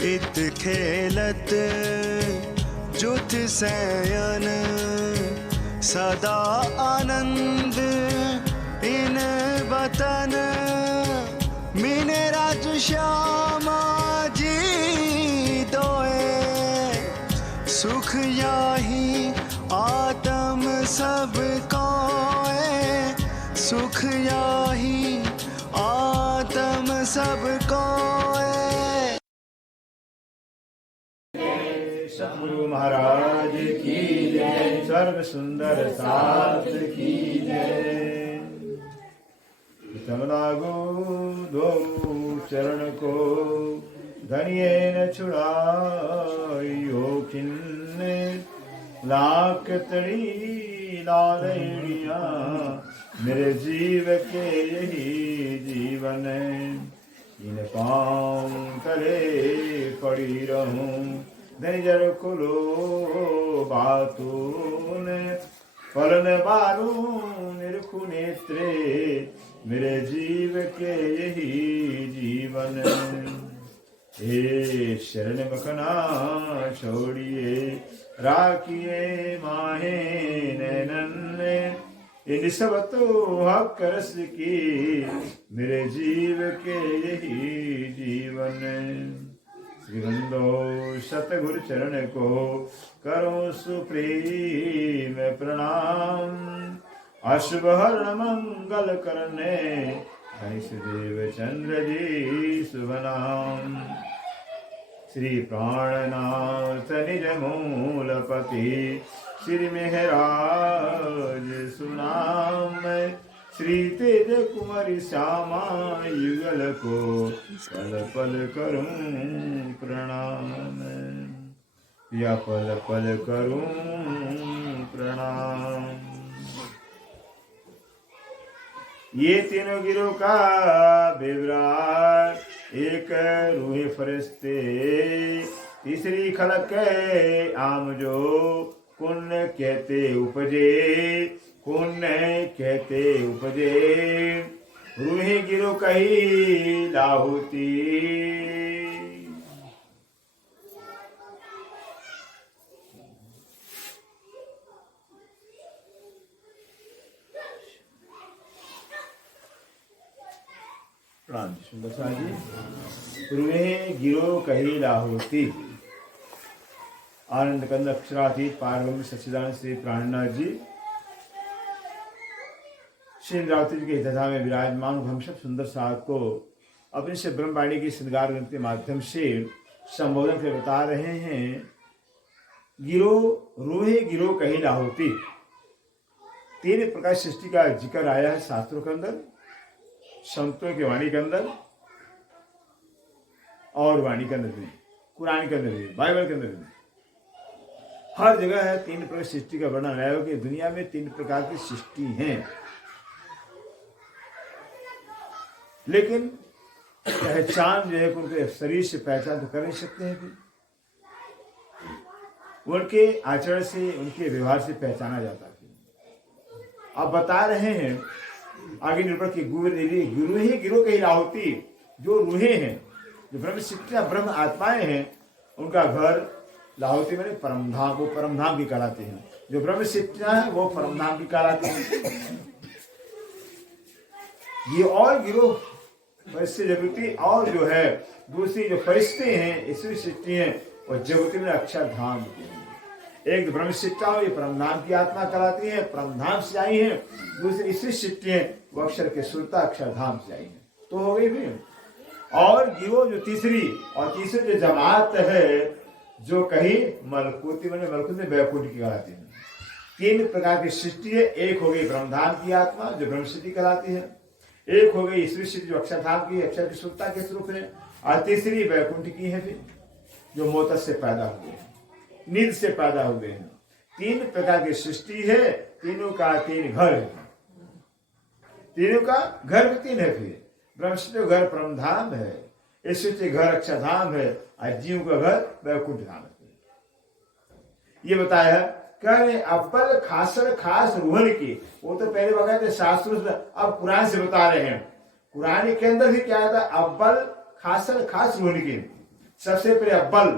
इत खेलत जुत सयन सदा आनंद इन वतन मीने राज श्यामा जी दोए सुख याही आत्म सब कोए सुख याही आत्म सब कोए। सतगुरु महाराज की जय। सर्व सुंदर साथ की जय। लागो दो चरण को धनिये न छुड़ाइयो किन्ने लाख तड़ी लालड़िया मेरे जीव के यही जीवन इन पाँव तले पड़ी रहूं धनिजर कुलो बातून फलन बारू निरखु नेत्रे मेरे जीव के यही जीवन हे शरण मखना छोड़िए राखिए माहे नैनन इन सब तो हक रस की मेरे जीव के यही जीवन। श्रीवंदो सतगुरु चरण को करो सुप्रीम प्रणाम अशुभ हरण मंगल करने गणेश देव चंद्र जी शुभ नाम। श्री प्राणनाथ निज मूलपति श्री मेहराज सुनाम श्री तेज कुमारी श्यामा युगल को पल पल करूं प्रणाम या पल पल करूं प्रणाम। ये तीनों गिरों का बेवरार एक रूहे फरिश्ते तीसरी खलक आम जो पुण्य कहते उपजे पुण्य कहते उपजे रूहे गिरो कही लाहुती। राम सुंदर जी रूहे गिरो कही लाहुती। आनंद कंद अक्षरातीत पारब्रह्म सच्चिदानंद श्री प्राणनाथ जी श्री इंद्रावती जी के दशा में विराजमान हम सब सुंदर साथ को अपने से ब्रह्मवाणी की श्रृंगार ग्रंथ के माध्यम से संबोधन कर बता रहे हैं। गिरो रूहे गिरो कही लाहुती। तीन प्रकार सृष्टि का जिक्र आया है शास्त्रों के अंदर संतों की वाणी के अंदर और वाणी के अंदर भी कुरान के अंदर भी बाइबल के अंदर भी हर जगह है तीन प्रकार सृष्टि का वर्णन आया कि दुनिया में तीन प्रकार की सृष्टि हैं। लेकिन पहचान जो है उनके शरीर से पहचान तो कर नहीं सकते हैं कि उनके आचरण से उनके व्यवहार से पहचाना जाता है। आप बता रहे हैं आगे निर्भर की गुरु ही गिरो कही लाहुती। जो रूहे हैं जो ब्रह्म शिक्षा ब्रह्म आत्माएं हैं उनका घर लाहुती में परमधाम वो परमधाम की कहलाते हैं। जो ब्रह्म शिक्षा है वो परमधाम की कहलाते हैं। ये और गिरो परिस्थिति जगती और जो है दूसरी जो परिस्थिति हैं ईश्वरी सृष्टि है और जगती में अक्षरधाम एक तो ब्रह्म शिक्षा हो ये परमधाम की आत्मा कहलाती है परमधाम से आई है। दूसरी ईश्वरी सृष्टि है वो अक्षर के सुरता अक्षरधाम से आई है तो हो गई भी। और गिरो जो तीसरी और तीसरी जो जमात है जो कहीं मलकुती में मलकुत में वैकुंठ की कहलाती है। तीन प्रकार की सृष्टि है। एक हो गई ब्रह्मधाम की आत्मा जो ब्रह्म सृष्टि कहलाती है। एक हो गई ईश्वरी सृष्टि जो अक्षरधाम की अक्षर की शुद्धता के स्वरूप है। और तीसरी वैकुंठ की है फिर जो मोतस से पैदा हुए हैं नींद से पैदा हुए हैं। तीन प्रकार की सृष्टि है। तीनों का तीन घर है। तीनों का घर भी तीन है। फिर ब्रह्म सृष्टि घर परमधाम है ईश्वरी घर अक्षरधाम है और जीव का घर वैकुंठ धाम है। ये बताया है कह रहे अव्वल खासर खास रूहन की वो तो पहले बताए थे शास्त्रों से अब कुरान से बता रहे हैं। कुरान के अंदर भी क्या था अव्वल खासर खास रूहन की सबसे पहले अव्वल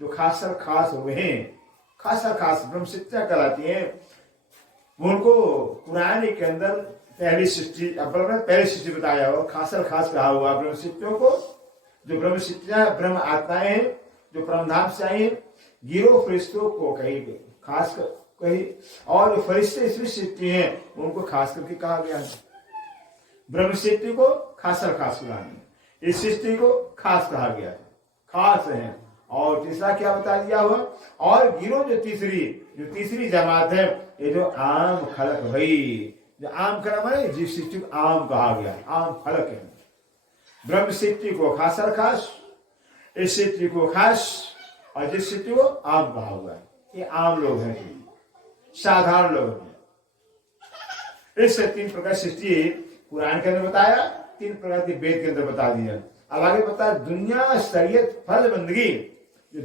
जो खासर खास हुए हैं, खासा खास ब्रह्मशिक्षा कहलाती है, उनको कुरान के अंदर पहली सृष्टि अव्वल में पहली सृष्टि बताया हुआ, खासर खास कहा हुआ ब्रह्मशिष्टियों को। जो ब्रह्मशिक्षा ब्रह्म आत्माएं हैं जो परमधाम से आई हैं, गिरोह फरिश्तों को कही खास कही, और जो फरिश्ते इसमें सृष्टि हैं उनको खास करके कहा गया है। ब्रह्म सृष्टि को खासर खास कुरान, इस सृष्टि को खास कहा गया है, खास है। और तीसरा क्या बता दिया हुआ, और गिरो जो तीसरी जमात है, ये जो आम खलक भई, जो आम खलक है जिस सृष्टि को आम कहा गया है, आम फलक है। ब्रह्म सृष्टि को खासर खास, इस सृष्टि को खास, और जिस सृष्टि को आम कहा हुआ है, ये आम लोग हैं, साधारण लोग हैं। इस 3 प्रकार सृष्टि कुरान के अंदर बताया, 3 प्रकार के वेद के अंदर बता दिया। अब आगे बता दुनिया शरीयत फल बंदगी, जो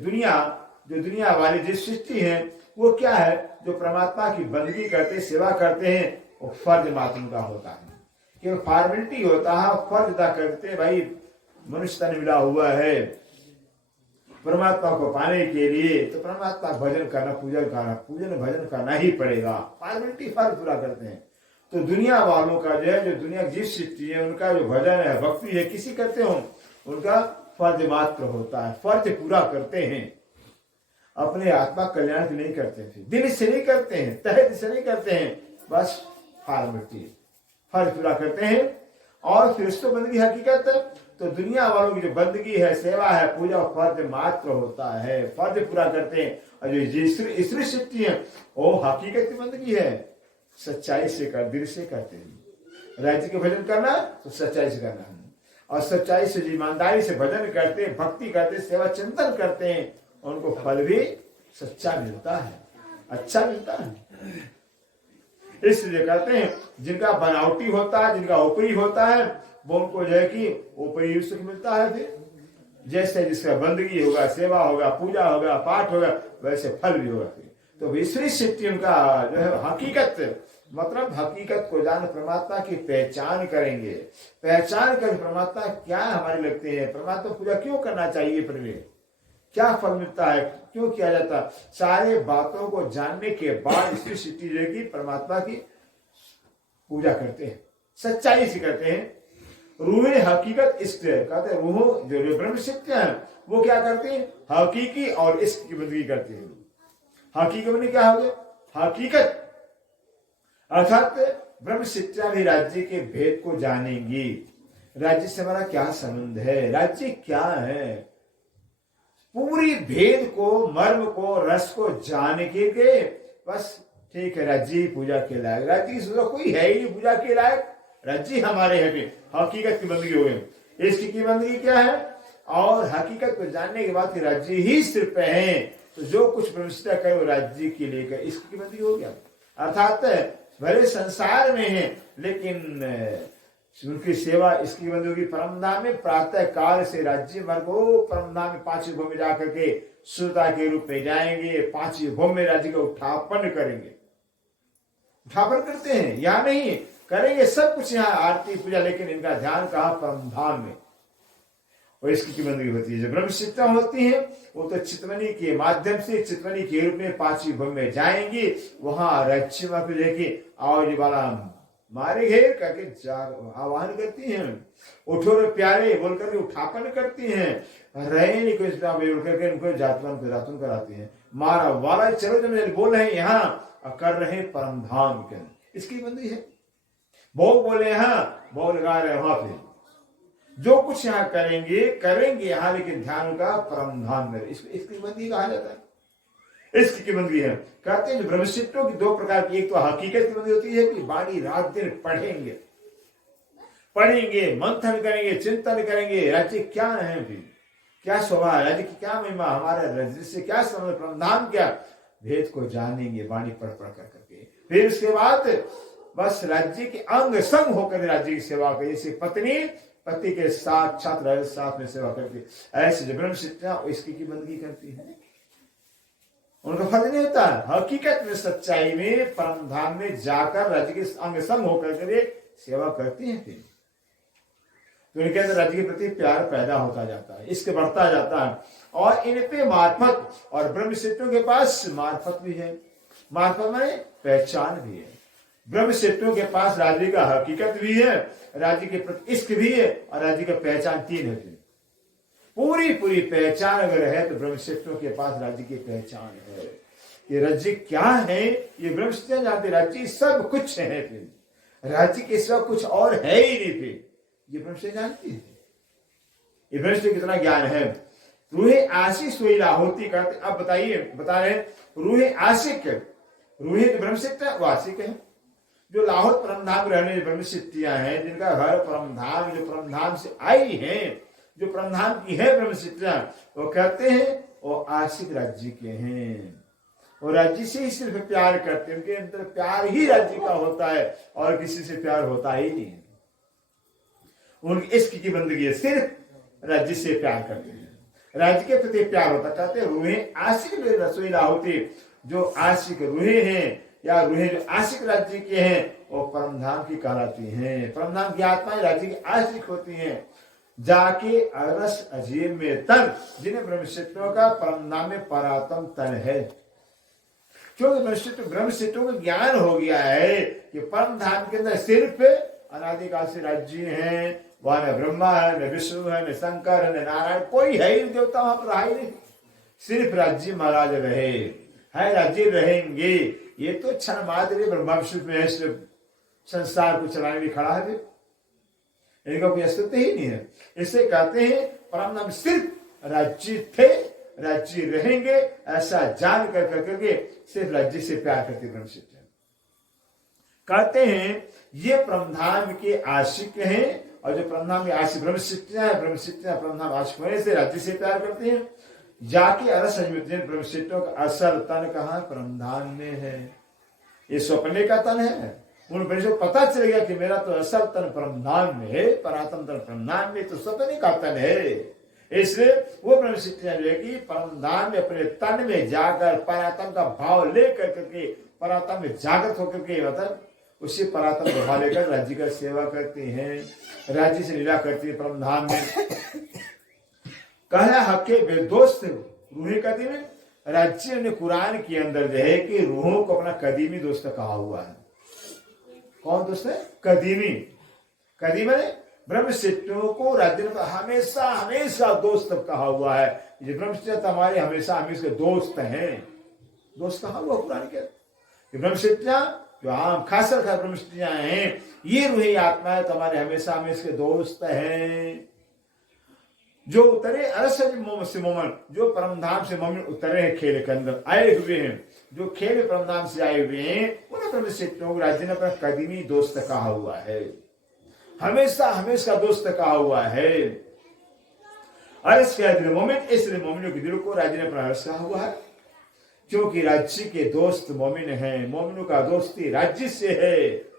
दुनिया वाली जिस सृष्टि है वो क्या है, जो परमात्मा की बंदगी करते सेवा करते हैं, वो फर्ज मात्र का होता है, केवल फॉर्मेलिटी होता है, फर्ज अदा करते भाई मनुष्य तन मिला हुआ है परमात्मा को पाने के लिए, तो परमात्मा भजन करना, पूजन भजन करना ही पड़ेगा, फॉर्मेलिटी फर्ज पूरा करते हैं। तो दुनिया वालों का जो है, जो दुनिया जिस सृष्टि है उनका जो भजन है भक्ति है किसी करते हो, उनका फर्ज मात्र होता है, फर्ज पूरा करते हैं, अपने आत्मा कल्याण के नहीं करते थे, दिल से नहीं करते हैं, तहे दिल से नहीं करते हैं, बस फॉर्मेलिटी फर्ज पूरा करते हैं। और फिर उसको बंदगी हकीकत, तो दुनिया वालों की जो बंदगी है, सेवा है, पूजा फर्ज मात्र होता है, फर्ज पूरा करते हैं। और जो ईश्वरी सृष्टि है वो हकीकत की बंदगी है, सच्चाई से कर, दिल से करते हैं। राज्य के भजन करना तो सच्चाई से करना है, और सच्चाई से ईमानदारी से भजन करते, भक्ति करते, सेवा चिंतन करते हैं, उनको फल भी सच्चा मिलता है, अच्छा मिलता है। इसलिए कहते हैं जिनका बनावटी होता है, जिनका ऊपरी होता है, वो उनको जो है कि ऊपरी सुख मिलता है। फिर जैसे जिसका बंदगी होगा, सेवा होगा, पूजा होगा, पाठ होगा, वैसे फल भी होगा। तो ईश्वरी सृष्टि उनका जो है हकीकत, मतलब हकीकत को जान परमात्मा की पहचान करेंगे, पहचान कर परमात्मा क्या हमारे लगते हैं, परमात्मा पूजा क्यों करना चाहिए, पहले क्या फल मिलता है, क्यों किया जाता, सारे बातों को जानने के बाद ईश्वरी सृष्टि जो है परमात्मा की पूजा करते हैं, सच्चाई से करते हैं। रूहे हकीकत इष्ट कहते हैं, रूह जो ब्रह्म सत्य है वो क्या करते हैं, हकीकी और इष्ट की बंदगी करते हैं। हकीकत में क्या हो गया, हकीकत अर्थात ब्रह्म शिक्षा भी राज्य के भेद को जानेंगी। राज्य से हमारा क्या संबंध है, राज्य क्या है, पूरी भेद को, मर्म को, रस को जान के बस ठीक है, राज्य पूजा के लायक, राज्य की कोई है ही नहीं पूजा के लायक, राज्य हमारे है, हकीकत की बंदगी हो गई। इसकी की बंदगी क्या है, और हकीकत को जानने के बाद राज्य ही सिर्फ है, तो जो कुछ प्रतिष्ठा करे वो राज्य के लिए करे, इसकी बंदगी हो गया। अर्थात भले संसार में है लेकिन उनकी सेवा इसकी बंदी होगी। परमधाम में प्रातः काल से राज्य वर्ग हो, परमधाम में 5 युगों में जाकर के श्रोता के रूप में जाएंगे, 5 युगों में राज्य का उठापन करेंगे, उठापन करते हैं या नहीं करेंगे सब कुछ यहाँ आरती पूजा, लेकिन इनका ध्यान कहाँ, परमधाम में, और इसकी की बंदगी होती है। जो ब्रह्म शिक्षा होती है वो तो चितवनी के माध्यम से, चितवनी के रूप में 5 युगों में जाएंगी, वहां राज्य को लेके आओ जी वाला मारे घेर करके आह्वान करती हैं, उठो रे प्यारे बोल करके उठापन करती हैं, रहे नहीं कोई बोल करके उनको जातवन कराती हैं, मारा वाला चलो जब बोल रहे हैं यहाँ कर रहे हैं परमधाम के, इसकी बंदी है। भोग बोले यहाँ, भोग लगा रहे वहां पे, जो कुछ यहाँ करेंगे यहाँ, लेकिन ध्यान का परमधाम में, इसकी बंदी कहा जाता है, इसकी की बंदी है। कहते हैं ब्रह्मशिष्टों की 2 प्रकार की, एक तो हकीकत की बंदी होती है कि वाणी रात दिन पढ़ेंगे, मंथन करेंगे, चिंतन करेंगे, राज्य क्या है, फिर क्या स्वभाव है, राज्य की क्या महिमा, हमारे राज्य से क्या संबंध, परमधाम क्या, भेद को जानेंगे वाणी पढ़ करके। फिर उसके बाद बस राज्य के अंग संग होकर राज्य की सेवा करिए, जैसे पत्नी पति के साथ में सेवा करती है, ऐसे जो ब्रह्म शिक्षा इसकी की बंदगी करती है, उनका फल नहीं होता। हकीकत में, सच्चाई में, परमधाम में जाकर राज्य के अंग संग होकर के सेवा करती है। फिर तो इनके अंदर राज्य के प्रति प्यार पैदा होता जाता है, इश्क बढ़ता जाता है। और इन पे मार्फत, और ब्रह्मसिद्धों के पास मार्फत भी है। मार्फत माने पहचान भी है। ब्रह्मसिद्धों के पास राज्य का हकीकत भी है, राज्य के प्रति इश्क भी है, और राज्य का पहचान तीन है। पूरी पूरी पहचान अगर है तो ब्रह्मसिद्धों के पास राज्य की पहचान है। ये राज्य क्या है ये ब्रह्मसिद्ध जानते, राज्य सब कुछ है। फिर राज्य के सिवा कुछ और है ही नहीं। फिर ये ब्रह्मसिद्ध जानती है। ये ब्रह्मसिद्ध कितना ज्ञान है। रूहे आशिक सोई लाहोती करते। अब बताइए, बता रहे रूहे आशिक, रूहे जो ब्रह्मसिद्ध है वो आशिक है। जो लाहौर परमधाम रहने ब्रह्मसिद्धियां हैं, जिनका घर परमधाम, जो परमधाम से आई हैं, जो परमधाम की है ब्रह्मसिद्धियां, वो कहते हैं वो आशिक राज्य के हैं। वो राज्य से ही सिर्फ प्यार करते हैं। उनके अंदर प्यार ही राज्य का होता है और किसी से प्यार होता ही नहीं है। उनकी इश्क की बंदगी है, सिर्फ राज्य से प्यार करते हैं, राज्य के प्रति प्यार होता। कहते हैं रूहे आशिक रसोई लाहोती। जो आशिक रूहे हैं या रूहे जो आशिक राज्य के हैं वो परमधाम की कहलाती हैं। परमधाम की आत्माएं राज्य की आशिक होती हैं। जाके अरस अजीब में तन, जिन्हें ब्रह्मसिद्धों का परमधाम में परात्म तन है। क्योंकि ब्रह्मसिद्धों को ज्ञान हो गया है कि परमधाम के अंदर सिर्फ अनादिकाल से राज्य हैं। वहां न ब्रह्मा है, न विष्णु है, न शंकर है, न नारायण, कोई है ही देवता वहां पर रहा ही नहीं। सिर्फ राज्य महाराज रहे है, राज्य रहेंगे। ये तो क्षण मात्र ब्रह्मा विष्णु महेश संसार को चलाने में खड़ा है। इनका कोई अस्तित्व ही नहीं है। इससे कहते हैं परमधाम सिर्फ राज्य थे, राज्य रहेंगे, ऐसा जान कर करके सिर्फ राज्य से प्यार करते ब्रह्मसिद्ध कहते हैं। ये परमधाम के आशिक हैं, और जो परमधाम के आशिक ब्रह्मसिद्धियां है, ब्रह्मसिद्धियां परमधाम आशिक होने से राज्य से प्यार करते हैं। जाके अरस ब्रह्मसिद्धों का असल तन कहाँ? परमधाम में है। ये स्वप्ने का तन है। उन को पता चल गया कि मेरा तो असल तन परमधाम में है, परात्म तन परमधाम में, तो स्वप्ने का तन है। इसलिए वो ब्रह्मसिद्धियां जो है कि परमधाम में अपने तन में जाकर परात्म का भाव लेकर करके परात्म में जागृत होकर के मतलब उसी परात्म का भाव लेकर राज्य का सेवा करते हैं, राज्य से लीला करती है परमधाम में। कहला हके बेदोस्त रूहे कदीमी। राज्य ने कुरान के अंदर जो है कि रूहों को अपना कदीमी दोस्त कहा हुआ है। कौन दोस्त है? कदीमी। कदीमी ब्रह्मसिद्धों को राज्य ने हमेशा हमेशा दोस्त कहा हुआ है। ये ब्रह्मसिद्ध हमारे हमेशा हमेशा दोस्त हैं। दोस्त कहा हुआ कुरान के अंदर। ब्रह्मसिद्धियां जो आम खासर खास ब्रह्मसिद्धियां हैं, ये रूही आत्माएं तुम्हारे हमेशा हमेशा के दोस्त हैं। जो उतरे अरस से मोमन, जो परमधाम से मोमिन उतरे हैं, खेल के अंदर आए हुए हैं, जो खेल में परमधाम से आए हुए हैं, उन्हें ब्रह्मसिद्धों को राज्य ने अपना कदीमी दोस्त कहा हुआ है, हमेशा हमेशा दोस्त कहा हुआ है। अरस के दिल मोमिन, इसलिए मोमिनों के दिल को राज्य ने अपना अरस कहा हुआ है, क्योंकि राज्य के दोस्त मोमिन हैं। मोमिनों का दोस्ती राज्य से है।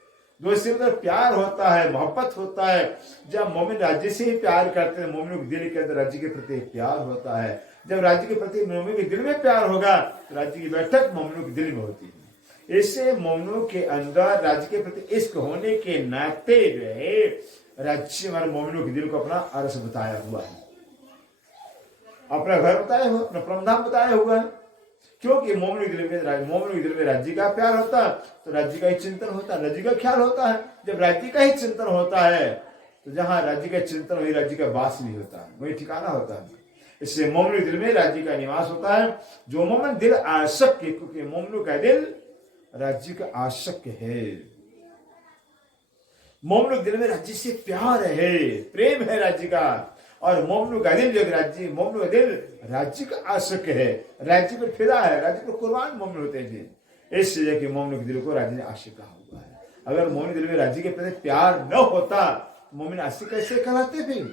दोस्ती मतलब प्यार होता है, मोहब्बत होता है। जब मोमिन राज्य से ही प्यार करते हैं, मोमिनों के दिल के अंदर राज्य के प्रति प्यार होता है। जब राज्य के प्रति मोमिन के दिल में प्यार होगा तो राज्य की बैठक मोमिनों के दिल में होती है। इससे मोमिनों के अंदर राज्य के प्रति इश्क होने के नाते जो है राज्य हमारे मोमिनों के दिल को अपना अरस बताया हुआ है, अपना घर बताया हुआ, अपना परमधाम बताया हुआ है। क्योंकि मोमिनों के दिल में राज्य का प्यार होता है तो राज्य का ही चिंतन होता है, राज्य का ख्याल होता है। जब राज्य का ही चिंतन होता है तो जहां राज्य का चिंतन वही राज्य का वास भी होता है, वही ठिकाना होता है। इसलिए मोमिनों के दिल में राज्य का निवास होता है। जो मोमिन दिल आसक्त है, क्योंकि मोमिनों का दिल राज्य का आसक्त है। मोमिनों के दिल में राज्य से प्यार है, प्रेम है राज्य का। और मोमिनों का दिल जो राज्य, मोमिनों का दिल राज्य का आशिक है, राज्य पर फिदा है, राज्य पर कुर्बान मोमिन होते हैं। इसलिए कि मोमिनों के दिल को राज्य ने आशिक कहा हुआ है। अगर मोमिन दिल में राज्य के प्रति प्यार न होता तो मोमिन आशिक कैसे कहलाते फिर?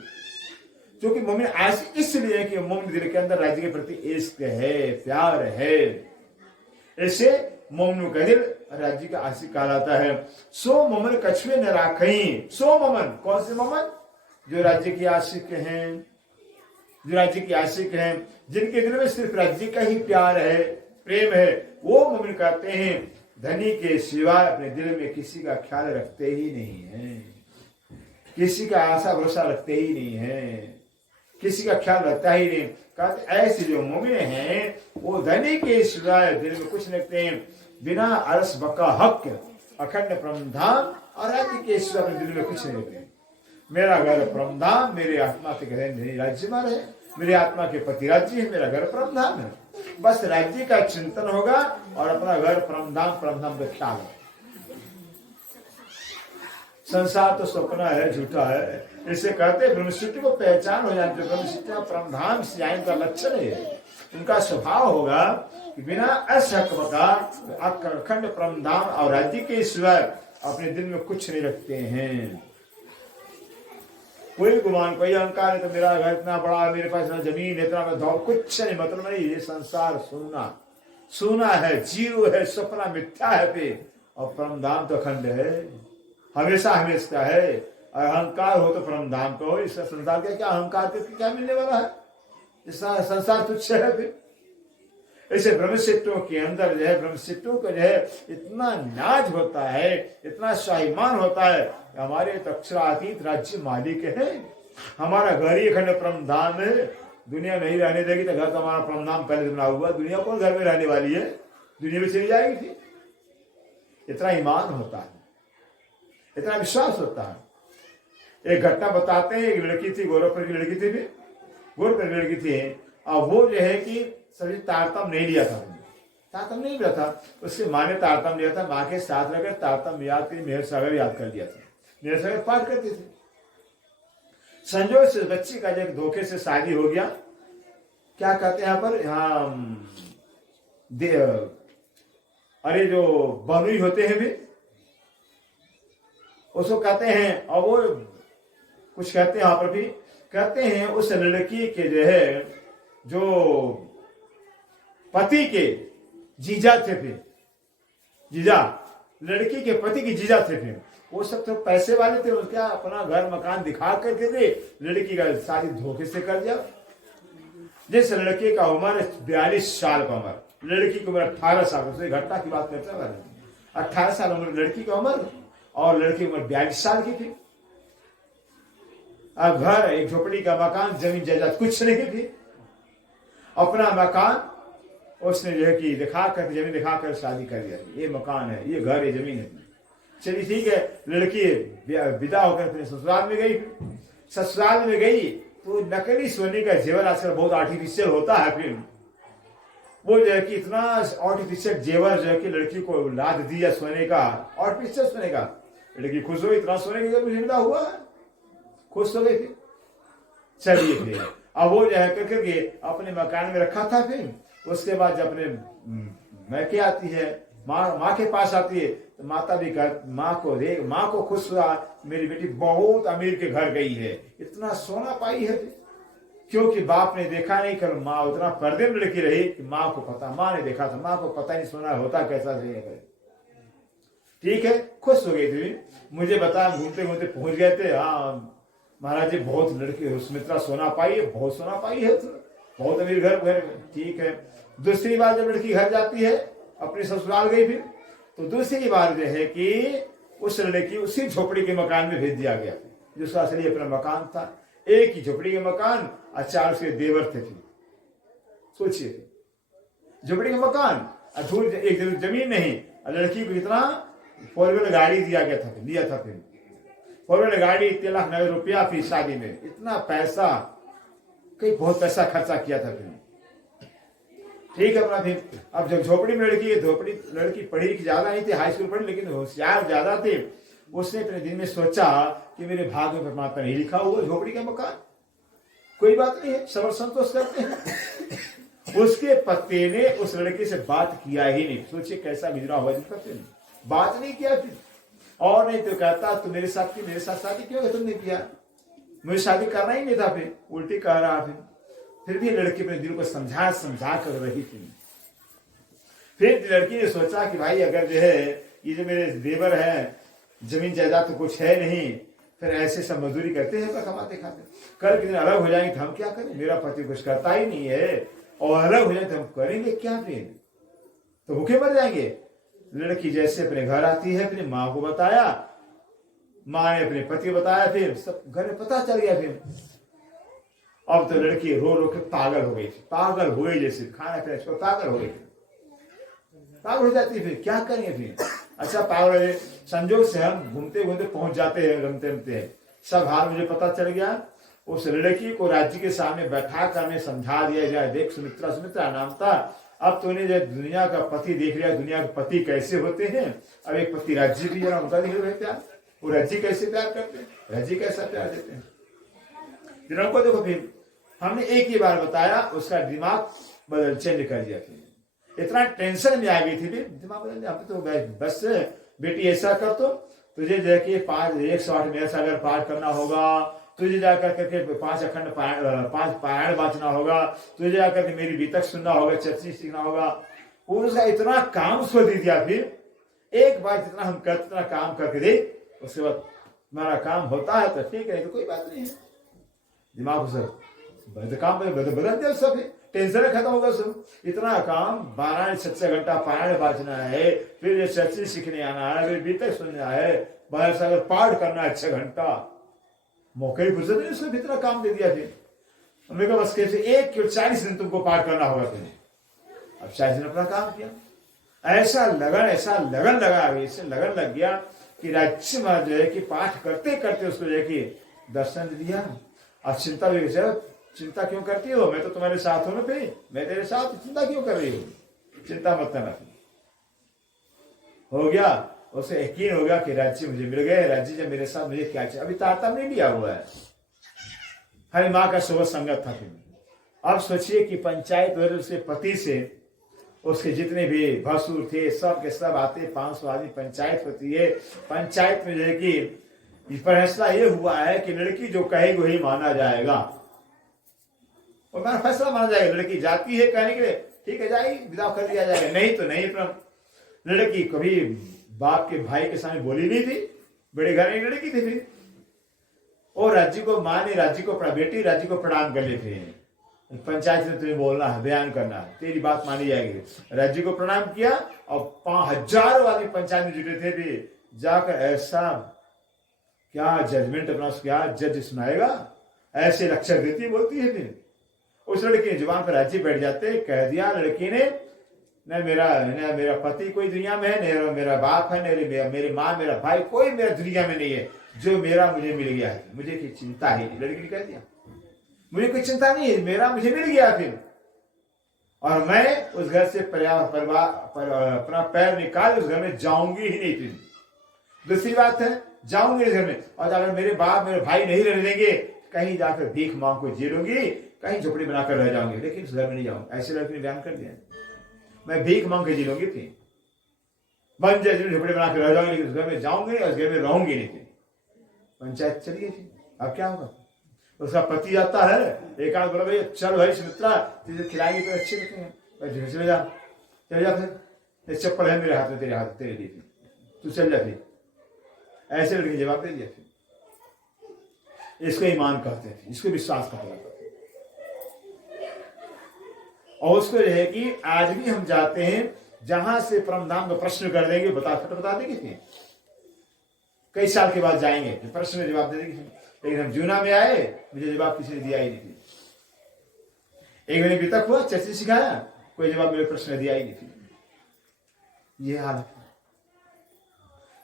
क्योंकि मोमिन आशिक इसलिए कि मोमिन दिल के अंदर राज्य के प्रति इश्क है, प्यार है। ऐसे मोमिनों का दिल राज्य का आशिक कहलाता है। सो मोमिन कछुए न राखई। सो मोमिन, कौन से मोमिन? जो राज्य की आशिक हैं, जो राज्य की आशिक हैं, जिनके दिल में सिर्फ राज्य का ही प्यार है, प्रेम है, वो मोमिन कहते हैं धनी के सिवाय अपने दिल में किसी का ख्याल रखते ही नहीं है। किसी का आशा भरोसा रखते ही नहीं है, किसी का ख्याल रखता ही नहीं। कहते ऐसे जो मोमिन हैं वो धनी के सिवाय दिल में कुछ रखते हैं, बिना अरस बका हक अखंड परमधाम और राज्य के सिवाय अपने दिल में कुछ नहीं रखते। मेरा घर परमधाम, मेरे आत्मा के घर राज्य में रहे, मेरे आत्मा के पति राज्य है, मेरा घर परमधाम है। बस राज्य का चिंतन होगा और अपना घर परमधाम का ख्याल है। संसार तो सपना है, झूठा है। इसे कहते ब्रह्मसिद्धि को पहचान हो जाती है। ब्रह्मसिद्धि परमधाम से आने का लक्षण है। उनका स्वभाव होगा कि बिना असहक बता अखंड परमधाम और राज्य के सिवाय अपने दिल में कुछ नहीं रखते हैं। कोई गुमान, कोई अहंकार है तो मेरा घर इतना बड़ा, मेरे पास इतना जमीन है, इतना मैं कुछ नहीं, मतलब नहीं। ये संसार सुना है, जीरो है, सपना मिथ्या है पे, और परमधाम तो अखंड है, हमेशा हमेशा है। अहंकार हो तो परमधाम का हो। इस संसार का क्या अहंकार के क्या मिलने वाला है? इस संसार तुच्छ है। फिर ऐसे ब्रह्मसिद्धों के अंदर जो है, ब्रह्मसिद्धों का जो है इतना नाज होता है, इतना स्वाभिमान होता है, हमारे तो अक्षरातीत राज्य मालिक है, हमारा घर ही अखंड परमधाम है। दुनिया नहीं रहने देगी तो घर तो हमारा परमधाम पहले बना हुआ, दुनिया कौन घर में रहने वाली है? दुनिया में चली जाएगी थी। इतना ईमान होता है, इतना विश्वास होता है। एक घटना बताते हैं, एक लड़की थी, गोरखपुर की लड़की थी, गोरखपुर की लड़की थी, और वो जो है कि सभी तारतम नहीं लिया था, तारतम नहीं लिया था, उसकी माँ ने तारतम लिया था। माँ के साथ रहकर तारतम याद कर मेहर सागर याद कर दिया था, मेहर सागर पाठ करती थी। संजोग से बच्ची का जब धोखे से शादी हो गया, क्या कहते हैं यहाँ पर, अरे जो बनुई होते हैं भी उसको कहते हैं, और वो कुछ कहते हैं यहाँ पर भी कहते हैं, उस लड़की के जो है, जो पति के जीजा थे, फिर जीजा, लड़की के पति के जीजा थे, फिर वो सब तो पैसे वाले थे, उसका अपना घर मकान दिखा करके थे, लड़की का शादी धोखे से कर दिया। जिस लड़के का उम्र 42 साल का उम्र, लड़की की उम्र 18 साल, उसने घटना की बात करता है, 18 साल उम्र लड़की का उम्र और लड़की की उम्र 42 साल की थी। अब घर, एक झोपड़ी का मकान, जमीन जायदाद कुछ नहीं थी, अपना मकान उसने जो है कि दिखाकर, जमीन दिखाकर शादी कर दिया। ये मकान है, ये घर है, जमीन है, चलिए ठीक है। लड़की विदा होकर अपने ससुराल में गई। ससुराल में गई तो नकली सोने का जेवर आजकल बहुत आर्टिफिशियल होता है, फिर वो जो है कि इतना आर्टिफिशियल जेवर जो है कि लड़की को लाद दिया सोने का, आर्टिफिशियल सोने का। लड़की खुश हो, इतना सोने का मुझे मिला हुआ है, खुश हो गई थी। चलिए फिर अब वो जो है करके अपने मकान में रखा था। फिर उसके बाद जब अपने मैके आती है, माँ के पास आती है, तो माता भी माँ को खुश हुआ, मेरी बेटी बहुत अमीर के घर गई है, इतना सोना पाई है। क्योंकि बाप ने देखा नहीं, कर माँ उतना पर्दे में लड़की रही कि माँ को पता, माँ ने देखा था, माँ को पता नहीं सोना होता कैसा है। ठीक है, खुश हो गई थी। मुझे बता, घूमते घूमते पहुंच गए थे, हाँ महाराज जी बहुत लड़की सुमित्रा सोना पाई है, बहुत सोना पाई है, बहुत अमीर घर। ठीक है, दूसरी बार जब लड़की घर जाती है, अपने ससुराल गई, फिर तो दूसरी बार जो है कि उस लड़की उसी झोपड़ी के मकान में भेज दिया गया, जिसका असली अपना मकान था। एक ही झोपड़ी के मकान और 4 उसके देवर थे। सोचिए, झोपड़ी का मकान, एक जमीन नहीं, लड़की को इतना 4 व्हीलर गाड़ी दिया था। फिर 4 व्हीलर गाड़ी 3,90,000 रुपया थी शादी में, इतना पैसा, कई बहुत पैसा खर्चा किया था। फिर ठीक है अपना। फिर अब जब झोपड़ी में लड़की पढ़ी लिखी ज्यादा नहीं थी, हाई स्कूल पढ़ी, लेकिन होशियार ज्यादा थे। उसने अपने दिन में सोचा कि मेरे भाग में परमात्मा नहीं लिखा हुआ झोपड़ी का मकान, कोई बात नहीं है, सबर संतोष करते हैं। उसके पति ने उस लड़के से बात किया ही नहीं। सोचिए कैसा गुजरा हुआ जिसका, बात नहीं किया। फिर और नहीं तो कहता तू मेरे साथ शादी क्यों तुमने किया, मुझे शादी करना ही नहीं था। फिर उल्टी कह रहा। फिर भी लड़की अपने दिल को समझा कर रही थी। फिर लड़की ने सोचा कि भाई अगर जो है ये जो मेरे देवर है, जमीन जायदाद तो कुछ है नहीं, फिर ऐसे सब मजदूरी करते हैं, कमाते खाते, कल के दिन अलग हो जाएंगे तो हम क्या करें, मेरा पति कुछ करता ही नहीं है, और अलग हो जाए तो हम करेंगे क्या, फिर तो भूखे मर जाएंगे। लड़की जैसे अपने घर आती है, अपनी माँ को बताया, माँ ने अपने पति बताया, फिर सब घर में पता चल गया। फिर अब तो लड़की रो रो के पागल हो गई थी, पागल हो गई, जैसे खाना खाने छोड़ पागल हो गई थी, पागल हो जाती। फिर क्या करेंगे फिर? अच्छा पागल हो, संजोग से हम घूमते घूमते पहुंच जाते हैं, रमते रमते हैं, सब हाल मुझे पता चल गया। उस लड़की को राज्य के सामने बैठा कर हमें समझा दिया जाए, देख सुमित्रा, सुमित्रा नाम था, अब तूने जो दुनिया का पति देख लिया, दुनिया के पति कैसे होते हैं, अब एक पति राज्य भी जरा उनका देख रहे प्यार, वो राज्य कैसे प्यार करते हैं, राज्य कैसा प्यार देते हैं। दिनों को देखो, फिर हमने एक ही बार बताया, उसका दिमाग बदल चेंज कर दिया। फिर इतना टेंशन में आ गई थी, फिर दिमाग बदल दिया। तो बस बेटी ऐसा कर, तो तुझे जाके 108 मेरा सागर पाठ करना होगा, तुझे जाकर करके 5 अखंड 5 पारायण बांचना होगा, तुझे जाकर के मेरी बीतक सुनना होगा, चर्ची सीखना होगा। उसका इतना काम उसको दे दिया। फिर एक बार जितना हम करते इतना काम करके दे, उसके बाद हमारा काम होता है तो ठीक है, तो कोई बात नहीं है। दिमाग से काम बदल दिया सब, टेंशन खत्म होगा सब। इतना काम 12-6 घंटा पारायण बांचना है, फिर चर्ची सीखने आना है, फिर बीतक सुनना है, बाहर से अगर पाठ करना है 6 घंटा, मौके की फुर्सत नहीं, उसने इतना काम दे दिया। फिर हमने कहा बस कैसे 40 दिन तुमको पाठ करना होगा तुम्हें। अब 40 दिन अपना काम किया, ऐसा लगन लगा, इससे लगन लग गया कि राज्य महाराज जो है कि पाठ करते करते उसको जो है कि दर्शन दिया। अब चिंता भी, चिंता क्यों करती हो, मैं तो तुम्हारे साथ हूं ना, भाई मैं तेरे साथ, चिंता क्यों कर रही हो, चिंता मत करना। हो गया, उसे यकीन हो गया कि राज्य मुझे मिल गए, राज्य जब मेरे साथ, मुझे क्या चाहिए, अभी तारतम नहीं लिया हुआ है, हरी माँ का सुबह संगत था। फिर अब सोचिए कि पंचायत उसके पति से उसके जितने भी भसुर थे सब के सब आते, 500 आदमी पंचायत होती है। पंचायत में जो है कि फैसला ये हुआ है कि लड़की जो कहेगी वही माना जाएगा, और मेरा फैसला माना जाएगा। लड़की जाती है कहने के लिए, ठीक है जाएगी, विदा कर दिया जाएगा, नहीं तो नहीं। लड़की कभी बाप के भाई के सामने बोली नहीं थी, बड़े घर में लड़की थी। फिर और राज्य को, माँ ने राज्य को, बेटी राज्य को प्रणाम कर लेते हैं, पंचायत में तुम्हें बोलना है, बयान करना है, तेरी बात मानी जाएगी। राज्य को प्रणाम किया और 5000 आदमी पंचायत में जुटे थे। भी जाकर ऐसा क्या जजमेंट अपना, क्या जज सुनाएगा, ऐसे लक्षण देती बोलती है। फिर उस लड़की ने जुबान पर राज्य बैठ जाते, कह दिया लड़की ने, न मेरा पति कोई दुनिया में है, न मेरा बाप है, न मेरी माँ, मेरा भाई, कोई मेरा दुनिया में नहीं है, जो मेरा मुझे मिल गया है, मुझे की चिंता है। लड़की ने कह दिया मुझे कोई चिंता नहीं है, मेरा मुझे मिल गया। फिर और मैं उस घर से अपना पैर निकाल उस घर में जाऊंगी ही नहीं। फिर दूसरी बात है, जाऊंगी इस घर में, और अगर मेरे बाप मेरे भाई नहीं रहने देंगे, कहीं जाकर भीख मांग को जी लूंगी, कहीं झोपड़ी बनाकर रह जाऊंगी, लेकिन उस घर में नहीं जाऊंगी। ऐसे लड़की ने बयान कर दिया, मैं भीख मांग के जी लूंगी, थी बन जाए झोपड़ी बनाकर रह जाऊंगी, लेकिन उस घर में जाऊंगी और उस घर में रहूंगी नहीं। थी पंचायत चली गई थी। अब क्या होगा, उसका पति आता है, एक आध बोला भाई चल भाई सुमित्रा तुझे खिलाएंगे तो अच्छे लगते हैं, चले जा फिर, चप्पल है मेरे हाथ में, तेरे हाथ तेरे लिए, तू चल जा। फिर ऐसे लड़के जवाब दे दिया। फिर इसको ईमान कहते थे, इसको विश्वास कहते थे। और उसको जो है कि आज भी हम जाते हैं, जहां से परम धाम का प्रश्न कर देंगे, बता देंगे। फिर कई साल के बाद जाएंगे, प्रश्न में जवाब दे देंगे, लेकिन हम जूना में आए, मुझे जवाब किसी ने दिया ही नहीं। एक महीने बीतक हुआ, चर्चा सिखाया, कोई जवाब मेरे प्रश्न दिया ही नहीं। ये हाल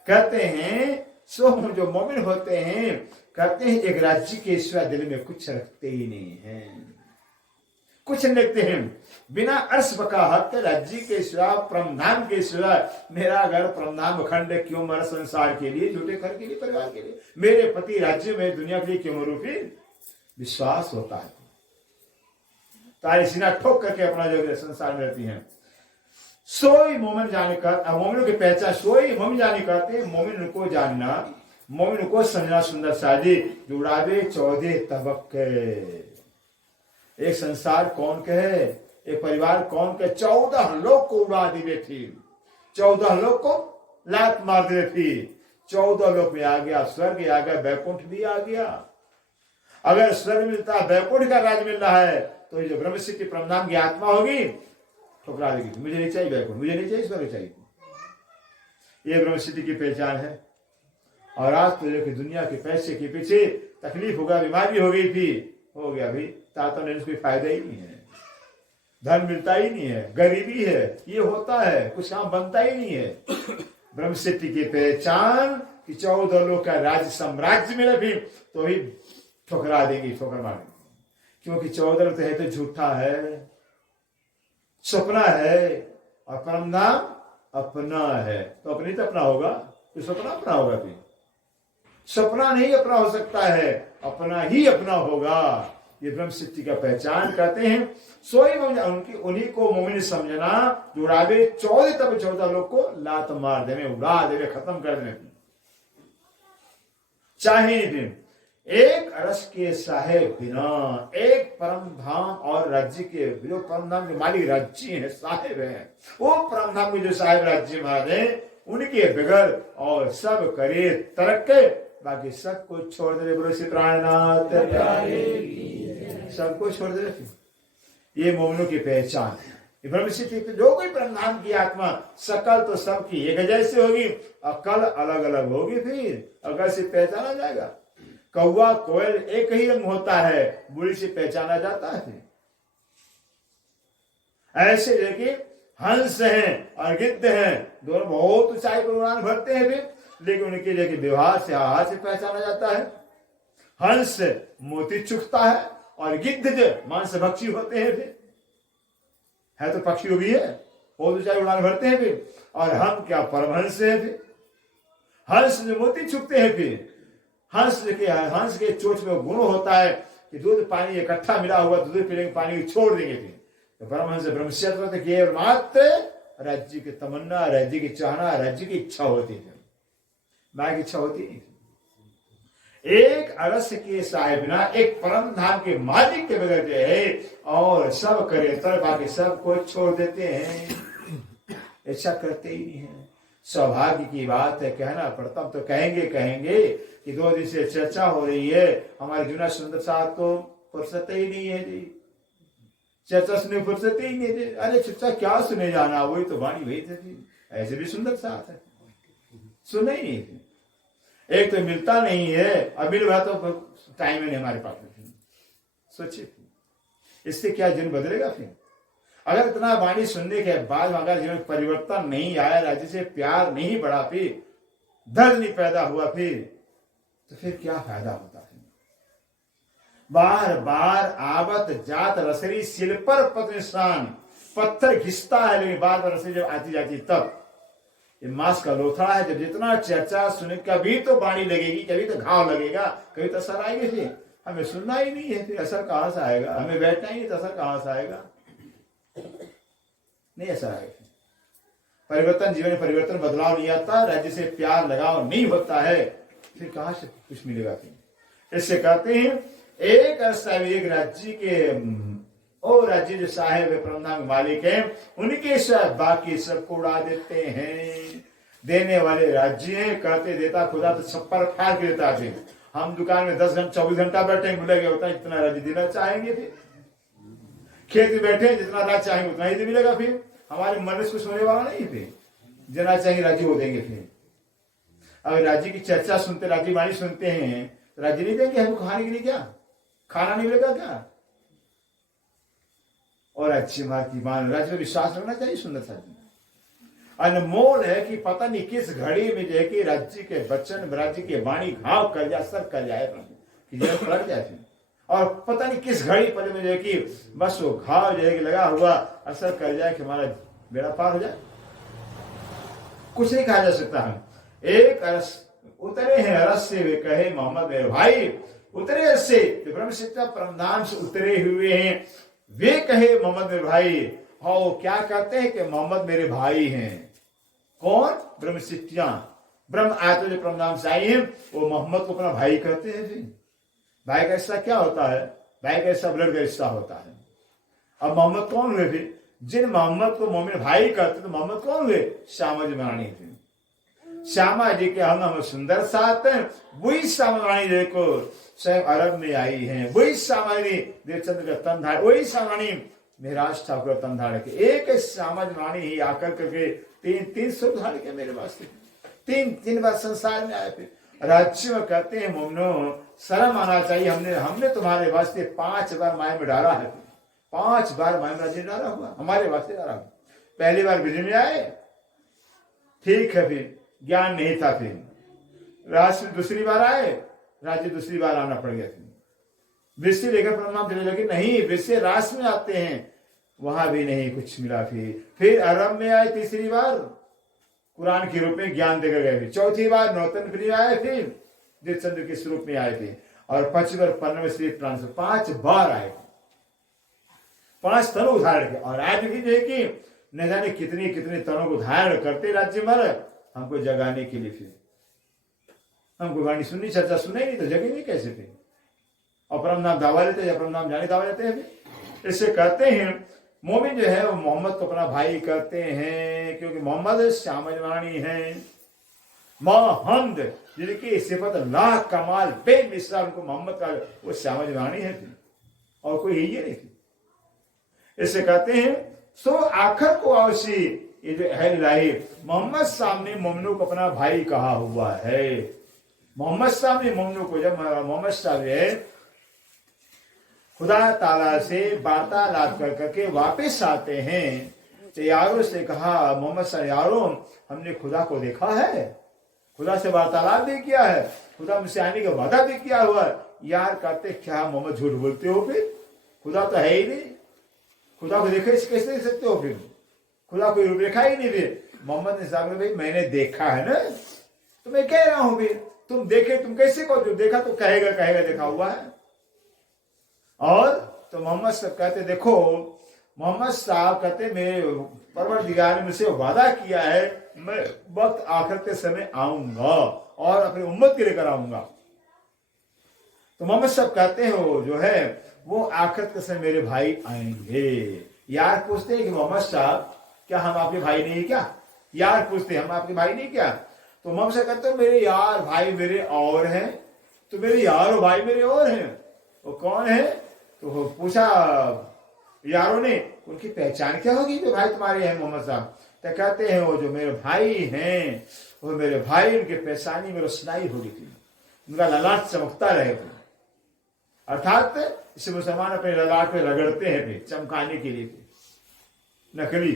कहते हैं, सो हम जो मोमिन होते हैं, कहते हैं एक राज्य के सिवा दिल में कुछ रखते ही नहीं है, कुछ नहीं रखते हैं। बिना अर्श बकाहत राज्य के सिवा, परमधाम के सिवा, मेरा घर परमधाम खंड क्यों मर, संसार के लिए, झूठे घर के लिए, परिवार के लिए, मेरे पति राज्य में, दुनिया के लिए क्यों मरूं। फिर विश्वास होता है, तारी सीना ठोक करके अपना जो संसार में रहती है। सोई मोमिन जाने का, मोमिनों की पहचान सोई मोमिन जाने कहते, मोमिन को जानना, मोमिन को समझना। सुंदर साजी जुड़ावे 14 तबक्के, एक संसार कौन के है, एक परिवार कौन के, 14 लोग को उड़ा दी बेटी, 14 लोग को लात मार दे थी, 14 लोग में आ गया, स्वर्ग आ गया, बैकुंठ भी आ गया। अगर स्वर्ग मिलता, बैकुंठ का राज मिल रहा है, तो ये जो ब्रह्मसिद्धि परमधाम की आत्मा होगी ठुकरा देगी, मुझे नहीं चाहिए बैकुंठ, मुझे नहीं चाहिए स्वर्ग चाहिए। ये ब्रह्मसिद्धि की पहचान है। और आज तो जो कि दुनिया के पैसे के पीछे तकलीफ होगा, बीमारी हो गई थी, हो गया भाई, ताता ने कोई फायदा ही नहीं है, धन मिलता ही नहीं है, गरीबी है, ये होता है, कुछ काम बनता ही नहीं है। ब्रह्म सिद्धि की पहचान कि 14 लोग का राज्य साम्राज्य मिले भी तो ही ठुकरा देंगे, ठोकर मारेंगे, क्योंकि 14 लोग तो है तो झूठा है, सपना है, और परम नाम अपना है। तो अपनी तो अपना होगा, तो सपना अपना होगा, फिर सपना नहीं अपना हो सकता है, अपना ही अपना होगा। ये ब्रह्म सिद्धि का पहचान करते हैं, सोई उनकी उन्हीं को मोमिन समझना जो उड़ावे 14 लोग को लात मार देवे, उड़ा देवे, खत्म कर देवे, चाहे नहीं। एक अरस के साहेब बिना, एक परम धाम और राज्य के जो परम धाम के मालिक राज्य है, साहेब है, वो परम धाम के जो साहेब राज्य महाराज उनके बगैर और सब करे तरक्के, बाकी सबको छोड़ दे। बोलो श्री प्राणनाथ, सबको छोड़ दे। ये मोमनों की पहचान है। ब्रह्म सिद्धि जो कोई ब्रह्मांड की आत्मा सकल तो सबकी एक जैसे होगी, अकल अलग अलग होगी, फिर अगर से पहचाना जाएगा। कौवा कोयल एक ही रंग होता है, बुरी से पहचाना जाता है। ऐसे देखिए हंस हैं और गिद्ध हैं, दोनों बहुत ऊंचाई पर उड़ान भरते हैं भी, लेकिन उनके लेकिन व्यवहार से, आहार से पहचाना जाता है। हंस मोती चुगता है और गिद्ध जो मांस भक्षी होते हैं, फिर है तो पक्षी भी है, बहुत ऊंचाई उड़ान भरते हैं फिर, और हम क्या परमहंस हैं। फिर हंस जो मोती चुगते हैं, फिर हंस के चोंच में गुण होता है कि दूध पानी इकट्ठा मिला हुआ, दूध पीने पानी छोड़ देंगे। फिर तो परमहंस ब्रह्मचर्य केवल मात्र राज्य की तमन्ना, राज्य की चाहना, राज्य की इच्छा होती है, मां की इच्छा होती नहीं। एक अरस के साहेब ना, एक परम धाम के मालिक के बगैर जो है और सब करे तर बाकी सब को छोड़ देते हैं, ऐसा करते ही नहीं है। सौभाग्य की बात है, कहना पड़ता, तो कहेंगे कि 2 दिन से चर्चा हो रही है, हमारे जुना सुंदर साहब तो फुर्सत ही नहीं है जी, चर्चा सुनने फुर्सत ही नहीं है। अरे चर्चा क्या सुने जाना, वही तो वाणी वही थी, ऐसे भी सुंदर साथ है, सुने ही नहीं थी। एक तो मिलता नहीं है, अब मिल रहा तो टाइम ही नहीं हमारे पास। सोचिए इससे क्या जीवन बदलेगा। फिर अगर इतना वाणी सुनने के बाद अगर जीवन परिवर्तन नहीं आया, राज्य से प्यार नहीं बढ़ा, फिर दर्द नहीं पैदा हुआ, तो फिर क्या फायदा होता है। बार बार आवत जात रसरी सिल पर पत्र पत्थर घिसता है, लेकिन बार बार रसरी जब आती जाती तब ये मांस का लोथड़ा है। जब जितना चर्चा सुने, कभी तो बाणी लगेगी, कभी तो घाव लगेगा, कभी तो असर आएगी। फिर हमें सुनना ही नहीं है, फिर असर कहां से आएगा। हमें बैठना ही नहीं तो असर कहां से आएगा, नहीं असर आएगा। परिवर्तन जीवन में परिवर्तन, बदलाव नहीं आता, राज्य से प्यार लगाव नहीं होता है, फिर कहां से कुछ मिलेगा। फिर इससे कहते हैं एक एक राज्य के और राज्य जो साहेब है, परमधाम मालिक है, उनके साथ बाकी सबको उड़ा देते हैं। देने वाले राज्य हैं, कहते देता खुदा तो छप्पर फाड़ के देता है। हम दुकान में 10 घंटा 24 घंटा बैठे, मिलेगा उतना, इतना राज्य देना चाहेंगे। फिर खेत में बैठे, जितना राज्य चाहेंगे उतना ही मिलेगा। फिर हमारे मन में कुछ होने वाला नहीं, फिर जितना चाहिए राज्य वो देंगे। फिर अगर राज्य की चर्चा सुनते, राज्य वाणी सुनते हैं, तो राज्य नहीं देंगे हमको खाने के लिए, क्या खाना नहीं मिलेगा क्या। और अच्छी बात की मान राज्य में विश्वास रखना चाहिए। सुंदर सा अनमोल है कि पता नहीं किस घड़ी में जो है कि राज्य के वचन, राज्य के वाणी घाव कर जाए, असर कर जाए, कि जब लग जाए, और पता नहीं किस घड़ी पर में जो है कि बस वो घाव जो है कि लगा हुआ असर कर जाए कि हमारा बेड़ा पार हो जाए। कुछ नहीं कहा जा सकता है। एक अरस उतरे हैं, अरस से वे कहे मोहम्मद मेरे भाई, उतरे से ब्रह्म शिक्षा परमधाम से उतरे हुए हैं, वे कहे मोहम्मद मेरे भाई। और क्या कहते हैं कि मोहम्मद मेरे भाई हैं। कौन? ब्रह्म शिक्षा, ब्रह्म आयत जो परमधाम से आई है, वो मोहम्मद को अपना भाई कहते हैं। फिर भाई का रिश्ता क्या होता है? भाई का रिश्ता ब्लड का रिश्ता होता है। अब मोहम्मद कौन हुए? फिर जिन मोहम्मद को मोमिन भाई कहते तो मोहम्मद कौन हुए? श्यामा जी महारानी। श्यामा जी के हम सुंदर साथ हैं, वही श्यामा रानी देखो स्वयं अरब में आई हैं, वही श्यामा रानी देवचंद्र का तन धारण, वही श्यामा रानी मेहराज ठाकुर तन धारण के। एक श्यामा रानी ही आकर करके 3 सूप धारण के मेरे वास्ते, 3 बार संसार में आए। फिर राज्य में कहते हैं मोमनो शर्म आना चाहिए, हमने तुम्हारे वास्ते 5 बार माया में डाला है, 5 बार माया में राज्य डाला हुआ, हमारे वास्ते डाला हुआ। पहली बार ब्रज में आए, ठीक है, फिर ज्ञान नहीं था, फिर राष्ट्र दूसरी बार आए, राज्य दूसरी बार आना पड़ गया, फिर ब्रज से लेकर प्रणाम देने लगे, नहीं ब्रज से राष्ट्र में आते हैं, वहां भी नहीं कुछ मिला। फिर अरब में आए तीसरी बार, कुरान के रूप में ज्ञान देकर गए थे। चौथी बार नौतनपुरी आए, फिर देवचंद्र के स्वरूप में आए थे, और 5 बार 15वें श्री प्राण से 5 बार आए, 5 तनों धारण के। और आज भी देखिए न जाने कितने कितने तनों को धारण करते राज्य में हमको जगाने के लिए। फिर हमको वाणी सुननी, चर्चा सुने नहीं तो जगेंगे कैसे? फिर अपरम नाम दावा लेते हैं, अपरम नाम जाने दावा लेते हैं। इससे कहते हैं मोमिन जो है वो मोहम्मद को अपना भाई कहते हैं, क्योंकि मोहम्मद श्यामजवाणी है, मोहम्मद जिनकी सिफत लाख कमाल बेमिसाल, उनको मोहम्मद का वो श्यामजवाणी है, और कोई ही नहीं थी। इससे कहते हैं सो आखिर को आवशी, ये जो है इलाही मोहम्मद सामने मोमिनों को अपना भाई कहा हुआ है। मोहम्मद सामने मोमिनों को, जब मोहम्मद साहब खुदा ताला से वार्तालाप कर करके वापस आते हैं, तो यारों से कहा मोहम्मद साहब, यारों हमने खुदा को देखा है, खुदा से वार्तालाप भी किया है, खुदा मुझसे आने का वादा भी किया हुआ है। यार कहते क्या मोहम्मद झूठ बोलते हो? फिर खुदा तो है ही नहीं, खुदा को देखे कैसे देख सकते हो? फिर खुदा को रूपरेखा ही नहीं। फिर मोहम्मद ने साहब, भाई मैंने देखा है ना, तो मैं कह रहा हूं, फिर तुम देखे, तुम कैसे कहो? जो देखा तो कहेगा देखा हुआ है। और तो मोहम्मद साहब कहते देखो, मोहम्मद साहब कहते मेरे परवरदिगार ने मुझसे वादा किया है, मैं वक्त आखिर के समय आऊंगा और अपनी उम्मत के लेकर आऊंगा। तो मोहम्मद साहब कहते हो जो है वो आखिर के समय मेरे भाई आएंगे। यार पूछते हैं कि मोहम्मद साहब क्या हम आपके भाई नहीं क्या? यार पूछते हम आपके भाई नहीं क्या? तो मोहम्मद साहब कहते हो मेरे यार भाई मेरे और हैं। तो मेरे यार और भाई मेरे और हैं, वो कौन है? तो पूछा यारों ने, उनकी पहचान क्या होगी जो भाई तुम्हारे हैं मोहम्मद साहब? तो कहते हैं वो जो मेरे भाई हैं, वो मेरे भाई, उनके पहचानी में रोशनाई होगी थी, उनका ललाट चमकता रहेगा। अर्थात इसे मुसलमान अपने ललाट पे रगड़ते हैं फिर चमकाने के लिए, नकली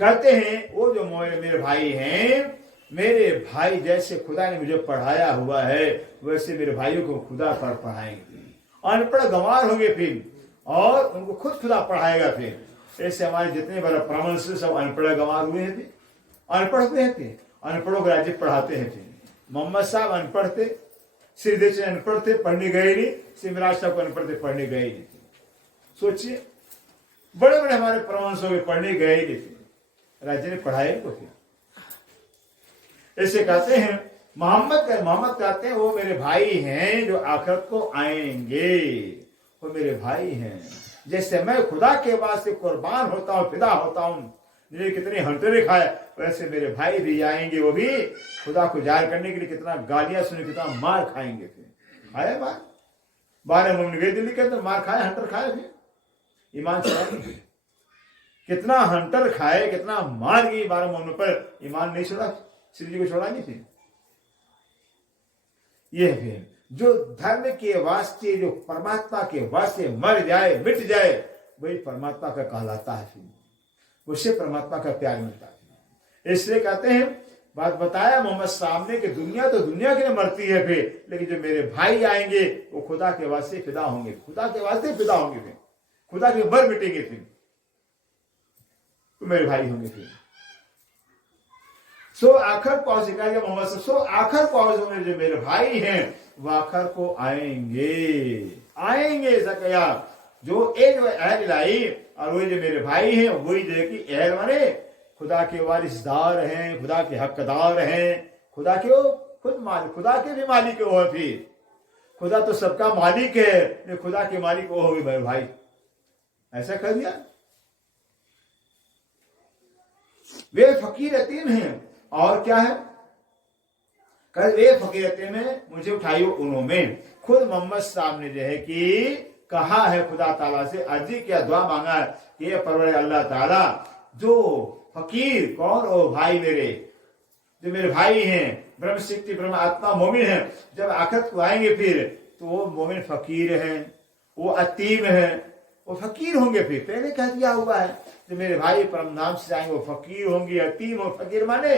कहते हैं वो जो मेरे भाई हैं, मेरे भाई जैसे खुदा ने मुझे पढ़ाया हुआ है वैसे मेरे भाइयों को खुदा पर पढ़ाएंगे। अनपढ़ गंवार होंगे फिर, और उनको खुद खुदा पढ़ाएगा फिर। ऐसे हमारे जितने बड़े ब्राह्मण से सब अनपढ़ गंवार हुए हैं, फिर अनपढ़ हुए हैं, फिर अनपढ़ों को राज्य पढ़ाते हैं। फिर मोहम्मद साहब अनपढ़ थे, श्रीदेव अनपढ़ थे, पढ़ने गए नहीं, सिमराज साहब को अनपढ़ थे, पढ़ने गए नहीं। सोचिए बड़े बड़े हमारे प्रवंश हो गए, पढ़ने गए नहीं थे, राज्य ने पढ़ाया को। फिर ऐसे कहते हैं मोहम्मद कहते हैं वो मेरे भाई हैं जो आखिरत को आएंगे, वो मेरे भाई हैं। जैसे मैं खुदा के वास्ते कुर्बान होता हूँ, फिदा होता हूँ, जिन्हें कितने हंटरे खाए, वैसे मेरे भाई भी आएंगे, वो भी खुदा को जाहिर करने के लिए कितना गालियां सुने, कितना मार खाएंगे। फिर खाए मार, 12 महीने गए दिल्ली के अंदर, मार खाए, हंटर खाए, फिर ईमान छोड़ा, कितना हंटर खाए, कितना मार गई 12 महीनों पर, ईमान नहीं छोड़ा, श्री जी को छोड़ा नहीं। फिर यह फिर जो धर्म के वास्ते, जो परमात्मा के वास्ते मर जाए, मिट जाए, वही परमात्मा का कहलाता है। फिर उससे परमात्मा का प्यार मिलता है। इसलिए कहते हैं, बात बताया मोहम्मद साहब ने कि दुनिया तो दुनिया के लिए मरती है फिर, लेकिन जो मेरे भाई आएंगे वो खुदा के वास्ते फिदा होंगे, खुदा के वास्ते फिदा होंगे, फिर खुदा के मर मिटेंगे, फिर तो मेरे भाई होंगे। फिर सो आखिर को सिखाया मोहम्मद से, सो आखिर को मेरे जो मेरे भाई हैं वो आखिर को आएंगे ऐसा कहा। जो एक अहल लाई और वही जो मेरे भाई हैं, वही जो कि अहल माने खुदा के वारिसदार हैं, खुदा के हकदार हैं, खुदा के खुद मालिक, खुदा के भी मालिक हो। फिर खुदा तो सबका मालिक है, खुदा के मालिक वो होगी मेरे भाई, ऐसा कर दिया। वे फकीर यतीम हैं, और क्या है? कल वे फकीर यतीम में मुझे उठाइयो उन्होंने। खुद मोहम्मद साहब ने जो है कि कहा है, खुदा ताला से अर्जी किया, दुआ मांगा है कि परवर अल्लाह ताला जो फकीर कौन, ओ भाई मेरे जो मेरे भाई हैं, ब्रह्म शक्ति ब्रह्म आत्मा मोमिन है, जब आखिरत को आएंगे फिर तो वो मोमिन फकीर हैं, वो अतीम है, वो फकीर होंगे। फिर पहले कह दिया हुआ है जो मेरे भाई परम धाम से जाएंगे वो फकीर होंगे, अतीम और फकीर माने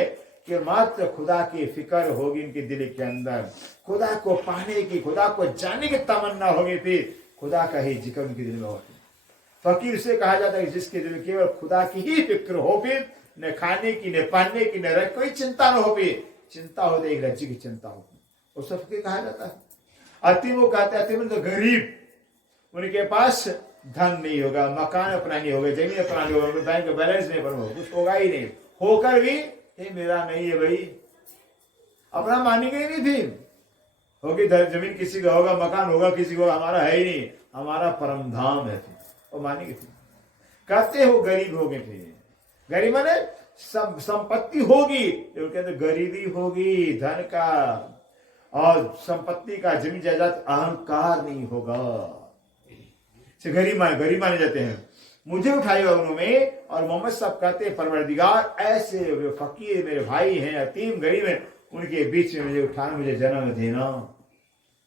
कि मात्र खुदा की फिक्र होगी इनके दिल के अंदर, खुदा को पाने की, खुदा को जानने की तमन्ना होगी, फिर खुदा का ही जिक्र उनके दिल में होगा। फकीर से कहा जाता है जिसके दिल केवल खुदा की ही फिक्र हो, फिर न खाने की, न पहनने की, न कोई चिंता न हो, फिर चिंता हो तो एक राज्य की चिंता हो, उस फकीर कहा जाता है। अतीम वो कहते हैं, अतीम तो गरीब, उनके पास धन नहीं होगा, मकान अपना नहीं होगा, जमीन अपना नहीं होगा, बैंक का बैलेंस नहीं बनोगा, कुछ होगा ही नहीं, होकर भी ये मेरा नहीं है भाई, अपना मानेंगे ही नहीं। फिर होगी जमीन किसी का होगा, मकान होगा किसी को, हमारा है ही नहीं, हमारा परम धाम है, फिर वो मानेंगे। फिर कहते हो गरीब हो गए, फिर गरीब माने संपत्ति होगी, कहते गरीबी होगी, धन का और संपत्ति का, जमीन जायदाद, अहंकार नहीं होगा, गरीब माने जाते हैं। मुझे उठाए उन्होंने, और मोहम्मद साहब कहते हैं परवरदिगार ऐसे फकीर मेरे भाई हैं, अतीम गरीब हैं, उनके बीच में मुझे उठाना, मुझे जन्म देना।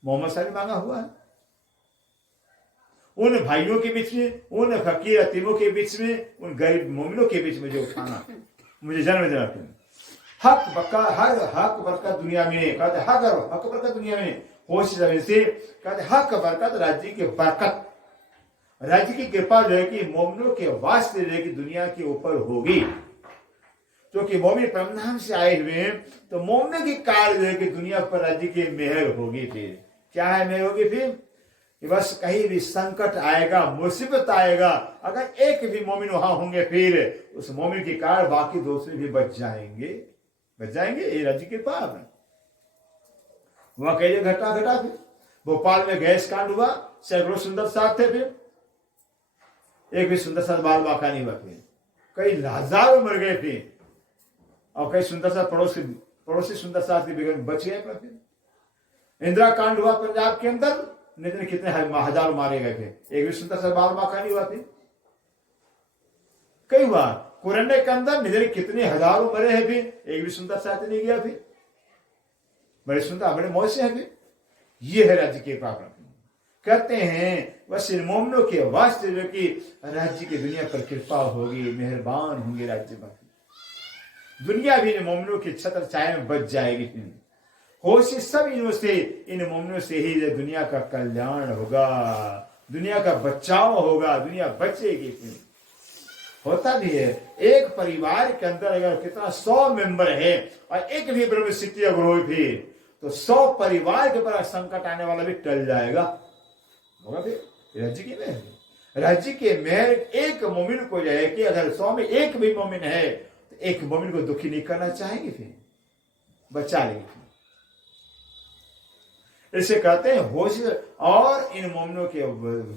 मोहम्मद साहब ने मांगा हुआ है उन भाइयों के बीच में, उन फकीर अतीमों के बीच में, उन गरीब मोमिनों के बीच में मुझे उठाना, मुझे जन्म देना। हक बका, हर हक बरकत दुनिया में, कहते हक बरकत दुनिया में होश से, कहते हक बरकत राज्य की बरकत, राज्य की कृपा जो है कि मोमिनों के वास्ते जो है कि दुनिया के ऊपर होगी, क्योंकि मोमिन परमधाम से आए हुए हैं, तो मोमिन की कार्य जो है कि दुनिया पर राज्य की मेहर होगी। फिर क्या है मेहर होगी? फिर बस कहीं भी संकट आएगा, मुसीबत आएगा, अगर एक भी मोमिन वहां होंगे, फिर उस मोमिन के कारण बाकी दूसरे भी बच जाएंगे। ये राज्य की कृपा है। वहां कई घटा फिर भोपाल में गैस कांड हुआ, सैकड़ों सुंदर साथ थे, फिर एक भी सुंदर साथ बाल बाका नहीं हुआ, फिर कई हजारों मर गए, फिर और कई सुंदर साथ पड़ोसी सुंदर साथ के बिगड़ बच गए। फिर इंदिरा कांड हुआ पंजाब के अंदर, नहीं कितने हजारों मारे गए थे, एक भी सुंदर साथ बाल बाका नहीं हुआ। फिर कई हुआ कोरोना के अंदर, निधर कितने हजारों मरे हैं, फिर एक भी सुंदर साथ नहीं गया। फिर बड़े सुंदर बड़े मौज से है। फिर ये है राज्य की कृपा। कहते हैं बस इन मोमिनों के वास्ते जो कि राज्य की दुनिया पर कृपा होगी, मेहरबान होंगे राज्य पर, दुनिया भी इन मोमिनों की छत्र छाया में बच जाएगी। होश सब इन मोमिनों से ही दुनिया का कल्याण होगा, दुनिया का बचाव होगा, दुनिया बचेगी। होता भी है एक परिवार के अंदर अगर कितना 100 मेंबर है और एक भी ब्रह्म शक्ति अगर हो, फिर तो 100 परिवार के ऊपर संकट आने वाला भी टल जाएगा। होगा फिर राज्य की मेहर, राज्य के मेहर एक मोमिन को जाए कि अगर 100 में एक भी मोमिन है तो एक मोमिन को दुखी नहीं करना चाहेंगे, फिर बचा लेंगे। इसे कहते हैं होश। और इन मोमिनों के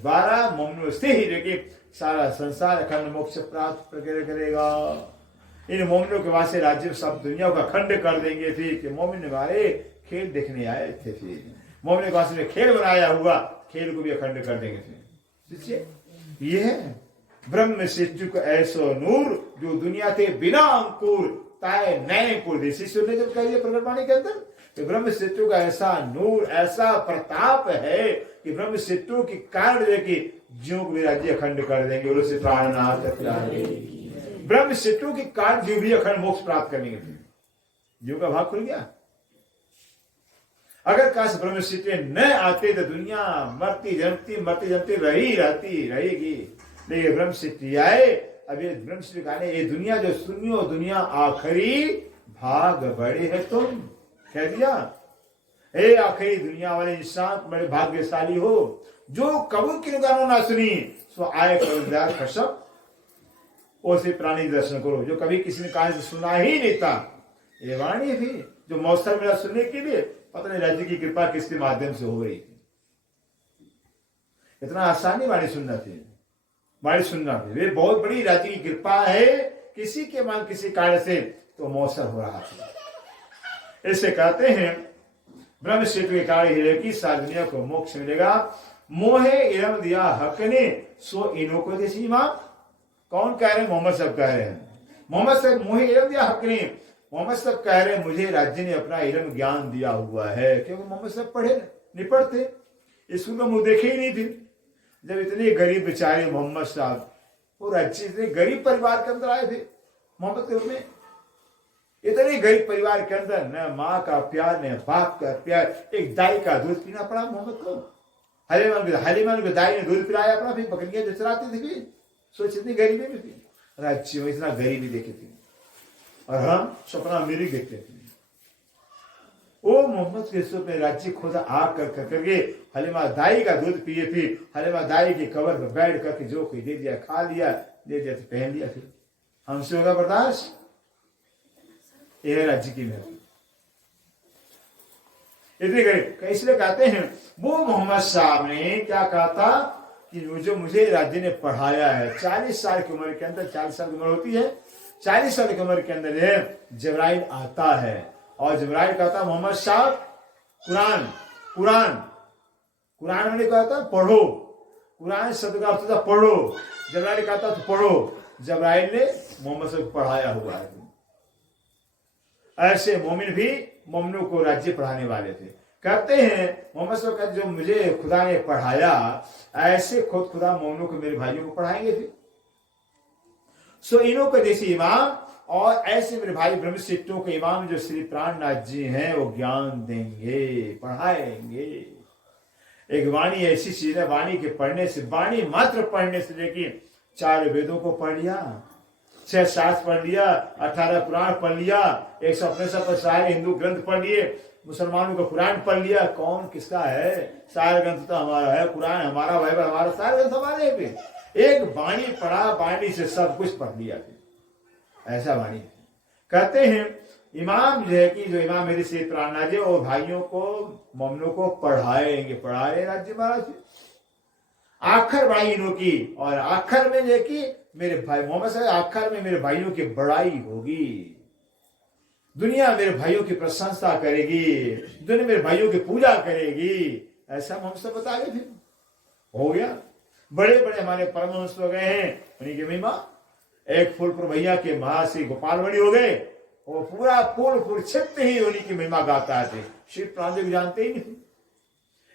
द्वारा, मोमिनों से ही देखिए सारा संसार अखंड मोक्ष प्राप्त करेगा। इन मोमिनों के वास्ते राज्य सब दुनिया का खंड कर देंगे। फिर कि मोमिन हमारे खेल देखने आए थे, फिर मोमिन के वास्ते खेल बनाया हुआ, खेल को भी अखंड कर देंगे। ये है ब्रह्म शिशु को ऐसो नूर जो दुनिया थे बिना अंकुर ताए नए कुर। शिशु ने जब कही प्रकटवाणी के अंदर कि ब्रह्म शिशु का ऐसा नूर, ऐसा प्रताप है कि ब्रह्म शिशु के कारण कि जीव भी राज्य अखंड कर देंगे। ब्रह्म शिशु के कारण जीव भी अखंड मोक्ष प्राप्त करेंगे। जीव का भाग खुल गया। अगर काश ब्रह्म शिशु न आते तो दुनिया मरती जमती रहेगी। लेकिन ब्रह्म शिशु आए, अब ये ब्रह्म शिशु कहने ये दुनिया जो सुनियो, दुनिया आखिरी भाग बड़े है तुम, कह दिया। हे आखिरी दुनिया वाले इंसान बड़े भाग्यशाली हो, जो कबू की गानों ना सुनी सो आए परवरदिगार कसम उसे प्राणी दर्शन करो। जो कभी किसी ने कहानी सुना ही नहीं था, ये वाणी भी जो मौसम मिला सुनने के लिए, पता नहीं राज्य की कृपा किसके माध्यम से हो रही थी। इतना आसानी वाणी सुनना थी, वे बहुत बड़ी राज्य की कृपा है। किसी के मन किसी कार्य से तो मौसम हो रहा था। इसे कहते हैं ब्रह्म शिशु के कार्य की सारी दुनिया को मोक्ष मिलेगा। मोहे इरम दिया हक ने सो इनो को देसी मां। कौन कह रहे हैं? मोहम्मद साहब कह रहे हैं। मोहम्मद साहब मोहे इरम दिया हक ने, मोहम्मद साहब कह रहे हैं मुझे राज्य ने अपना इल्म ज्ञान दिया हुआ है, क्योंकि मोहम्मद साहब पढ़े नहीं पढ़ते, स्कूल में मुंह देखे ही नहीं थे। जब इतने गरीब बेचारे मोहम्मद साहब, वो राज्य इतने गरीब परिवार के अंदर आए थे मोहम्मद के रूप में, इतने गरीब परिवार के अंदर न माँ का प्यार न बाप का प्यार, एक दाई का दूध पीना पड़ा मोहम्मद को। हलीमा को दाई ने दूध पिलाया अपना, फिर बकरियां जो चराती थी, फिर सोच इतनी गरीबी में थी, राज्य में इतना गरीबी देखी थी, और हम सपना अमीरी देखते थे। वो मोहम्मद के सूप में राज्य खुदा आग कर करके हलीमा दाई का दूध पिए, फिर हलीमा दाई की कब्र पर बैठ करके जो कोई दे दिया, खा लिया, दे दिया तो पहन लिया, फिर हमसे होगा बर्दाश्त? यह राज्य की मेहनत इतनी गरीब। इसलिए कहते हैं वो मोहम्मद साहब ने क्या कहा था कि जो मुझे राज्य ने पढ़ाया है, 40 साल की उम्र के अंदर, 40 साल की उम्र होती है, 40 साल की उम्र के अंदर है जबराइल आता है, और जबराइल कहता मोहम्मद साहब कुरान कुरान कुरान मैंने कहा था पढ़ो, कुरान शब्द का अर्थ था पढ़ो, जबराइल कहता तो पढ़ो। जबराइल ने मोहम्मद साहब को पढ़ाया हुआ है। ऐसे मोमिन भी मोमिनों को राज्य पढ़ाने वाले थे। कहते हैं मोहम्मद साहब का जो मुझे खुदा ने पढ़ाया, ऐसे खुद खुदा मोमिनों को, मेरे भाइयों को पढ़ाएंगे फिर। सो इन्हों के जैसे इमाम और ऐसे मेरे भाई ब्रह्मसिद्धों के इमाम जो श्री प्राणनाथ जी हैं, वो ज्ञान देंगे, पढ़ाएंगे। एक वाणी ऐसी चीज है, वाणी के पढ़ने से, वाणी मात्र पढ़ने से, लेकिन 4 वेदों को पढ़ लिया, 6 शास्त्र पढ़ लिया, 18 पुराण पढ़ लिया, 150 सारे हिंदू ग्रंथ पढ़ लिए, मुसलमानों का कुरान पढ़ लिया, कौन किसका है? सारे ग्रंथ तो हमारा है, कुरान हमारा, बाइबल हमारा, सारे ग्रंथ हमारे हैं। एक वाणी पढ़ा, वाणी से सब कुछ पढ़ लिया, ऐसा वाणी। कहते हैं इमाम जो है कि जो इमाम मेरे से प्राणनाथ जी और भाइयों को, मोमिनों को पढ़ाएंगे, पढ़ाए राज्य महाराज। आखिर बड़ाई इन्हों की, और आखिर में जो कि मेरे भाई मोहम्मद साहब, आखिर में मेरे भाइयों की बड़ाई होगी, दुनिया मेरे भाइयों की प्रशंसा करेगी, दुनिया मेरे भाइयों की पूजा करेगी, ऐसा मोहम्मद साहब बता गए थे। हो गया। बड़े बड़े हमारे परमहंस हो गए हैं, उन्हीं की महिमा। एक फूलपुर भैया के महाश्री गोपाल बड़ी हो गए, वो पूरा फूलपुर क्षेत्र ही उन्हीं की महिमा गाता है। शिव प्रांत जानते ही नहीं।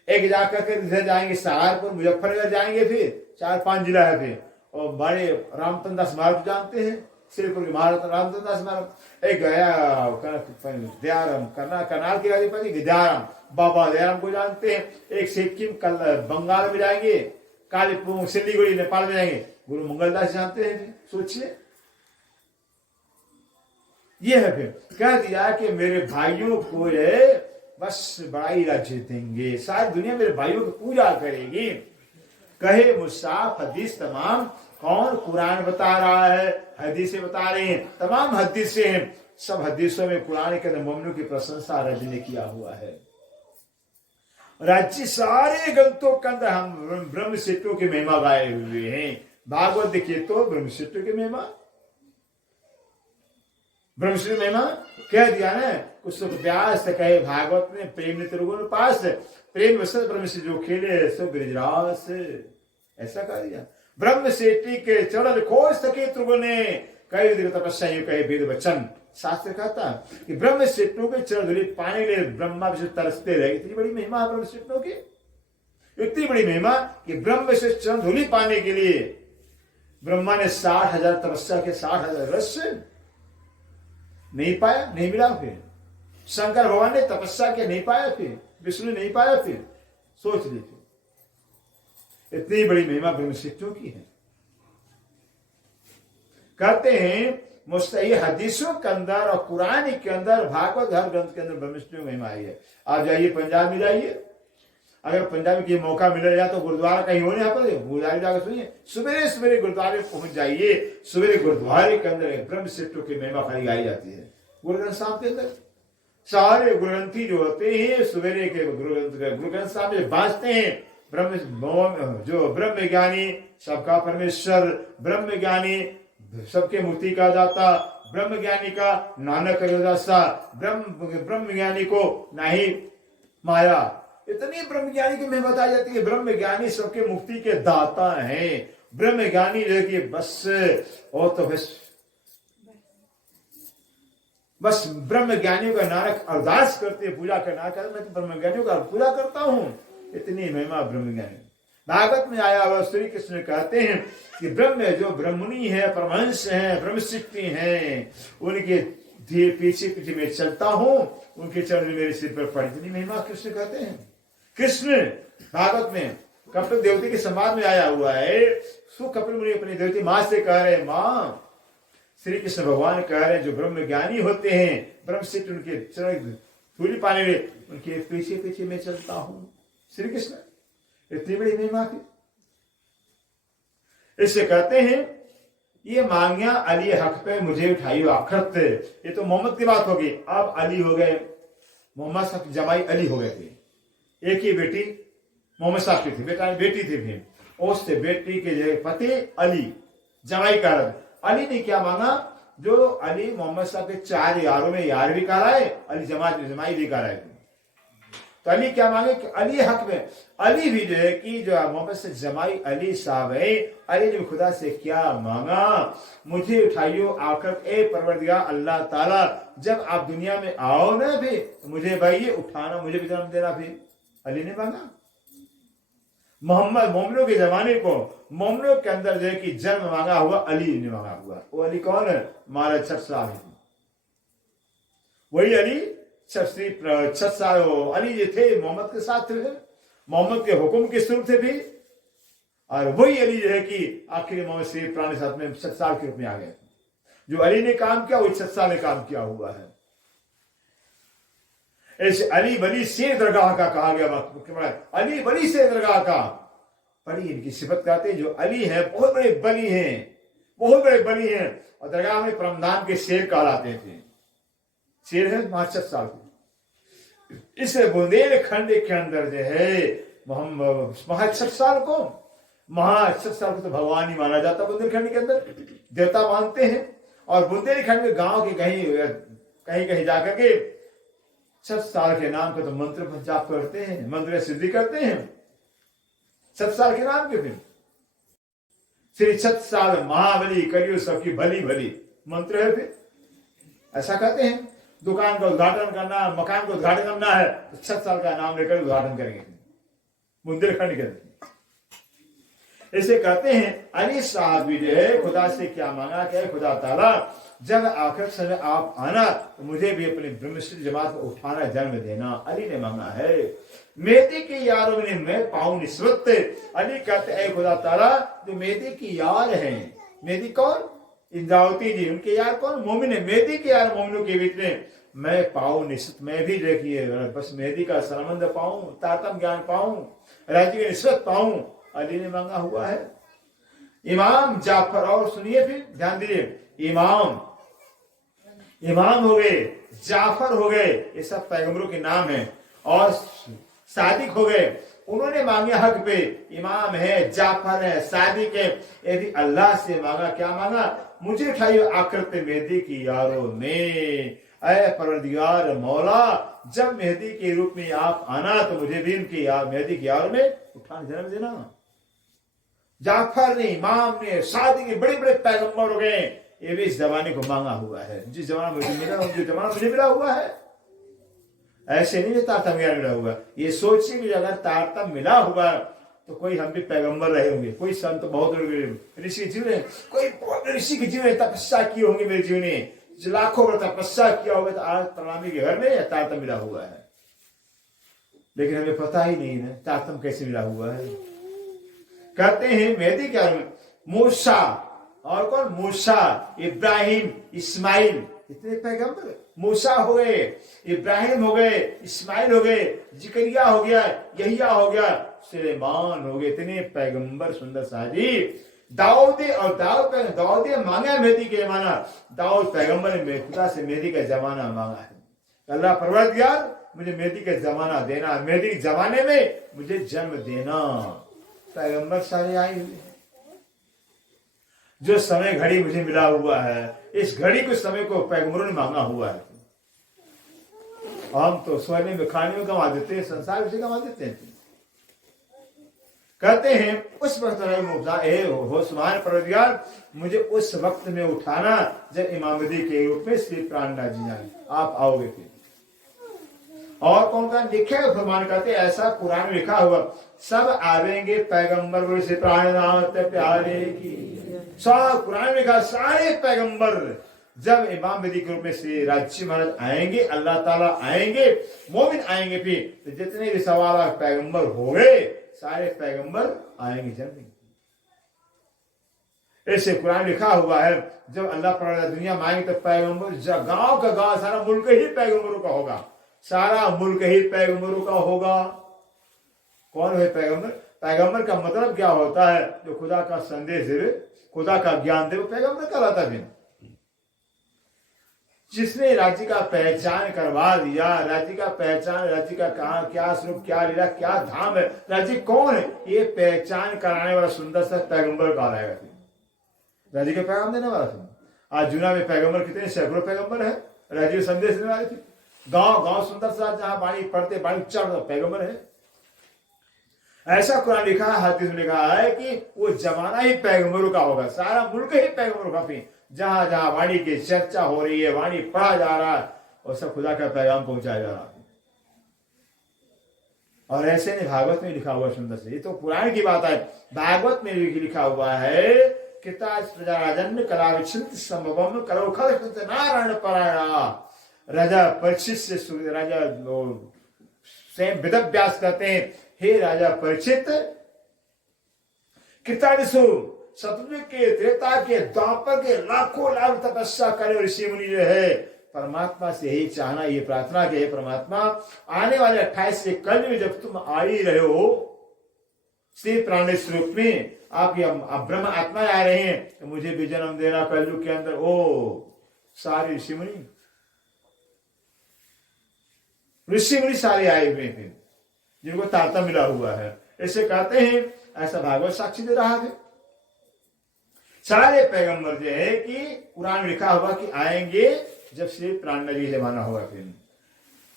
एक जाकर के इधर जाएंगे सहारपुर, मुजफ्फरनगर जाएंगे, फिर 4-5 जिला है फिर, और बड़े रामचंद्र दास महाराज जानते हैं, श्रीपुर के महाराज रामचंद्र दास महाराज। एक गया दयाराम करनाल के अधिपति दयाराम, बाबा दयाराम को जानते हैं। एक सिक्किम, कल बंगाल में जाएंगे, कालीपुर सिल्लीगुड़ी नेपाल में जाएंगे, गुरु मंगलदास जानते हैं। सोचिए, ये है। फिर कह दिया कि मेरे भाइयों को बस बड़ाई राज्य देंगे, सारी दुनिया मेरे भाइयों की पूजा करेगी। कहे मुसाफ हदीस तमाम, कौन कुरान बता रहा है? हदीसें बता रहे हैं, तमाम हदीसें हैं। सब हदीसों में कुरान के अंदर मोमिनों की प्रशंसा राज्य ने किया हुआ है। राज्य सारे ग्रंथों के अंदर हम ब्रह्मसिद्धों की महिमा गाए हुए हैं। भागवत देखिए तो ब्रह्मसिद्धों की महिमा, ब्रह्मसिद्ध महिमा कह दिया ना, कुछ तो व्यास कहे भागवत में, प्रेम ने पास प्रेम वसत ब्रह्मसिद्ध जो खेले सो ब्रिजरास, ऐसा कह दिया। ब्रह्मसिद्धि के चरण खोज सके त्रिगुणे, कई तपस्या कहे वेद वचन। शास्त्र कहता कि ब्रह्मसिद्धों के चरण धूलि पाने के लिए ब्रह्मा विष्णु तरसते रहे। इतनी बड़ी महिमा है ब्रह्मसिद्धों की, इतनी बड़ी महिमा कि ब्रह्म से चरण धूलि पाने के लिए ब्रह्मा ने 60,000 तपस्या के, 60,000 रहस्य नहीं पाया, नहीं मिला। फिर शंकर भगवान ने तपस्या के, नहीं पाया। फिर विष्णु नहीं पाया। फिर सोच लीजिए, इतनी बड़ी महिमा ब्रह्मसिद्धों की है। कहते हैं मुस्तही हदीसों के अंदर और कुरान के अंदर, भागवत हर ग्रंथ के अंदर ब्रह्मसिद्धों की महिमा आई है। आप जाइए पंजाब में जाइए, अगर पंजाब की मौका मिलेगा तो गुरुद्वारा कहीं हो, यहाँ पर गुरुद्वारे जाकर सुनिए, सवेरे सवेरे गुरुद्वारे पहुंच जाइए। सवेरे गुरुद्वारे के अंदर ब्रह्मसिद्धों की महिमा खाली गाई जाती है। गुरु ग्रंथ साहब के अंदर सारे गुरुग्रंथी जो होते हैं, सवेरे के गुरु ग्रंथ साहब में बांचते हैं। जो ब्रह्म ज्ञानी सबका परमेश्वर, ब्रह्म ज्ञानी सबके मुक्ति का दाता, ब्रह्म ज्ञानी का नानक दासा, ब्रह्म ज्ञानी को नहीं माया। इतनी ब्रह्म ज्ञानी की महिमा बताई जाती है। ब्रह्म ज्ञानी सबके मुक्ति के दाता हैं। ब्रह्म ज्ञानी जो कि बस और तो बस बस ब्रह्म ज्ञानियों का नारक अरदास करते पूजा करना मैं तो ब्रह्म ज्ञानियों का पूजा करता हूं। इतनी महिमा ब्रह्म ज्ञानी। भागवत में आया हुआ श्री कृष्ण कहते हैं कि ब्रह्म जो ब्रह्मणि है, परमहंस है, ब्रह्मशिष्टि है, उनके पीछे पीछे मैं चलता हूं, उनके चरण मेरे सिर पर पड़ी। इतनी महिमा कृष्ण कहते हैं। कृष्ण भागवत में कपिल देवती के संवाद में आया हुआ है। सो कपिल मुनि अपनी देवती मां से कह रहे, मां श्री कृष्ण भगवान कह रहे हैं जो ब्रह्म ज्ञानी होते हैं, ब्रह्मशिष्ट, उनके चरण धूलि पाने में उनके पीछे पीछे मैं चलता हूं। श्री कृष्ण इतनी बड़ी महिमा थी। इससे कहते हैं ये मांगिया अली हक पे मुझे उठाई आखरत। ये तो मोहम्मद की बात होगी। अब अली हो गए, मोहम्मद साहब की जमाई अली हो गए थे। एक ही बेटी मोहम्मद साहब की थी, बेटा बेटी थी भी। उससे बेटी के पति अली, जमाई का अली ने क्या मांगा, जो अली मोहम्मद साहब के 4 यारों में यार भी कराए, अली जमाई भी कराए। तो अली क्या मांगे कि अली हक में, अली भी जो है कि जो मोहम्मद से जमाई अली साहब है, अली ने खुदा से क्या मांगा, मुझे उठाइयो आकर ए परवरदिगार अल्लाह ताला, जब आप दुनिया में आओ ना भी तो मुझे भाई ये उठाना, मुझे भी जन्म देना। भी अली ने मांगा। मोहम्मद मोमिनों के जमाने को, मोमिनों के अंदर जो है कि जन्म मांगा हुआ अली ने मांगा हुआ। वो अली कौन है? महाराज 6 साल। वही अली 6 साल अली जो थे मोहम्मद के साथ थे, मोहम्मद के हुक्म के स्वरूप थे भी। और वही अली जो है कि आखिरी मोहम्मद से पुराने साथ में 6 साल के रूप में आ गए। जो अली ने काम किया वही 6 साल ने काम किया हुआ है। ऐसे अली बली से दरगाह का कहा गया। अली बली से दरगाह का बड़ी इनकी सिफत कहते हैं। जो अली है बहुत बड़े बली हैं, बहुत बड़े बली हैं। और दरगाह में परमदान के शेर कहलाते थे। शेर है 5 साल के। इस बुंदेलखंड के अंदर जो है मोहम्मद 6 साल को, 6 साल को तो भगवान ही माना जाता। बुंदेलखंड के अंदर देवता मानते हैं। और बुंदेलखंड में गांव के कहीं कहीं जाकर के 6 साल के नाम का तो मंत्र जाप करते हैं, मंत्र सिद्धि करते हैं 6 साल के नाम के। फिर श्री 6 साल महाबली करियो सबकी भली भली मंत्र है। फिर ऐसा कहते हैं दुकान का उद्घाटन करना, मकान का उद्घाटन करना है तो 6 साल का नाम लेकर उद्घाटन करेंगे बुंदेलखंड के अंदर। ऐसे कहते हैं अली साहब भी जो है खुदा से क्या मांगा, क्या खुदा ताला जब आखिर समय आप आना तो मुझे भी अपनी ब्रह्मश्री जमात को उठाना, जन्म देना। अली ने मांगा है। मेहदी के यारों में मैं पाऊं निस्बत। अली कहते हैं खुदा ताला जो मेहदी की यार है, मेहदी कौन? इंद्रावती जी, उनके यार कौन? मोमिन है। मेहदी के यार मोमिनों के बीच में मैं पाऊं निस्बत। मैं भी देखिए बस मेहदी का संबंध पाऊं, तारतम ज्ञान पाऊं, राज्य की निस्बत पाऊं। अली ने मांगा हुआ है। इमाम जाफर, और सुनिए फिर ध्यान दीजिए, इमाम हो गए, जाफर हो गए, ये सब पैगंबरों के नाम है। और सादिक हो गए, उन्होंने मांगे हक पे। इमाम है, जाफर है, सादिक है। ये भी अल्लाह से मांगा। क्या मांगा? मुझे उठाइए आखिरत मेहदी की यारों में। ऐ परवरदिगार मौला जब मेहदी के रूप में आप आना तो मुझे भी उनकी मेहदी की यारों में उठाना, जन्म देना। जाफर ने, इमाम ने, सादिक ने, बड़े बड़े पैगंबर हो गए। ये भी इस जमाने को मांगा हुआ है। जिस जमाना मुझे मिला, जो जमाना मुझे मिला हुआ है, ऐसे नहीं तारतम ज्ञान मिला हुआ। ये सोचिए कि अगर तारतम मिला हुआ तो कोई हम भी पैगंबर रहे होंगे। कोई संत बहुत ऋषि जीव है, कोई बहुत ऋषि के जीव ने तपस्या की होंगे मेरे जीव ने, लाखों बार तपस्या किया होगा तो आज प्रणामी के घर में या तारतम मिला हुआ है। लेकिन हमें पता ही नहीं है तारतम कैसे मिला हुआ है। कहते हैं मेहदी क्या? मूसा, और कौन? मूसा, इब्राहिम, इस्माइल, इतने पैगंबर। मूसा हो गए, इब्राहिम हो गए, इस्माइल हो गए, जिकरिया हो गया, यहिया हो गया, सुलेमान हो गए। इतने पैगंबर सुंदर साजी। दाऊदे, और दाऊदे मांगा मेहदी के जमाना। दाऊद पैगंबर ने खुदा से मेहदी का जमाना मांगा है। अल्लाह परवरदिगार मुझे मेहदी का जमाना देना, मेहदी के जमाने में मुझे जन्म देना। पैगंबर सारे आए हुए हैं। जो समय घड़ी मुझे मिला हुआ है, इस घड़ी के समय को पैगंबरों ने मांगा हुआ है। हम तो सोने में खाने में कमा देते हैं, संसार में कमा देते हैं। कहते हैं उस वक्त हो सुभान परवरदिगार, मुझे उस वक्त में उठाना जब इमामदी के रूप में श्री प्राणनाथ जी जाए, आप आओगे फिर। और कौन कौन लिखे फरमान करते, ऐसा कुरान में लिखा हुआ, सब आवेंगे पैगंबर बोले से प्राणनाथ प्यारे की। सब कुरान में लिखा, सारे पैगंबर जब इमाम बदी के रूप में श्री राजी महाराज आएंगे, अल्लाह ताला आएंगे, मोमिन आएंगे, फिर तो जितने भी सवाल पैगंबर हो गए, सारे पैगंबर आएंगे जब। ऐसे कुरान लिखा हुआ है, जब अल्लाह पर दुनिया में आएंगे तो पैगंबर गांव का गांव, सारा मुल्क ही पैगंबरों का होगा, सारा मुल्क ही पैगंबरों का होगा। कौन है पैगंबर? पैगंबर का मतलब क्या होता है? जो खुदा का संदेश दे, खुदा का ज्ञान दे, वो पैगंबर कहलाता है। जिसने राज्य का पहचान करवा दिया, राज्य का पहचान, राज्य का कहां क्या स्वरूप, क्या लीला, क्या धाम है, राज्य कौन है, ये पहचान कराने वाला सुंदर सा पैगंबर कहा जाएगा। राज्य का पैगाम देने वाला था। आज जुना में पैगंबर कितने, सैकड़ों पैगंबर है, राज्य संदेश देने वाले थे। गांव गांव सुंदर सा जहां बाणी पढ़ते, बाणी चढ़ पैगंबर है। ऐसा कुरान लिखा है, हदीस में लिखा है कि वो जमाना ही पैगंबरों का होगा, सारा मुल्क ही पैगंबरों का। फिर जहां जहां वाणी की चर्चा हो रही है, वाणी पढ़ा जा रहा है, और सब खुदा का पैगाम पहुंचाया जा रहा है। और ऐसे ने भागवत में लिखा हुआ सुंदर से, ये तो पुराण की बात है, भागवत में भी लिखा हुआ है, किता प्रजाराजन्य कला विचिंत संभवम करो खल नारायण परायणा। राजा परीक्षित से राजा वेदव्यास कहते हैं, हे राजा परीक्षित, कृतादिशु सतयुग के, त्रेता के, द्वापर के लाखों लाख तपस्या करे ऋषि मुनि जो है, परमात्मा से यही चाहना, ये प्रार्थना के, परमात्मा आने वाले 28 से कल में जब तुम आ ही रहे हो श्री प्राणी स्वरूप में, आप ब्रह्म आत्मा आ रहे हैं, तो मुझे भी जन्म देना कलयुग के अंदर। ओ सारे ऋषि मुनि सारे आए हुए हैं, जिनको तारतम्य मिला हुआ है। ऐसे कहते हैं, ऐसा भागवत साक्षी दे रहा है। सारे पैगंबर जो है कि कुरान में लिखा हुआ कि आएंगे जब श्री प्राण नबी जमाना होगा। फिर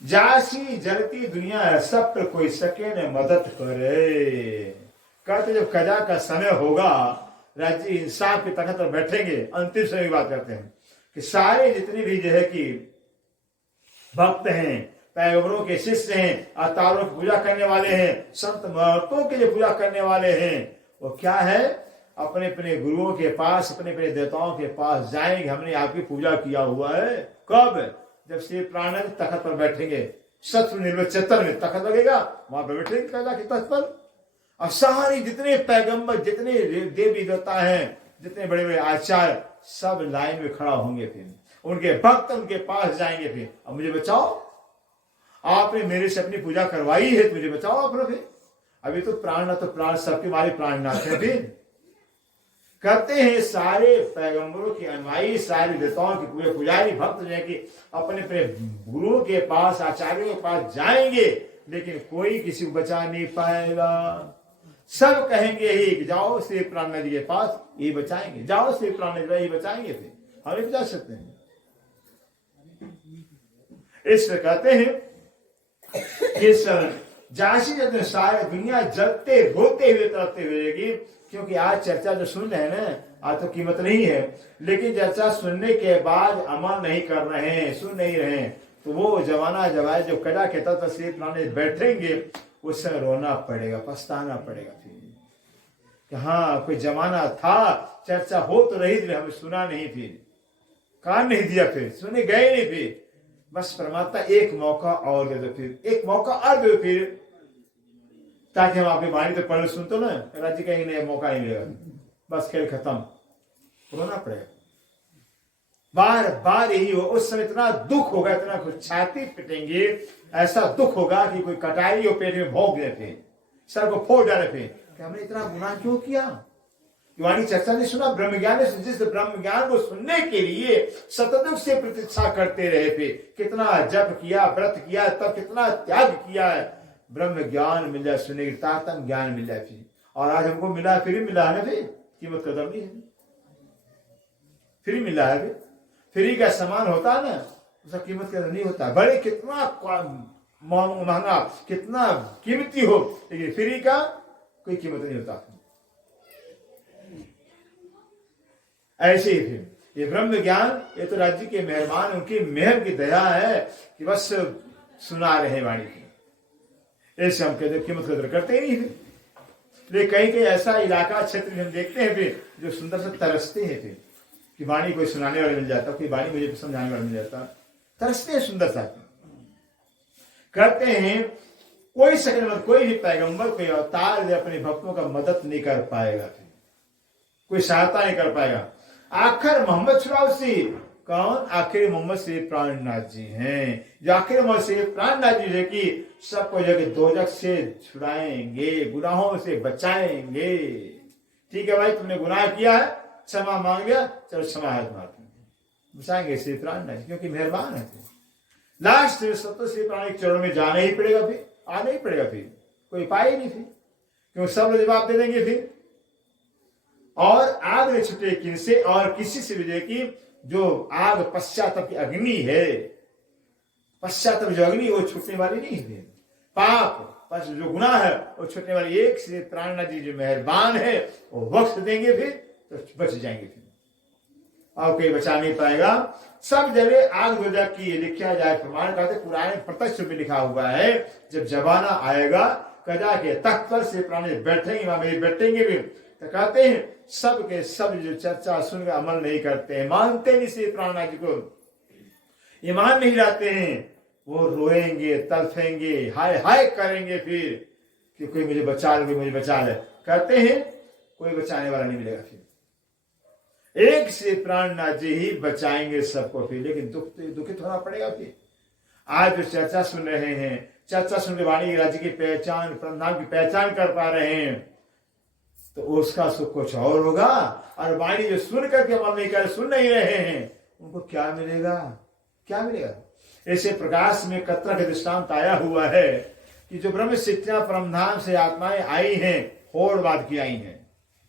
जासी जलती दुनिया, सब पर कोई सके न मदद करे। कहते जब कजा का समय होगा, राज्य इंसाफ के तख्त पर बैठेंगे, अंतिम समय की बात करते हैं कि सारे जितने भी जो है कि भक्त हैं, पैगंबरों के शिष्य हैं, अवतारों की पूजा करने वाले हैं, संत महतों के लिए पूजा करने वाले हैं, वो क्या है, अपने अपने गुरुओं के पास, अपने अपने देवताओं के पास जाएंगे। हमने आपकी पूजा किया हुआ है। कब? जब श्री प्राणनाथ तख्त पर बैठेंगे, शत्रु निर्वचन में तख्त लगेगा, वहां पर बैठेंगे कजा के तख्त पर। और सारी जितने पैगंबर, जितने देवी देवता हैं, जितने बड़े बड़े आचार्य, सब लाइन में खड़ा होंगे। फिर उनके भक्त उनके पास जाएंगे। फिर अब मुझे बचाओ, आपने मेरे से अपनी पूजा करवाई है, तो मुझे बचाओ आप। फिर अभी तो प्राणनाथ, तो प्राण सबके मारे प्राणनाथ है। फिर करते हैं सारे पैगंबरों के अनुयायी, सारे देवताओं के पूरे पुजारी भक्त जो है कि अपने अपने गुरुओं के पास, आचार्यों के पास जाएंगे, लेकिन कोई किसी को बचा नहीं पाएगा। सब कहेंगे ही कि जाओ श्री प्राणनाथ जी के पास, ये बचाएंगे, जाओ श्री प्राणनाथ जी, ये बचाएंगे। फिर हम नहीं बचा सकते हैं। इसलिए कहते हैं इस जासी जब सारे दुनिया जलते रोते हुए तड़पते हुए, क्योंकि आज चर्चा जो सुन रहे हैं ना, आज तो कीमत नहीं है, लेकिन चर्चा सुनने के बाद अमल नहीं कर रहे हैं, सुन नहीं रहे हैं, तो वो जमाना जब आए, जो कड़ा के तत्व से बैठेंगे, उस समय रोना पड़ेगा, पछताना पड़ेगा। फिर कि हाँ कोई जमाना था, चर्चा हो तो रही थी, हमें सुना नहीं, फिर कान नहीं दिया, फिर सुने गए नहीं। फिर बस परमात्मा एक मौका और दे दो, फिर एक मौका और दे दो, फिर ताकि हम आपकी वाणी तो पढ़ सुन तो ना, राज्य कहीं नहीं, मौका नहीं मिलेगा, बस खेल खत्म, रोना पड़ेगा। बार बार यही हो। उस समय इतना दुख होगा, इतना कुछ छाती पिटेंगे, ऐसा दुख होगा कि कोई कटाई हो पेट में भोग दे, फिर सर को फोड़ डाले, फिर कि हमने इतना गुनाह क्यों किया। वाणी चर्चा ने सुना, ब्रह्म ज्ञान ने, जिस ब्रह्म ज्ञान को सुनने के लिए सतयुग से प्रतीक्षा करते रहे, फिर कितना जप किया, व्रत किया, तब कितना त्याग किया है, ब्रह्म ज्ञान मिल जाए, सुनने की ताकत ज्ञान मिल जाए। फिर और आज हमको मिला, फिर मिला है ना, फिर कीमत कदर नहीं है, फिर मिला है। फिर फ्री का सामान होता है ना, उसका कीमत कदर नहीं होता। बड़े कितना महंगा, कितना कीमती हो, लेकिन फ्री का कोई कीमत नहीं होता। ऐसे ही फिर ये ब्रह्म ज्ञान, ये तो राज्य के मेहरबान, उनकी मेहर की दया है कि बस सुना रहे वाणी की। ऐसे हम कहते कीमत कदर करते ही नहीं। लेकिन कहीं कहीं ऐसा इलाका क्षेत्र हम देखते हैं फिर जो सुंदर से तरसते हैं फिर कि वाणी कोई सुनाने वाला मिल जाता, कोई वाणी मुझे समझाने वाला मिल जाता, तरसते हैं सुंदर सा करते हैं। कोई सकल मत, कोई भी पैगंबर, कोई अवतार अपने भक्तों का मदद नहीं कर पाएगा, फिर कोई सहायता नहीं कर पाएगा। आखिर मोहम्मद छुड़ाउसी कौन? आखिर मोहम्मद से प्राणनाथ जी हैं, जो आखिर मोहम्मद से प्राणनाथ जी है कि सबको जगह दोजख से छुड़ाएंगे, गुनाहों से बचाएंगे। ठीक है भाई, तुमने गुनाह किया है, क्षमा मांग लिया, चलो क्षमा हाथ मारते बचाएंगे श्री प्राणनाथ जी, क्योंकि मेहरबान है। लास्ट में सत्य श्री प्राण के चरणों में जाना ही पड़ेगा, फिर आना ही पड़ेगा, फिर कोई पाए ही नहीं, फिर क्योंकि सब लोग जवाब दे देंगे फिर। और आग ने छुटे किनसे, और किसी से भी देखी जो आग पश्चाताप की अग्नि है, पश्चाताप जो अग्नि वो छूटने वाली नहीं है। पाप बस जो गुनाह है वो छूटने वाली, एक से प्राणनाथ जी जो मेहरबान है वो बख्श देंगे, फिर तो बच जाएंगे, फिर और कोई बचा नहीं पाएगा। सब जगह आग दोजख की लिखा जाए, प्रमाण करते पुराने प्रत्यक्ष में लिखा हुआ है। जब जमाना आएगा कजा के तख्त पर से प्राणी बैठेंगे, वहां मेरे बैठेंगे भी, तो कहते हैं सब के सब जो चर्चा सुनकर अमल नहीं करते हैं, मानते नहीं श्री प्राणनाथ जी को, ईमान नहीं लाते हैं, वो रोएंगे, तड़फेंगे, हाय हाय करेंगे फिर कि कोई मुझे बचा ले, मुझे बचा ले। कहते हैं कोई बचाने वाला नहीं मिलेगा, फिर एक से प्राणनाथ जी ही बचाएंगे सबको फिर। लेकिन दुखित होना पड़ेगा फिर। आज जो चर्चा सुन रहे हैं, चर्चा सुन के वाणी राज्य की पहचान, नाम की पहचान कर पा रहे हैं, तो उसका सुख कुछ और होगा। और वाणी जो सुन करके अमल नहीं कर, सुन नहीं रहे हैं, उनको क्या मिलेगा, क्या मिलेगा? ऐसे प्रकाश में कतरा के दृष्टांत आया हुआ है कि जो ब्रह्म शिक्षा परमधाम से आत्माएं आई हैं, होड़बाद की आई हैं।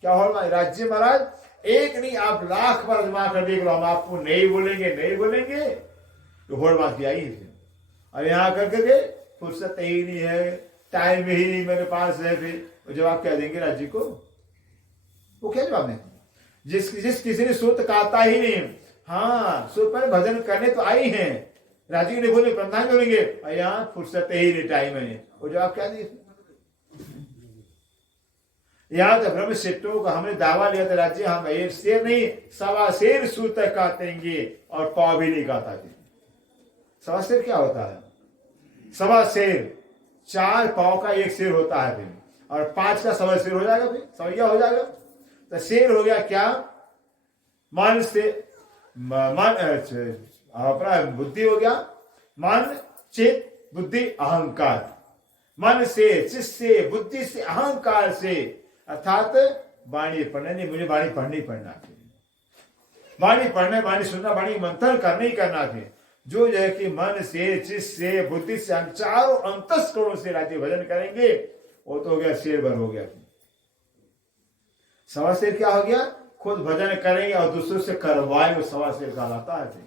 क्या होड़बाद? राज्य महाराज एक नहीं, आप लाख बार जमा कर देख लो, हम आपको नहीं बोलेंगे, नहीं बोलेंगे, तो होड़बाद की आई है। और यहाँ करके फुर्सत ही नहीं है, टाइम ही नहीं मेरे पास है, फिर जवाब क्या देंगे राज्य को? वो क्या जवाब देंगे? जिस किसी ने सूत काता ही नहीं, हाँ सूत पर भजन करने तो आई हैं, राज्य ने बोले प्रधान बोलेंगे, यहाँ फुर्सत ही नहीं, टाइम है, वो जवाब क्या देंगे? यहाँ तो ब्रह्म शिष्टों का हमने दावा लिया था, राज्य हम एक शेर नहीं 1.25 शेर सूत काटेंगे और पाव भी नहीं काटा थे। 1.25 शेर क्या होता है? 1.25 शेर 4 पाव का 1 शेर होता है, फिर और 5 का 1.25 शेर हो जाएगा, फिर सवैया हो जाएगा। तो शेर हो गया क्या? मन से मन अपना बुद्धि हो गया, मन चित्त बुद्धि अहंकार, मन से चित्त से बुद्धि से अहंकार से, अर्थात वाणी पढ़ने नहीं, मुझे वाणी पढ़नी पढ़ना थे, वाणी पढ़ना, वाणी सुनना, वाणी मंथन करना ही करना थे। जो है कि मन से चित्त से बुद्धि से हम चारों अंतस्करणों से राज्य भजन करेंगे, वो तो हो गया शेर भर हो गया। 1.25 शेर क्या हो गया? खुद भजन करेंगे और दूसरों से करवाएंगे, 1.25 शेर कहलाता है।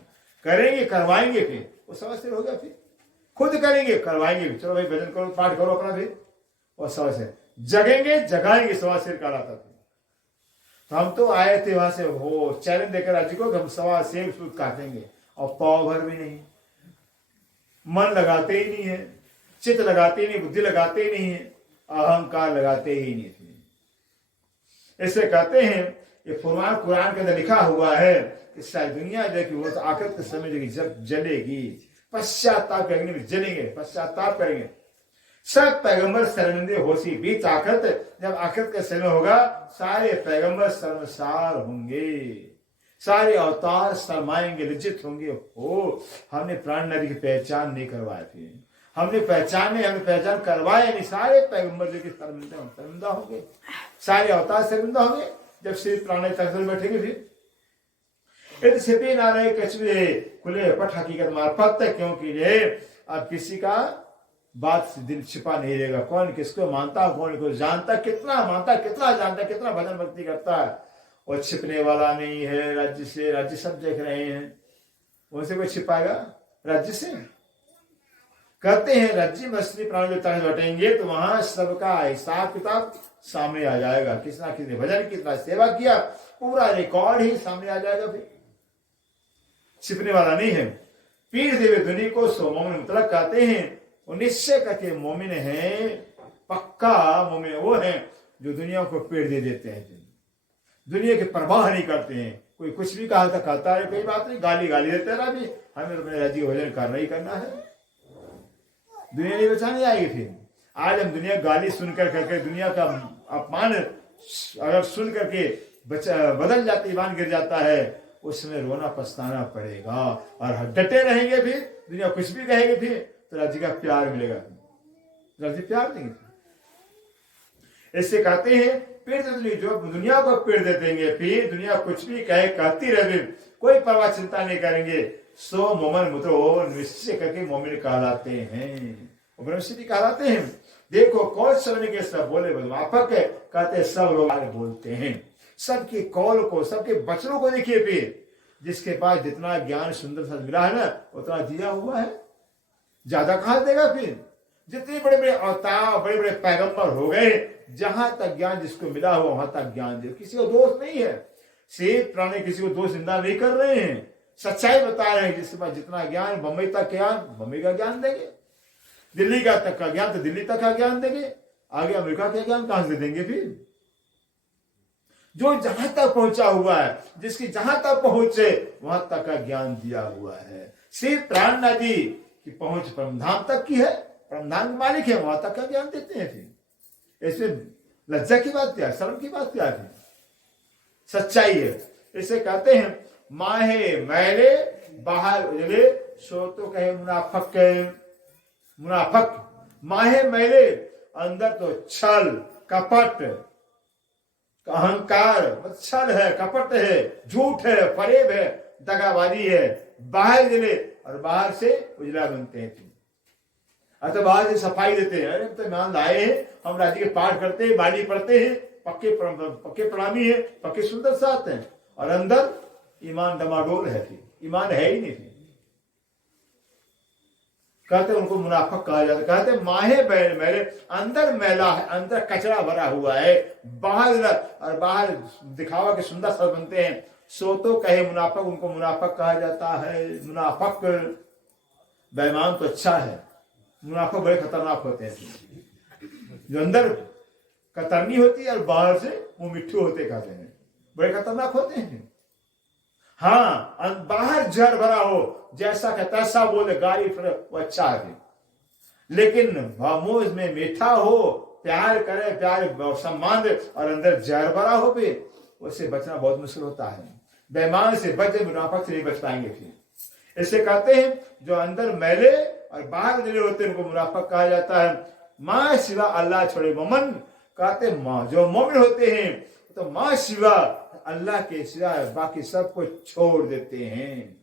करेंगे करवाएंगे, फिर वो 1.25 शेर हो गया। फिर खुद करेंगे करवाएंगे, चलो भाई भजन करो, पाठ करो अपना, फिर और 1.25 शेर जगेंगे जगाएंगे, 1.25 शेर कहलाता था। तो हम तो आए थे वहां से, हो चैलेंज देकर राज्य को हम 1.25 शेर सूद काटेंगे, और पाव भर भी नहीं, मन लगाते ही नहीं है, चित्त लगाते ही नहीं, बुद्धि लगाते ही नहीं है, अहंकार लगाते ही नहीं थे। ऐसे कहते हैं ये कुरान के अंदर लिखा हुआ है कि सारी दुनिया जो कि वो तो आखिरत के समय जब जलेगी, पश्चाताप अग्नि में जलेंगे, पश्चाताप करेंगे। सब पैगंबर शर्मिंदे होशी, बीच आखिरत, जब आखिरत का समय होगा सारे पैगंबर शर्मसार होंगे, सारे अवतार शर्माएंगे, लज्जित होंगे। हो हमने प्राणनाथ की पहचान नहीं करवाई थी, हमने पहचान करवाए नहीं। सारे पैगंबर जो कि शर्मिंदा होंगे, सारे अवतार शर्मिंदा होंगे जब श्री प्राणनाथ तख्त पर बैठेंगे। फिर यदि छिपी ना रहे कछुए खुले पट हकीकत मार्फत, क्योंकि ये अब किसी का बात से दिल छिपा नहीं रहेगा, कौन किसको मानता, कौन को जानता, कितना मानता, कितना जानता, कितना भजन भक्ति करता है, और छिपने वाला नहीं है राज्य से। राज्य सब देख रहे हैं, उनसे कोई छिपाएगा राज्य से? कहते हैं राज्य मछली प्राणी जो तरह लौटेंगे तो वहां सबका हिसाब किताब सामने आ जाएगा, किसना किसने भजन कितना सेवा किया पूरा रिकॉर्ड ही सामने आ जाएगा। फिर छिपने वाला नहीं है। पीर देवे दुनिया को सो मोमिन मुतलक कहते हैं, वो निश्चय करके मोमिन है, पक्का मोमिन वो है जो दुनिया को पीड़ दे देते हैं, दुनिया की परवाह नहीं करते हैं। कोई कुछ भी कहा था कहता है, कोई बात नहीं, गाली गाली देते रहा भी, हमें अपने राज्य का भजन करना ही करना है, दुनिया नहीं बचाने आएगी। फिर आज हम दुनिया गाली सुनकर करके दुनिया का अपमान अगर सुन करके बदल जाती, ईमान गिर जाता है, उसमें रोना पछताना पड़ेगा। और डटे रहेंगे फिर दुनिया कुछ भी कहेगी फिर तो राज्य का प्यार मिलेगा, राज्य प्यार देंगे। इससे कहते हैं पेड़ जो दुनिया को पेड़ दे देंगे, फिर दुनिया कुछ भी कहे कहती रहे, कोई परवाह चिंता नहीं करेंगे, सो मोमिन मुतो निश्चय करके मोमिन कहलाते हैं, ब्रह्मसिद्धि कहलाते हैं। देखो कौन शरण के सब बोले माफक है, कहते सब लोग बोलते हैं, सबके कौल को सबके वचनों को देखिए। फिर जिसके पास जितना ज्ञान सुंदर सा मिला है ना उतना दिया हुआ है, ज्यादा कहा देगा। फिर जितने बड़े बड़े अवतार बड़े बड़े पैगंबर हो गए, जहां तक ज्ञान जिसको मिला हुआ वहां तक ज्ञान दे, किसी को दोष नहीं है। सेठ प्राणी किसी को दोष निंदा नहीं कर रहे हैं, सच्चाई बता रहे हैं। जिसके पास जितना ज्ञान बम्बई तक ज्ञान बम्बई का ज्ञान देंगे, दिल्ली का तक का ज्ञान तो दिल्ली तक का ज्ञान देंगे, आगे अमेरिका का ज्ञान कहां से देंगे। फिर जो जहां तक पहुंचा हुआ है, जिसकी जहां तक पहुंचे वहां तक का ज्ञान दिया हुआ है। सिर्फ प्राणनाथ जी की पहुंच परमधाम तक की है, परमधाम के मालिक है, वहां तक का ज्ञान देते हैं। फिर इसमें लज्जा की बात क्या है, शर्म की बात क्या है, सच्चाई है। इसे कहते हैं माहे मैले बाहर उजले, सो तो कहे मुनाफक है। मुनाफक माहे मैले, अंदर तो छल कपट अहंकार छल है, कपट है, झूठ है, फरेब है, दगाबाजी है, बाहर जले और बाहर से उजला बनते हैं। अतः बाहर से सफाई देते हैं, अरे तो ईमान लाए हैं, हम राज्य के पाठ करते हैं, बाणी पढ़ते हैं, पक्के प्रणामी है, पक्के सुंदर साथ हैं, और अंदर ईमान डमाडोल है, ईमान है ही नहीं। कहते उनको मुनाफक कहा जाता है। कहते माहे बैल मेरे, अंदर मैला है, अंदर कचरा भरा हुआ है, बाहर और बाहर दिखावा के सुंदर सर बनते हैं, सो तो कहे मुनाफक, उनको मुनाफक कहा जाता है। मुनाफक बेईमान तो अच्छा है, मुनाफक बड़े खतरनाक होते हैं, जो अंदर कतरनी होती है और बाहर से वो मिट्ठू होते कहते हैं, बड़े खतरनाक होते हैं। हाँ बाहर जहर भरा हो, जैसा का तैसा बोले गाली वो अच्छा है, लेकिन मुंह में मीठा हो, प्यार करे, प्यार सम्मान दे, और अंदर जहर भरा हो भी, उससे बचना बहुत मुश्किल होता है। बेईमान से बचे, मुनाफक से नहीं बच पाएंगे। फिर इसे कहते हैं जो अंदर मैले और बाहर जले होते हैं उनको मुनाफक कहा जाता है। माँ सिवा अल्लाह छोड़े मोमन, कहते माँ जो मोमिन होते हैं तो माँ सिवा अल्लाह के सिवा बाकी सब कुछ छोड़ देते हैं।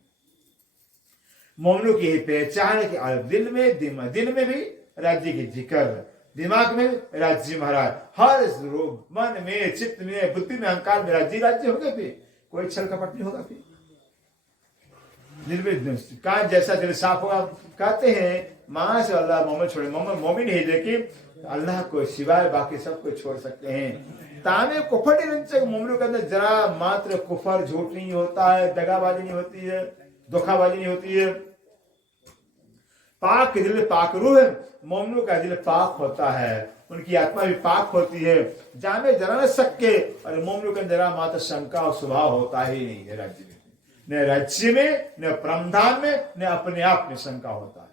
मोमिनों की ही पहचान है कि दिल में भी राज्य की जिक्र, दिमाग में राज्य महाराज, हर मन में चित्त में बुद्धि में अहंकार में राज्य होगा। फिर कोई छल कपट नहीं होगा। फिर दिल में कहा जैसा दिल साफ होगा। कहते हैं माँ से अल्लाह मोमिन छोड़े, मोमिन ही लेकिन अल्लाह को सिवाय बाकी सब कुछ छोड़ सकते हैं। तामे कुफर मोमिनों के अंदर जरा मात्र कुफर झूठ नहीं होता है, दगाबाजी नहीं होती है, धोखाबाजी नहीं होती है। पाक दिल पाक रूह है, मोमिनों का दिल पाक होता है, उनकी आत्मा भी पाक होती है, जामे जरा न सके, और मोमिनों के अंदर जरा मात्र शंका और स्वभाव होता ही नहीं है। राज्य में न राज्य में न परमधाम में न अपने आप में शंका होता है।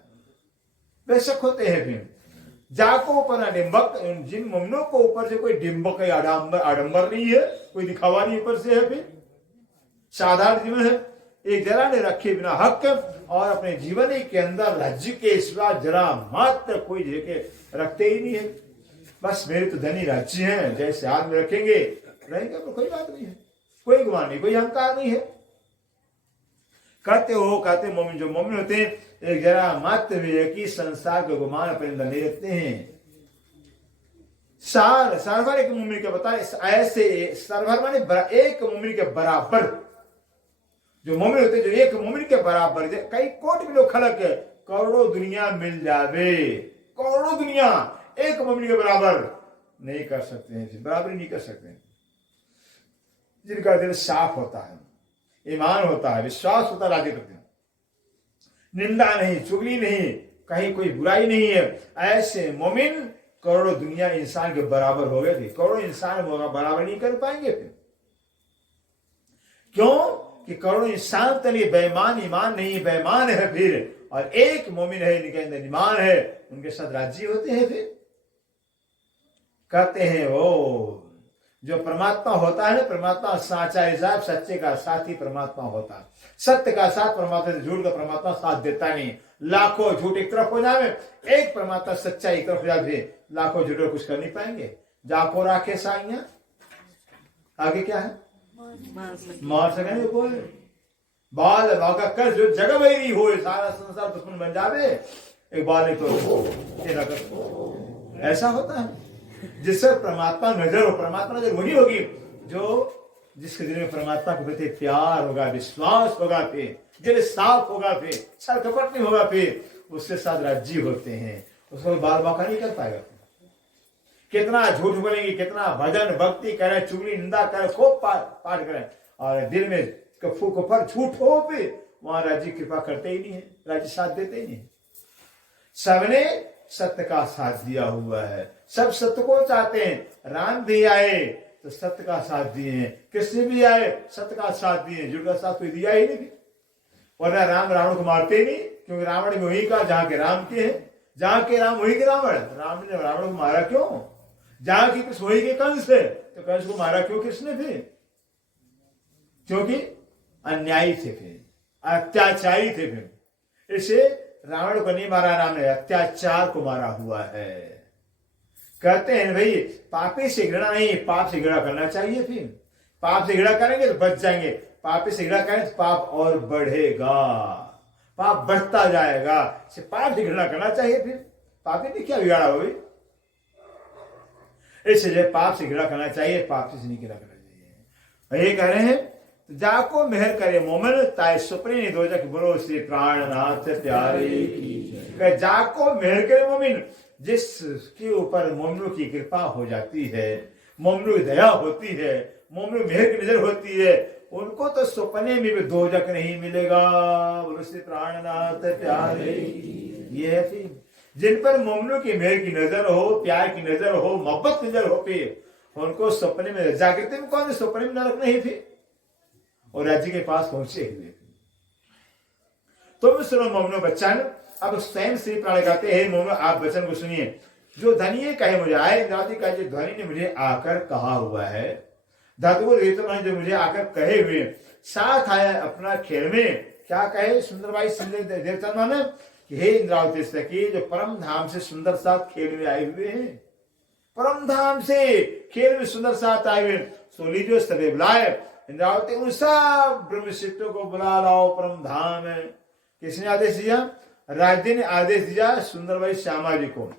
बेशक होते हैं फिर जाको पर डिम्बक, जिन मोमिनों को ऊपर से कोई डिम्बक या आडंबर नहीं है, कोई दिखावा नहीं ऊपर से है, फिर साधारण जीवन है, एक जरा ने रखे बिना हक, और अपने जीवन के अंदर राज्य के सिवा जरा मात्र कोई जगह रखते ही नहीं है। बस मेरे तो धनी राज्य हैं, जैसे हाथ में रखेंगे रहेंगे, तो कोई बात नहीं है, कोई गुमान नहीं, कोई अहंकार नहीं है। कहते मोमिन जो मोमिन होते हैं एक जरा मात्र भी है कि संसार के गुमान अपने अंदर नहीं रखते हैं। सरभर एक मोमिन के बताए ऐसे, सरभर माने एक मोमिन के बराबर जो मोमिन होते हैं, जो एक मोमिन के बराबर, कई कोट भी लोग खड़क है, करोड़ों दुनिया मिल जावे, करोड़ों दुनिया एक मोमिन के बराबर नहीं कर सकते हैं, बराबरी नहीं कर सकते हैं। जिनका दिल साफ होता है, ईमान होता है, विश्वास होता है राजी करते हैं, निंदा नहीं, चुगली नहीं, कहीं कोई बुराई नहीं है, ऐसे मोमिन करोड़ों दुनिया इंसान के बराबर हो गए थे। करोड़ों इंसान बराबर नहीं कर पाएंगे फिर। क्यों कि करोड़ों इंसान तो नहीं, बेईमान ईमान नहीं, बेईमान है फिर, और एक मोमिन है जिनके अंदर ईमान है, उनके साथ राजी होते हैं। फिर कहते हैं वो जो परमात्मा होता है ना, परमात्मा साचा हिसाब, सच्चे का साथ ही परमात्मा होता है। सत्य का साथ परमात्मा से, झूठ का परमात्मा साथ देता नहीं। लाखों झूठ एक तरफ हो जाए, एक परमात्मा सच्चा एक तरफ हो जाए, लाखों झूठ कुछ कर नहीं पाएंगे। जाको राखे साइया, आगे क्या है, मार सकेंगे कोई बाल भागा कर, जो जगह में नहीं हो, सारा संसार दुश्मन बन जावे, एक बार नहीं तो ऐसा होता है। जिससे परमात्मा नजर हो, परमात्मा नजर वही होगी जो जिसके दिल में परमात्मा के प्रति प्यार होगा, विश्वास होगा, फिर दिल साफ होगा, फिर छल कपट नहीं होगा, फिर उसके साथ राजी होते हैं। उसको बाल बाका नहीं कर पाएगा। कितना झूठ बोलेंगे, कितना भजन भक्ति करें, चुगली निंदा करें, खूब पाठ करें, और दिल में कफर झूठ हो, फिर वहां राज्य कृपा करते ही नहीं है, राज्य साथ देते ही नहीं। सबने सत्य का साथ दिया हुआ है, सब सत्य को चाहते हैं। राम भी आए तो सत्य का साथ दिए हैं, कृष्ण भी आए सत्य का साथ दिए, झूठ का साथ कोई दिया ही नहीं। वरना राम रावण को मारते ही नहीं, क्योंकि रावण ने वही कहा जहां के राम के हैं, जहां के राम वही के रावण। राम ने रावण को मारा क्यों? जहां की कृष्ण वही के कंस थे, तो कंस को मारा क्यों कृष्ण ने? क्योंकि अन्यायी थे, फिर अत्याचारी थे। फिर इसे रावण को नहीं मारा, राम ने अत्याचार को मारा हुआ है। कहते हैं भाई पापी से घृणा नहीं, पाप से घृणा करना चाहिए। फिर पाप से घृणा करेंगे तो बच जाएंगे, पापी से घृणा करें तो पाप और बढ़ेगा, पाप बढ़ता जाएगा। पाप से घृणा करना चाहिए। फिर पापी ने क्या बिगाड़ा हो, इसलिए पाप से घृणा करना चाहिए, पाप से नहीं घृणा करना चाहिए। ये कह रहे हैं जाको मेहर करे मोमिन, ताए सुपने निदोजक बोलो श्री प्राणनाथ प्यारे की। जाको मेहर करे मोमिन, जिसके ऊपर मोमिनों की कृपा हो जाती है, मोमिनों की दया होती है, मोमिनों मेहर की नजर होती है, उनको तो सपने में भी दोजक नहीं मिलेगा। बोलो श्री प्राणनाथ प्यारे। ये है फिर जिन पर मोमिनों की मेहर की नजर हो, प्यार की नजर हो, मोहब्बत की नजर हो, फिर उनको सपने में, जागृति में कौन, सपने में नरक नहीं फिर, और राज्य के पास पहुंचे हुए। तो सुनो मोमिनो बच्चन, अब स्वयं श्री प्राण कहते हैं मोमिनो आप वचन को सुनिए। जो धनी कहे मुझे आए, दादी का जो ध्वनि ने मुझे आकर कहा हुआ है, धातु जो मुझे आकर कहे हुए, साथ आया अपना खेल में। क्या कहे सुंदरबाई देवचंद ने कि हे इंद्रावती सखी, जो परम धाम से सुंदर साथ खेल में आए हुए हैं, परम धाम से खेल में सुंदर साथ आए हुए, सो लीजिए सभी बुलाए। इंद्रावती उन सब ब्रह्मशिष्टों को बुला लाओ परम धाम है। किसने आदेश दिया? राज्य ने आदेश दिया सुंदर भाई श्यामा जी को।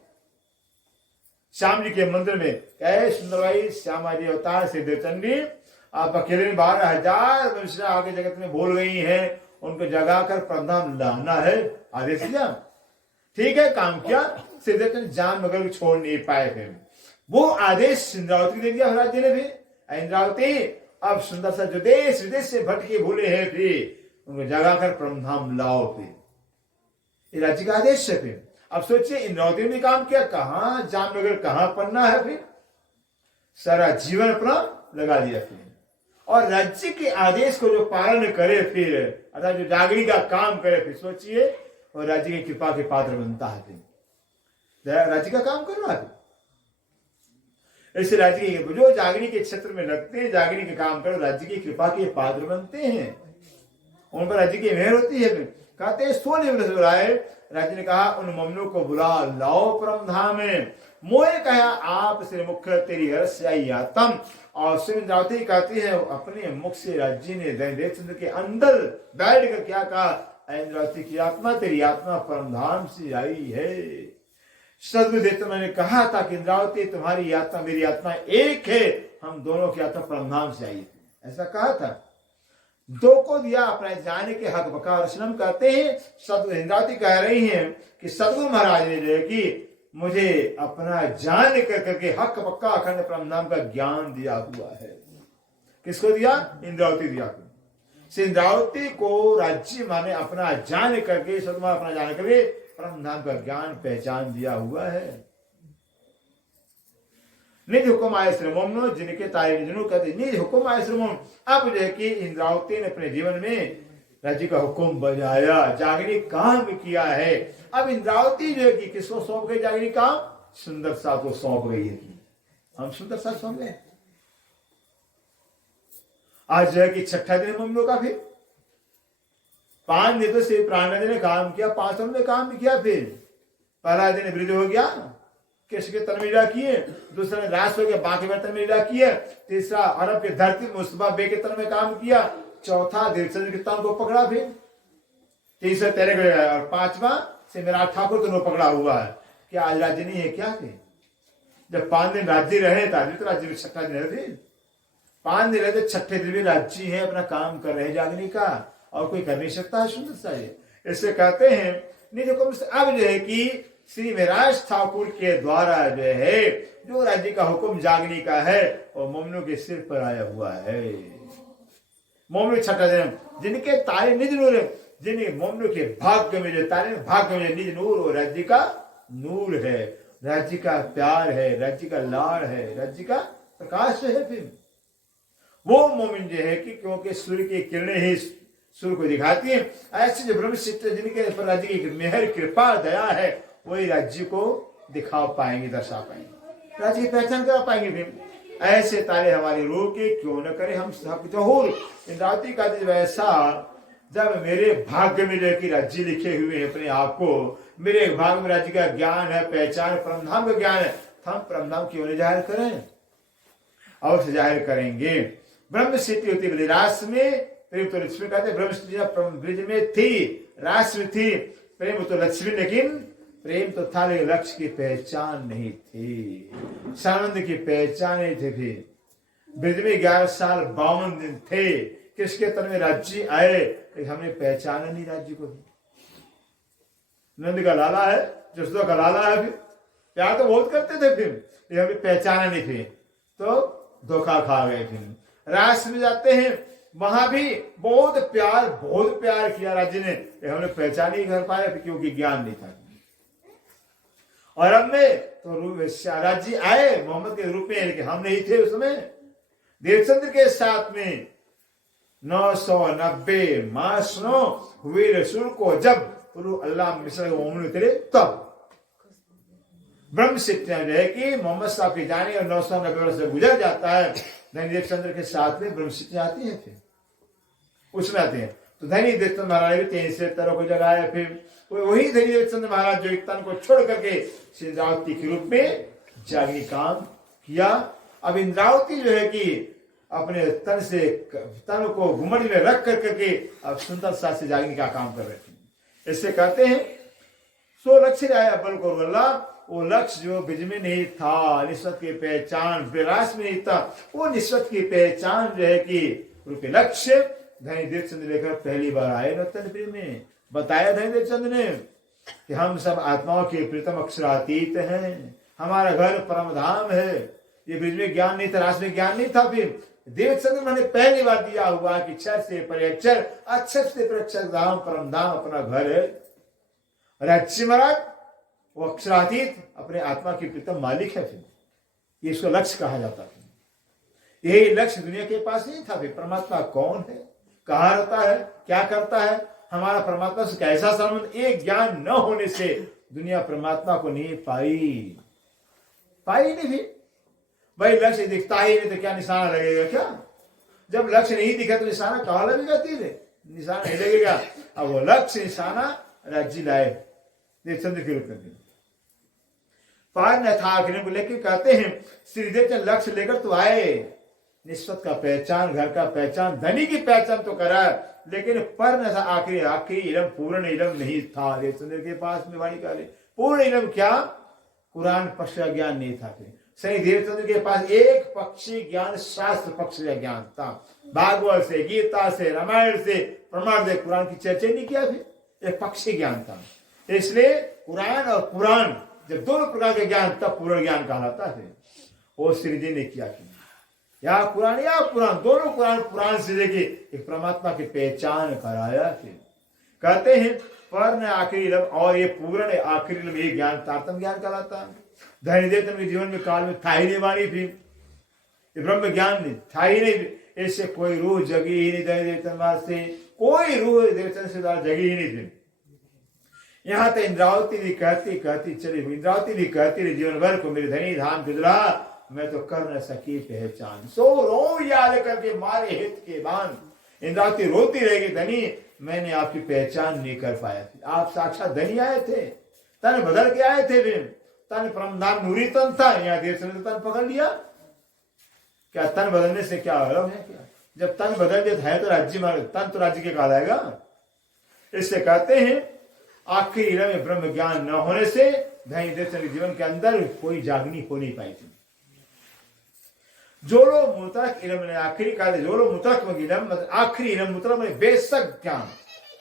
श्याम जी के मंदिर में कहे सुंदर भाई श्यामा जी अवतार से देवचंडी, आप अकेले में 12,000 मनुष्य आगे जगत में भूल गई हैं, उनको जगाकर परम धाम लाना है, आदेश दिया। ठीक है, काम किया। सिद्धचंद जान मगर छोड़ नहीं पाए। फिर वो आदेश इंद्रावती दे दिया राज्य ने भी। इंद्रावती अब सुंदर सा जो देश विदेश से भटके भूले हैं, फिर उनको जगाकर परमधाम लाओ। फिर राज्य का आदेश है। फिर अब सोचिए इंद्रावती ने काम किया, कहां जामनगर कहां पन्ना है, फिर सारा जीवन अपना लगा दिया। फिर और राज्य के आदेश को जो पालन करे, फिर अर्थात जो जागरी का काम करे, फिर सोचिए और राज्य की कृपा के पात्र बनता है। फिर राज्य का काम कर रहा है। ऐसे राज्य के जो जागरी के क्षेत्र में लगते हैं, जागरी के काम कर राज्य की कृपा के पात्र बनते हैं, उन पर राज्य की मेहर होती है। कहते हैं 16 वर्ष बुलाए, राज्य ने कहा उन मोमिनों को बुला लाओ परम धाम में। मोए कहा आप श्री मुख तेरी हर्ष आई आत्म। और श्री इंद्रावती कहती है अपने मुख से राज्य ने देवचंद्र के अंदर बैठ कर क्या कहा, इंद्रावती की आत्मा तेरी आत्मा परम धाम से आई है। सदगुरुदेव ने कहा था कि इंद्रावती तुम्हारी आत्मा मेरी आत्मा एक है, हम दोनों की आत्मा परमधाम से आई थी, ऐसा कहा था। दो को दिया अपने जाने के हक बका। और श्रम कहते हैं, सदगुरु इंद्रावती कह रही हैं कि सदगुरु महाराज ने जो है कि मुझे अपना जान करके हक पक्का अखंड परम नाम का ज्ञान दिया हुआ है। किसको दिया? इंद्रावती दिया। इंद्रावती को राज्य माने अपना जान करके, सदमा अपना जान करके परम नाम का ज्ञान पहचान दिया हुआ है। निज हुक्म आय श्रमों जिनके तारे निजनु कहते, निज हुक्म आय श्रमों। अब जो है कि इंद्रावती ने अपने जीवन में राज्य का हुक्म बजाया, जागनी काम किया है। अब इंद्रावती जो है कि किसको सौंप गई जागनी काम? सुंदर साथ को सौंप गई है। हम सुंदर साथ सौंप गए। आज जो है कि छठा दिन हम लोग का, फिर 5 दिन तो श्री प्राण ने काम किया, 5 ने काम भी किया। फिर पहला दिन वृद्ध हो गया, कृष्ण के तन में लीला किए। दूसरा दिन रास हो गया, बाकी बर्तन में लीला किए। तीसरा अरब के धरती मुस्तफा बे के तन में काम किया। चौथा देवचंद्र के तन को पकड़ा। फिर तीसरा तेरे गए, और 5वां से मेरा ठाकुर को पकड़ा हुआ है। क्या आज राज्य नहीं है क्या? फिर जब 5 दिन राज्य रहे तो राज्य में छठा दिन रहे। 5 दिन रहे तो छठे दिन भी राज्य है, अपना काम कर रहे जागने का, और कोई कर नहीं सकता है। सुंदर सा ये इससे कहते हैं निज हुक्म से। अब जो है कि श्री महाराज ठाकुर के द्वारा जो है जो राज्य का हुक्म जागने का है, वो मोमनों के सिर पर आया हुआ है। मोमनो छठा दिन जिनके तारे निज नूर, जिनके मोमनों के भाग्य में जो तारे, भाग्य में निज नूर, वो राज्य का नूर है, राज्य का प्यार है, राज्य का लाड़ है, राज्य का प्रकाश है। फिर वो मोमिन जो है कि क्योंकि सूर्य की किरणें ही सूर्य को दिखाती है, ऐसे जो ब्रह्मसिद्ध जिनके पर राज्य की मेहर कृपा दया है, वही राज्य को दिखा पाएंगे, दर्शा पाएंगे, राज्य की पहचान करा पाएंगे। फिर ऐसे तारे हमारे रूह के क्यों न करे हम सब जहूर। इंद्रावती का वैसा जब मेरे भाग्य में जो कि राज्य लिखे हुए हैं अपने आप को, मेरे भाग्य में राज्य का ज्ञान है, पहचान परमधाम का ज्ञान है, तो हम परमधाम क्यों नहीं जाहिर करें? अवश्य जाहिर करेंगे। ब्रह्म सिद्धि होती है रास में, प्रेम तो लक्ष्मी कहते, ब्रह्म सिद्धि ब्रिज में थी, रास में थी, प्रेम तो लक्ष्मी, लेकिन प्रेम तो था लेकिन लक्ष्य की पहचान नहीं थी, सानंद की पहचान नहीं थी। फिर ब्रिज में 11 साल 52 दिन थे, किसके तन में राज्य आए, लेकिन हमने पहचाना नहीं राज्य को। नंद का लाला है, जसोदा का लाला है, फिर प्यार तो बहुत करते थे, फिर लेकिन हमें पहचाना नहीं थे, तो धोखा खा गए। फिर रास में जाते हैं, वहां भी बहुत प्यार किया राज्य ने, हमने पहचान ही कर पाया क्योंकि ज्ञान नहीं था। और अब में तो राज्य आए मोहम्मद के रूप में, लेकिन हम नहीं थे उस समय। देवचंद्र के साथ में 990 मासनो हुए रसूल को जब अल्लाह मिस्र मोमिन उतरे, तब ब्रह्म सिद्धियां जो है कि मोहम्मद साहब के जाने और 990 वर्ष से गुजर जाता है, देवचंद्र के साथ में ब्रह्म सिद्धियां आती है। फिर उसमें आते हैं तो धनी देवचंद्र महाराज भी 23 से तरह को जगाया। फिर वही धनी देवचंद्र महाराज जो एक तन को छोड़ करके इंद्रावती के रूप में जागनी काम किया। अब इंद्रावती जो है कि अपने तन को घुमड़ में रख करके अब सुंदर सा से जागने का काम कर रहे थे। इससे कहते हैं सो लक्ष्य आया बल को अल्लाह, वो लक्ष्य जो ब्रिज में नहीं था, निस्बत की पहचान विरास में नहीं था, वो निस्बत की पहचान जो है कि रूपी लक्ष्य धनी देवचंद्र लेकर पहली बार आए रतनपुरी में। बताया धनी देवचंद्र ने कि हम सब आत्माओं के प्रीतम अक्षरातीत हैं, हमारा घर परम धाम है। ये ब्रिज में ज्ञान नहीं था, रास में ज्ञान नहीं था। फिर देवचंद्र ने पहली बार दिया हुआ कि क्षर से परे अक्षर, अक्षर से परे अक्षर धाम परम धाम अपना घर है। राज्य महाराज वो अक्षरातीत अपने आत्मा के प्रीतम मालिक है। फिर ये इसको लक्ष्य कहा जाता है। यही लक्ष्य दुनिया के पास नहीं था। फिर परमात्मा कौन है, कहाँ रहता है, क्या करता है, हमारा परमात्मा से कैसा संबंध, एक ज्ञान न होने से दुनिया परमात्मा को नहीं पाई नहीं। भी भाई लक्ष्य दिखता ही नहीं तो क्या निशाना लगेगा? क्या जब लक्ष्य नहीं दिखा तो निशाना कहाँ लगेगा? तीर निशाना नहीं लगेगा। अब वो लक्ष्य निशाना राज्य लाए देवचंद्र के रूप में। पार न था को लेकर कहते हैं श्री देवचंद्र लक्ष्य लेकर तो आए, निस्बत का पहचान, घर का पहचान, धनी की पहचान तो करा, लेकिन पर न था आखिरी इलम, पूर्ण इलम नहीं था देवचंद्र के पास में। वाणी का पूर्ण इलम क्या? कुरान पश्च ज्ञान नहीं था। फिर शनि देवचंद्र के पास एक पक्षी ज्ञान, शास्त्र पक्ष का ज्ञान था। भागवत से, गीता से, रामायण से, प्रमाण से कुरान की चर्चा नहीं किया, फिर एक पक्षी ज्ञान था। इसलिए कुरान और पुराण जब दोनों प्रकार के ज्ञान, तब पूर्ण ज्ञान कहलाता है। वो श्री जी ने किया कि या कुरान या पुराण, दोनों कुरान पुराण से लेके एक परमात्मा की पहचान कराया। फिर कहते हैं पर न आखिरी इल्म, और ये पूर्ण आखिरी इल्म, ये ज्ञान तारतम ज्ञान कहलाता है। धनी देवतन के जीवन में काल में था ही नहीं वाणी, फिर ये ब्रह्म ज्ञान नहीं था ही नहीं। इससे कोई रूह जगी ही नहीं, धनी देवतन से कोई रूह देवतन से जगी ही नहीं थी। यहाँ तो इंद्रावती भी कहती चली, इंद्रावती भी कहती रही जीवन भर को, मेरे धनी धाम गुजरा मैं तो कर न सकी पहचान, सो रो याद करके मारे हित के बान। इंद्रावती रोती रहेगी, धनी मैंने आपकी पहचान नहीं कर पाया थी। आप साक्षात धनी आए थे, तन बदल के आए थे, तन परमधाम नूरी तन था, यहाँ देव से तन पकड़ लिया। क्या तन बदलने से क्या अलग है? क्या जब तन बदल गया है तो राज्य मार, तन तो राज्य के कहलाएगा। इससे कहते हैं आखिर इल्म में ब्रह्म ज्ञान न होने से धनी देव जीवन के अंदर कोई जागनी हो नहीं पाई थी। जो लोग मुतलक इल्म ने आखिरी काल, जो लोग मुतलक इल्म, आखिरी इल्म मुतलक में बेशक ज्ञान,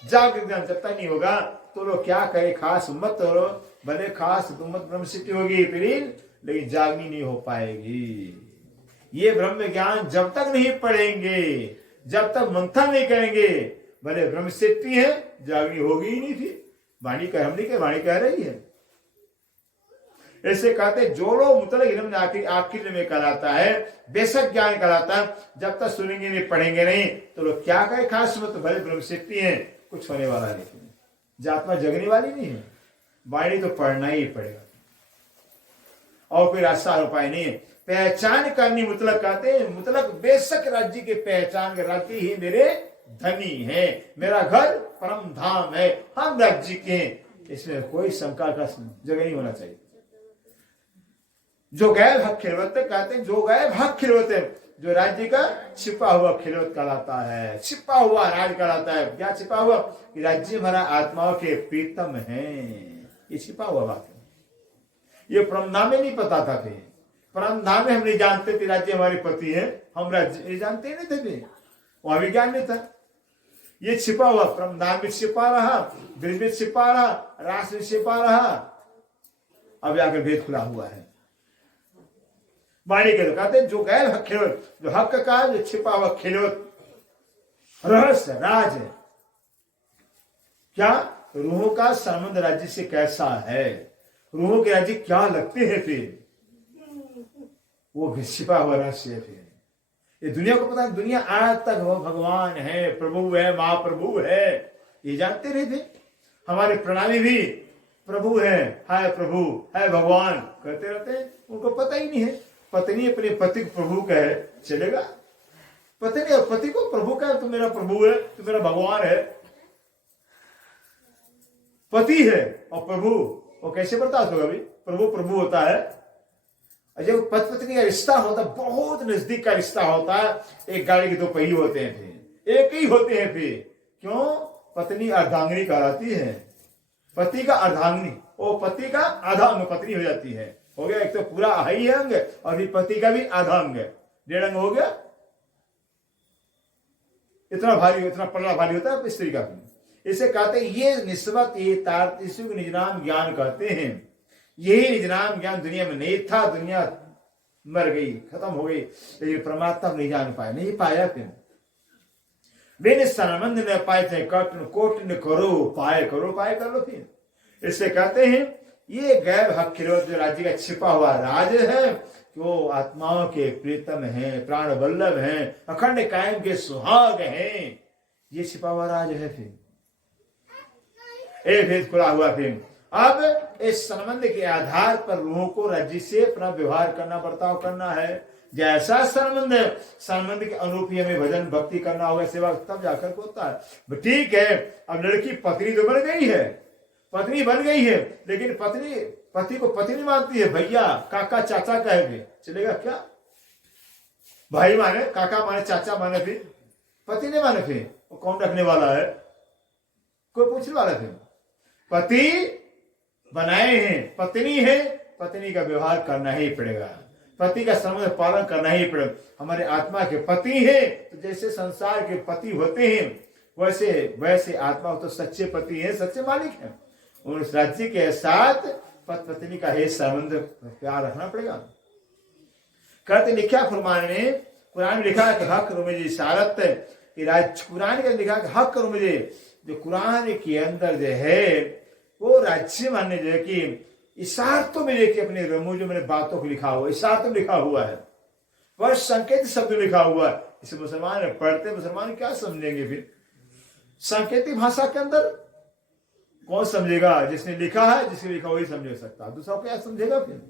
जागृत ज्ञान जब तक नहीं होगा तो लोग क्या करे, खास उम्मत हो, भले खास उम्मत ब्रह्म सिद्धि होगी लेकिन जागनी नहीं हो पाएगी। ये ब्रह्म ज्ञान जब तक नहीं पढ़ेंगे, जब तक मंथन नहीं करेंगे, भले ब्रह्म सिद्धि है, जागनी होगी ही नहीं थी। वाणी कह, हम नहीं कह, वाणी कह रही है। ऐसे कहते जो लोग मुतलक इल्म आखिर में कहलाता है, बेशक ज्ञान कहलाता है, जब तक सुनेंगे नहीं, पढ़ेंगे नहीं तो लोग क्या कहे, खास मत भले ब्रह्म सिद्धि है, कुछ होने वाला नहीं, जात्मा जगने वाली नहीं है। वाणी तो पढ़ना ही पड़ेगा और कोई रास्ता उपाय नहीं है। पहचान करनी मुतलक कहते हैं, मुतलक बेशक राज्य की पहचान, राज्य ही मेरे धनी है, मेरा घर परम धाम है, हम राज्य के हैं, इसमें कोई शंका का जगह नहीं होना चाहिए। जो गैब हक खिलवत कहते हैं, जो गैब हक खिलवत है, जो राज्य का छिपा हुआ खिलवत कहलाता है, छिपा हुआ राज कहलाता है। क्या छिपा हुआ? कि राज्य हमारा आत्माओं के प्रीतम है, ये छिपा हुआ बात है। ये परमधाम में नहीं पता था, परमधाम में हम नहीं जानते थे राज्य हमारे पति है, हम राज्य ये जानते ही नहीं थे, वहां भी ज्ञान नहीं था। ये छिपा हुआ परमधाम में छिपा रहा, ब्रज में छिपा रहा, राष्ट्र में छिपा रहा, अब आकर भेद खुला हुआ है। वाणी के तो कहते हैं जो गैर हक खिलवत, जो हक का जो छिपा हुआ खिलवत रहस्य राज है। क्या रूहों का संबंध राज्य से कैसा है, रूहों के राज्य क्या लगते हैं, फिर वो छिपा हुआ रहस्य है। ये दुनिया को पता है, दुनिया आज तक वो भगवान है, प्रभु है, महाप्रभु है, ये जानते रहे थे। हमारे प्रणाली भी प्रभु है, हाय प्रभु, हाय भगवान कहते रहते हैं, उनको पता ही नहीं है। पत्नी अपने पति को प्रभु कहे चलेगा, पत्नी पति को प्रभु कहे तो मेरा प्रभु है, तो मेरा भगवान है। पति है और प्रभु, वो कैसे बर्दाश्त होगा भाई? प्रभु प्रभु होता है। जब पति पत्नी का रिश्ता होता है, बहुत नजदीक का रिश्ता होता है, एक गाड़ी के दो पहिए होते हैं, फिर एक ही होते हैं। फिर क्यों? पत्नी अर्धांगिनी कहलाती है, पति का अर्धांगिनी, वो पति का आधा अंग पत्नी हो जाती है। हो गया, एक तो पूरा ही अंग और फिर पति का भी आधा अंग, डेढ़ अंग हो गया। इतना भारी, इतना पल्ला भारी होता है स्त्री का। इसे कहते हैं ये निस्बत, ये तारतस्सु को निजनाम ज्ञान कहते हैं। यही निजनाम ज्ञान दुनिया में नहीं था, दुनिया मर गई, खत्म हो गई, लेकिन परमात्मा नहीं जान पाया, नहीं पाया। फिर बिन संबंध न पाए थे, कोट न करो पाए, करो पाए कर लो। फिर इससे कहते हैं ये गैर हक खिलवत जो राज्य का छिपा हुआ राज है, वो आत्माओं के प्रीतम है, प्राण वल्लभ है, अखंड कायम के सुहाग हैं, ये छिपा हुआ राज है। फिर एक भेद खुला हुआ। फिर अब इस संबंध के आधार पर रूहों को राज्य से अपना व्यवहार करना, बर्ताव करना है। जैसा संबंध है, संबंध के अनुरूप ही हमें भजन भक्ति करना होगा, सेवा तब जाकर होता है। ठीक है, अब लड़की पत्नी तो बन गई है, पत्नी बन गई है, लेकिन पत्नी पति को पति नहीं मानती है, भैया काका चाचा कहेंगे, चलेगा क्या? भाई माने, काका माने, चाचा माने, फिर पति नहीं माने, फिर वो कौन रखने वाला है? कोई पूछने वाला? फिर पति बनाए हैं, पत्नी है, पत्नी का व्यवहार करना ही पड़ेगा। पति का संबंध पालन करना ही पड़े। हमारे आत्मा के पति हैं, तो जैसे संसार के पति होते हैं वैसे वैसे आत्मा तो सच्चे पति हैं, सच्चे मालिक हैं। उस राज्य के साथ पति पत्नी का ही संबंध प्यार रखना पड़ेगा। कहते लिखा फरमान में, कुरान में लिखा है कि हक करो मुझे इशारत कि कुरान के लिखा कि हक करो मुझे, जो कुरान के अंदर जो है वो राज्य मानने जो है कि इशारतों में लेके अपने रमू जो मैंने बातों को लिखा हुआ, इशारतों में लिखा हुआ है, वह संकेत शब्द लिखा हुआ है। इसे मुसलमान पढ़ते, मुसलमान क्या समझेंगे फिर? सांकेतिक भाषा के अंदर कौन समझेगा? जिसने लिखा है, जिसने लिखा वही समझ सकता, दूसरा क्या समझेगा? फिर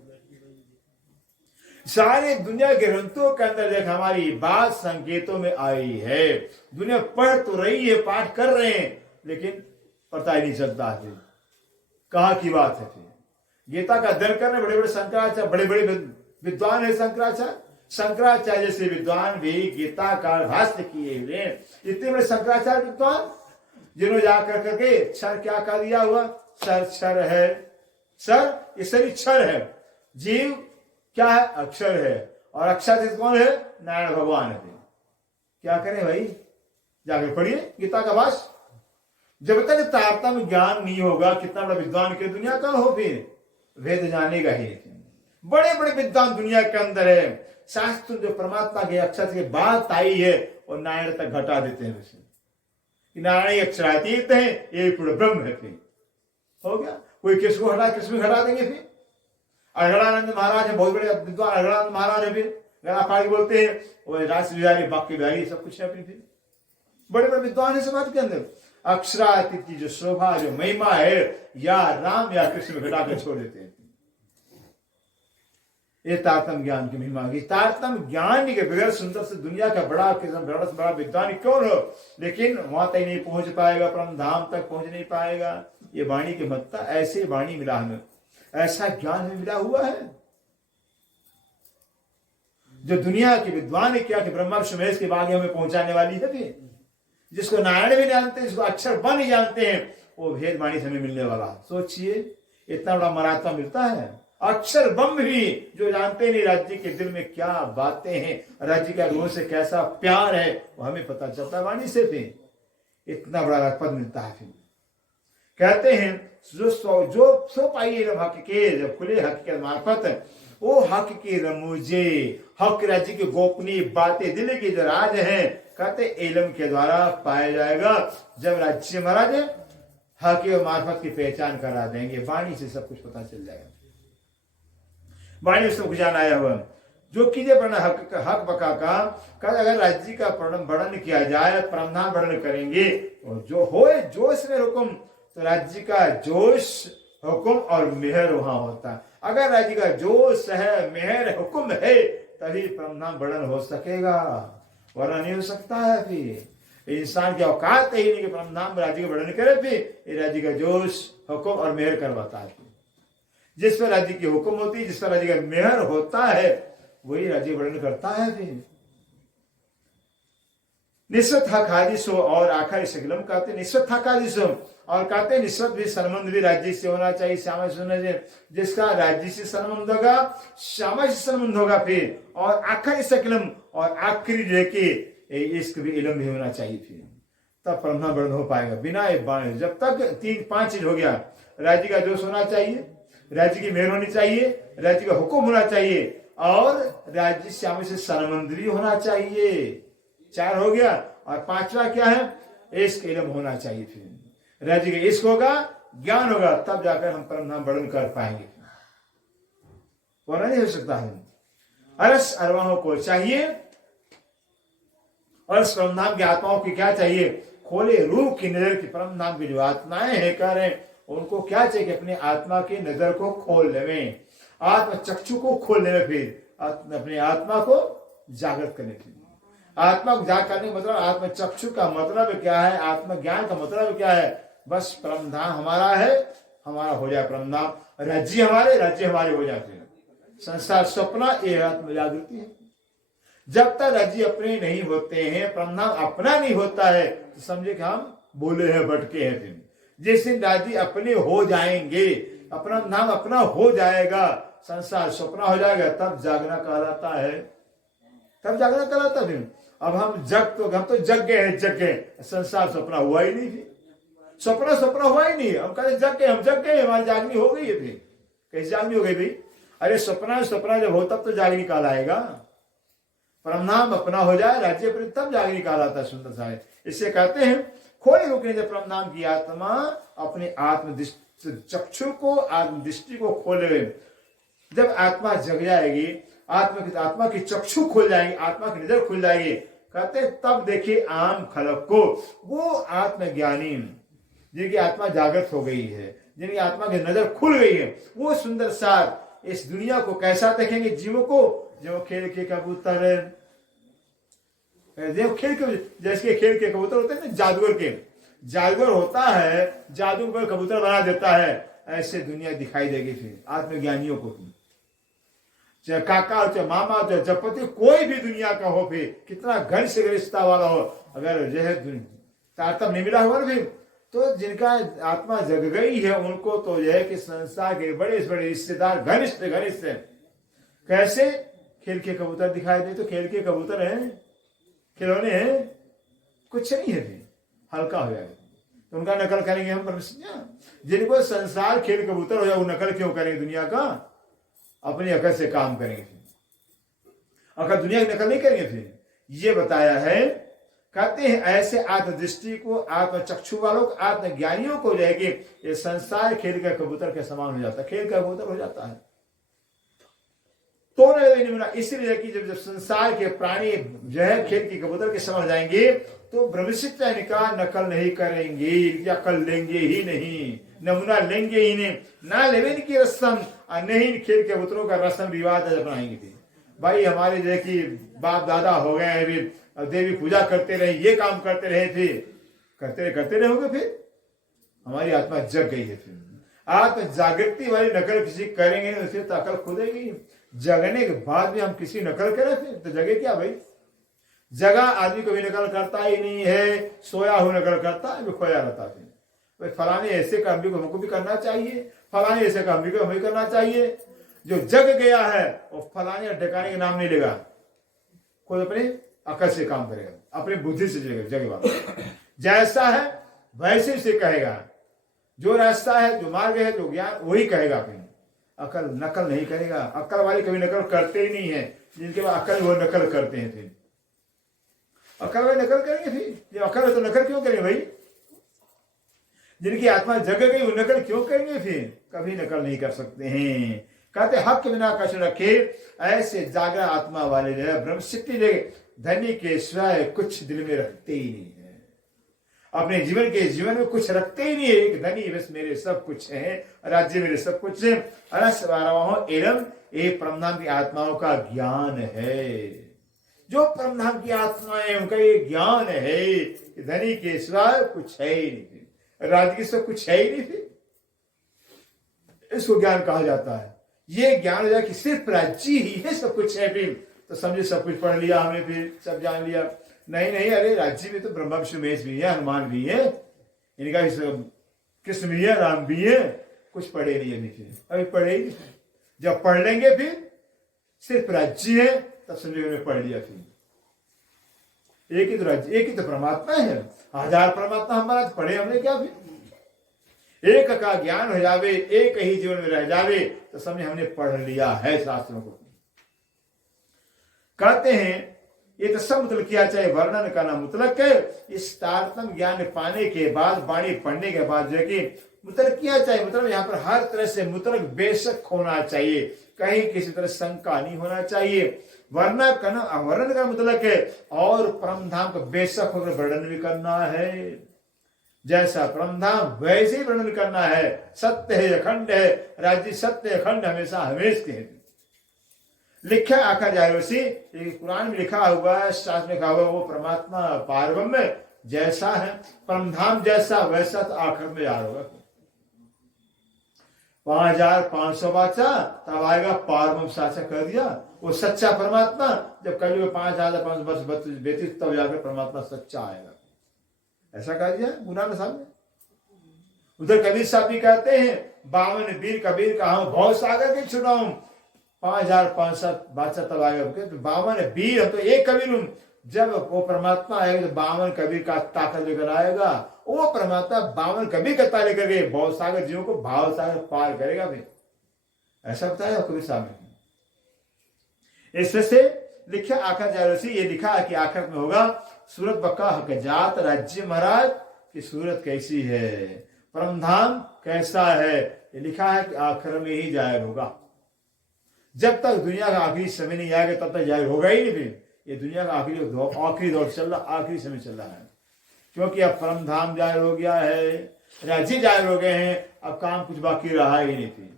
सारे दुनिया के ग्रंथों के अंदर देख हमारी बात संकेतों में आई है। दुनिया पढ़ तो रही है, पाठ कर रहे हैं, लेकिन पता ही नहीं चलता है कहाँ की बात है। फिर गीता का अध्ययन करने बड़े बड़े शंकराचार्य, बड़े बड़े विद्वान है शंकराचार्य। शंकराचार्य जैसे विद्वान भी गीता का भाष्य किए हुए, इतने बड़े शंकराचार्य विद्वान जिन्होंने जाकर करके क्षर क्या कर दिया हुआ, सर क्षर है, सर ये सभी क्षर है, जीव क्या है, अक्षर है, और अक्षर कौन है, नारायण भगवान है। क्या करें भाई, जाकर पढ़िए गीता का भाष्य। जब तक तारतम्य ज्ञान नहीं होगा, कितना बड़ा विद्वान की दुनिया का हो, फिर वेद जानेगा ही। बड़े बड़े विद्वान दुनिया के अंदर है, शास्त्र जो परमात्मा के अक्षर की बात आई है और नारायण तक घटा देते हैं। वैसे नारायण अक्षरातीत है, ये पूर्ण ब्रह्म है। फिर हो गया, कोई किसको हटा, किसमें घटा देंगे? फिर अघड़ानंद महाराज है, बहुत बड़े विद्वान अघड़ानंद महाराज है, फिर गणापाड़ी बोलते हैं, वो राष्ट्र बिहारी, बाकी बिहारी सब कुछ है। फिर बड़े बड़े विद्वान है समाज के अंदर। अक्षरातीत की जो शोभा, जो महिमा है, या राम या कृष्ण में घटा कर छोड़ देते हैं। ये तारतम्य ज्ञान की महिमा की। तारतम्य ज्ञान के बगैर सुंदर से दुनिया का बड़ा बड़ा से बड़ा विद्वान क्यों हो, लेकिन वहां तक नहीं पहुंच पाएगा, परम धाम तक पहुंच नहीं पाएगा। ये वाणी की महत्ता, ऐसे वाणी मिला हमें, ऐसा ज्ञान में मिला हुआ है जो दुनिया के विद्वान ने क्या कि ब्रह्मा विष्णु महेश के आगे हमें पहुंचाने वाली है। भी जिसको नारायण भी जानते हैं, जिसको अक्षर वन ही जानते हैं, वो भेद वाणी से हमें मिलने वाला। सोचिए इतना बड़ा मरात्मा मिलता है। अक्षर ब्रह्म भी जो जानते नहीं राज्य के दिल में क्या बातें हैं, राज्य का रूह से कैसा प्यार है, वो हमें पता चलता है वाणी से। फिर इतना बड़ा पद मिलता है। फिर कहते हैं जो सो पाइए हक के, जब खुले हक के मार्फत, वो हक की रमूजे, हक राज्य की गोपनीय बातें, दिल के जो राज हैं, कहते इल्म के द्वारा पाया जाएगा। जब राज्य महाराज हक के मार्फत की पहचान करा देंगे, वाणी से सब कुछ पता चल जाएगा। वाणी से कुछ जान आया हुआ जो कीजिए वर्णन हक बका का, कल अगर राज्य का वर्णन किया जाए, परमधाम वर्णन करेंगे, और जो होए जोश में हुक्म, तो राज्य का जोश, हुक्म और मेहर वहां होता है। अगर राज्य का जोश है, मेहर, हुक्म है, तभी परमधाम वर्णन हो सकेगा, वरना नहीं हो सकता है। फिर इंसान की औकात ही नहीं कि परमधाम राज्य का वर्णन करे। फिर ये राज्य का जोश, हुक्म और मेहर करवाता है। जिस पर राज्य की हुक्म होती है, जिस पर राज्य का मेहर होता है, वही राज्य वर्णन करता है। फिर निस्वत हक हादिस हो और आखिर शकलम कहते निस्वत हक हादिस हो, और कहते निस्वत भी संबंध भी राज्य से होना चाहिए, श्यामा से होना चाहिए। जिसका राज्य से संबंध होगा, श्यामा से संबंध होगा। फिर और आखिर शकलम, और आखिरी लेके इश्क भी इल्म भी होना चाहिए। फिर तब परमधाम वर्णन हो पाएगा। बिना बाण, जब तक 3-5 चीज हो गया, राज्य का जोश होना चाहिए, राज्य की मेहर होनी चाहिए, राज्य का हुक्म होना चाहिए, और राज्य श्याम से संबंध भी होना चाहिए। 4 हो गया। और 5वां क्या है, इश्क इल्म होना चाहिए। फिर राज्य का इश्क होगा, ज्ञान होगा, तब जाकर हम परमधाम वर्णन कर पाएंगे, वरना नहीं हो सकता है। अरस अरवाहों को चाहिए, और परमधाम की आत्माओं की क्या चाहिए, खोले रूह की नजर की। परमधाम की जो आत्माएं हैं कर रहे, उनको क्या चाहिए कि अपने आत्मा की नजर को खोल लेवे, आत्म चक्षु को खोल लेवे। फिर अपने आत्मा को जागृत करने के लिए, आत्मा को जागृत करने का मतलब, आत्म चक्षु का मतलब क्या है, आत्म ज्ञान का मतलब क्या है, बस परमधाम हमारा है, हमारा हो जाए परमधाम, राज्य हमारे हो जाते हैं। संसार सपना, ये आत्म जागृति है। जब तक राज्य अपने नहीं होते हैं, परमधाम अपना नहीं होता है, तो समझे कि हम बोले हैं, भटके हैं। फिर जिस दिन राज्य अपने हो जाएंगे, अपना नाम अपना हो जाएगा, संसार सपना हो जाएगा तब जागना कहलाता है, तब जागना कहलाता फिर। अब हम तो जग गए, संसार सपना हुआ ही नहीं फिर, सपना हुआ ही नहीं। हम कहते हम जग गए, हमारी जागनी हो गई है फिर। कैसे जागनी हो गई भाई? अरे सपना जब हो तब तो जागनी कहलाएगा। परमधाम अपना हो जाए राज्य पर तब जागनी कहलाता है। सुंदर सा है। इससे कहते हैं खोले रुकने जब परमधाम की आत्मा अपने आत्म चक्षु को, आत्म दृष्टि को खोले, जब आत्मा जग जाएगी, आत्मा की चक्षु खुल जाएगी, आत्मा की नजर खुल जाएगी, कहते तब देखिए आम खलक को, वो आत्मज्ञानी जिनकी आत्मा जागृत हो गई है, जिनकी आत्मा की नजर खुल गई है, वो सुंदर सार इस दुनिया को कैसा देखेंगे? जीवों को जो खेल के कबूतर, जैसे खेल के कबूतर होते हैं ना, जादूगर होता है, जादू पर कबूतर बना देता है, ऐसे दुनिया दिखाई देगी फिर आत्मज्ञानियों को। चाहे काका, चाहे मामा, चाहे जपति, कोई भी दुनिया का हो, फिर कितना घनिष्ठ रिश्ता वाला हो, अगर जो है तारतम्य नहीं मिला होगा फिर तो जिनका आत्मा जग गई है उनको तो यह है कि संसार के बड़े से बड़े रिश्तेदार घनिष्ठ कैसे खेल के कबूतर दिखाई दे, तो खेल के कबूतर हैं, खिलौने हैं, कुछ नहीं है फिर, हल्का हो जाएगा। तो उनका नकल करेंगे हम परमेश्वर? जिनको संसार खेल कबूतर हो जाए वो नकल क्यों करेंगे दुनिया का? अपनी अकल से काम करेंगे फिर, अकल दुनिया की नकल नहीं करेंगे फिर। ये बताया है, कहते हैं ऐसे आत्मदृष्टि को, आत्मचक्षु वालों को, आत्मज्ञानियों को जाएगी ये संसार खेल का कबूतर के समान हो जाता है, खेल का कबूतर हो जाता है। तो नहीं मिला, इसलिए कि जब संसार के प्राणी जो है खेल की कबूतर के समझ जाएंगे तो ब्रह्मशिक्षा इनका नकल नहीं करेंगे, इनकी अकल लेंगे ही नहीं, नमूना लेंगे ही नहीं, ना लेवे इनकी रस्म, नहीं खेल के कबूतरों का रस्म रिवाज अपनाएंगे। भाई हमारे जो कि बाप दादा हो गए हैं, देवी पूजा करते रहे, ये काम करते रहे थे, करते रहोगे फिर हमारी आत्मा जग गई है। फिर आत्म जागृति वाली नकल किसी करेंगे तो फिर तो अकल खुदेगी। जगने के बाद भी हम किसी नकल करें फिर तो जगे क्या भाई? जगा आदमी कभी नकल करता ही नहीं है, सोया हुआ नकल करता है, खोया रहता है। भाई फलाने ऐसे काम भी हमको भी करना चाहिए, फलाने ऐसे काम भी हमें करना चाहिए। जो जग गया है वो फलाने ठिकाने के नाम नहीं लेगा, खुद अपने अकल से काम करेगा, अपनी बुद्धि से जगेगा। जैसा है वैसे से कहेगा, जो रास्ता है, जो मार्ग है, जो ज्ञान वही कहेगा। अपनी अकल नकल नहीं करेगा। अकल वाले कभी नकल करते ही नहीं है, जिनके पास अकल वो नकल करते हैं। फिर अकल वाले नकल करेंगे फिर, जब अकल है तो नकल क्यों करेंगे भाई? जिनकी आत्मा जग गई वो नकल क्यों करेंगे? फिर कभी नकल नहीं कर सकते हैं। कहते हक के बिना कष्ट रखे, ऐसे जागरण आत्मा वाले जो है ब्रह्मसिद्धि ले धनी के स्वयं कुछ दिल में रखते ही नहीं है, अपने जीवन में कुछ रखते ही नहीं है। एक धनी बस मेरे सब कुछ है, राज्य मेरे सब कुछ है, अरस एवं एक परमधाम की आत्माओं का ज्ञान है। जो परमधाम की आत्माएं उनका ये ज्ञान है कि धनी के स्वयं कुछ है ही नहीं, राज्य के सब कुछ है ही नहीं, फिर इसको ज्ञान कहा जाता है। ये ज्ञान हो जाए कि सिर्फ राज्य ही है सब कुछ है, फिर तो समझे सब कुछ पढ़ लिया हमने, फिर सब जान लिया। नहीं, अरे राज्य में तो ब्रह्मा विष्णु महेश भी है, हनुमान भी है, इनका भी कृष्ण भी है, राम भी है, कुछ पढ़े नहीं अभी, फिर अभी पढ़े ही। जब पढ़ लेंगे फिर सिर्फ राज्य है तब समझे उन्हें पढ़ लिया। फिर एक ही तो राज्य, एक ही तो परमात्मा है, हजार परमात्मा हमारा तो पढ़े हमने क्या? फिर एक का ज्ञान हो जावे, एक ही जीवन में रह जावे तो समझे हमने पढ़ लिया है शास्त्रों को। कहते हैं ये तो सब मतलब किया, चाहे वर्णन करना मतलब के इस तारतम्य ज्ञान पाने के बाद, वाणी पढ़ने के बाद जो कि मतलब किया चाहिए, मतलब यहाँ पर हर तरह से मतलब बेशक होना चाहिए, कहीं किसी तरह शंका नहीं होना चाहिए। वर्णन का मतलब है और परमधाम को बेशक होकर वर्णन भी करना है, जैसा परमधाम वैसे ही वर्णन करना है। सत्य है, अखंड है, राज्य सत्य अखंड हमेशा हमेश के लिखा आखा जाए वैसे कुरान में लिखा हुआ है, शास्त्र में लिखा हुआ, वो परमात्मा पारब्रह्म में जैसा है, परमधाम जैसा वैसा तो आखिर में याद होगा। 5500 बाचा तब आएगा पारब्रह्म साचा कर दिया, वो सच्चा परमात्मा। जब कल 5500 वर्ष व्यतीत तब जाकर परमात्मा सच्चा आएगा, ऐसा कह दिया गुरु साहब ने। उधर कबीर साहब भी कहते हैं, 52 वीर कबीर कहा भव सागर के छुड़ाऊं, 5500 बादशाह तब आएगा, तो 52 वीर, तो एक कबीर हूं। जब वो परमात्मा आएगा तो 52 कबीर का ताकत लेकर आएगा, वो परमात्मा 52 कबीर का ताकत लेकर के भव सागर जीवों को भाव सागर पार करेगा भी, ऐसा बताया कबीर साहब ने। इसमें से लिखा आखिर जारसी, ये लिखा कि आखिर में होगा सूरत बका हक जात राज्य महाराज की सूरत कैसी है, परम धाम कैसा है, ये लिखा है कि आखिर में ही जाहिर होगा। जब तक दुनिया का आखिरी समय नहीं आएगा तब तक जाहिर होगा ही नहीं। फिर ये दुनिया का आखिरी दौर चल रहा, आखिरी समय चल रहा है, क्योंकि अब परम धाम जाहिर हो गया है, राज्य जाहिर हो गए हैं, अब काम कुछ बाकी रहा ही नहीं थी।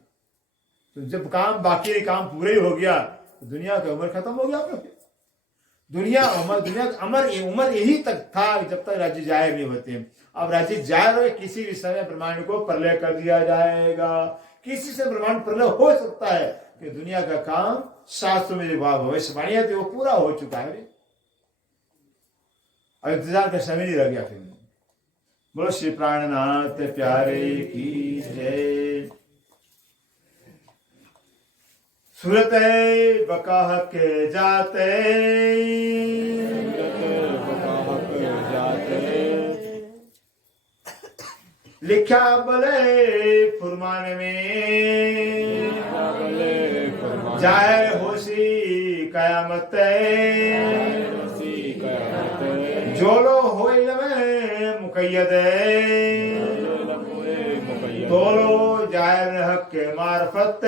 तो जब काम बाकी काम पूरे ही हो गया तो दुनिया का उम्र खत्म हो गया। दुनिया उम्र यही तक था जब तक राज्य जाहिर नहीं होते। अब राज्य जाहिर हो, किसी भी समय ब्रह्मांड को प्रलय कर दिया जाएगा। किसी से ब्रह्मांड प्रलय हो सकता है कि दुनिया का काम शास्त्रों में जो भविष्यवाणी है वो पूरा हो चुका है, अब इंतजार का समय नहीं रह गया। फिर बोलो श्री प्राणनाथ प्यारे की जय। सूरत है बकाह के जाते, लिखा बले फुरमान में, जाए होशी कयामत, जोलो होइल में मुकैयद, तोलो जाहिर हक के मार्फत,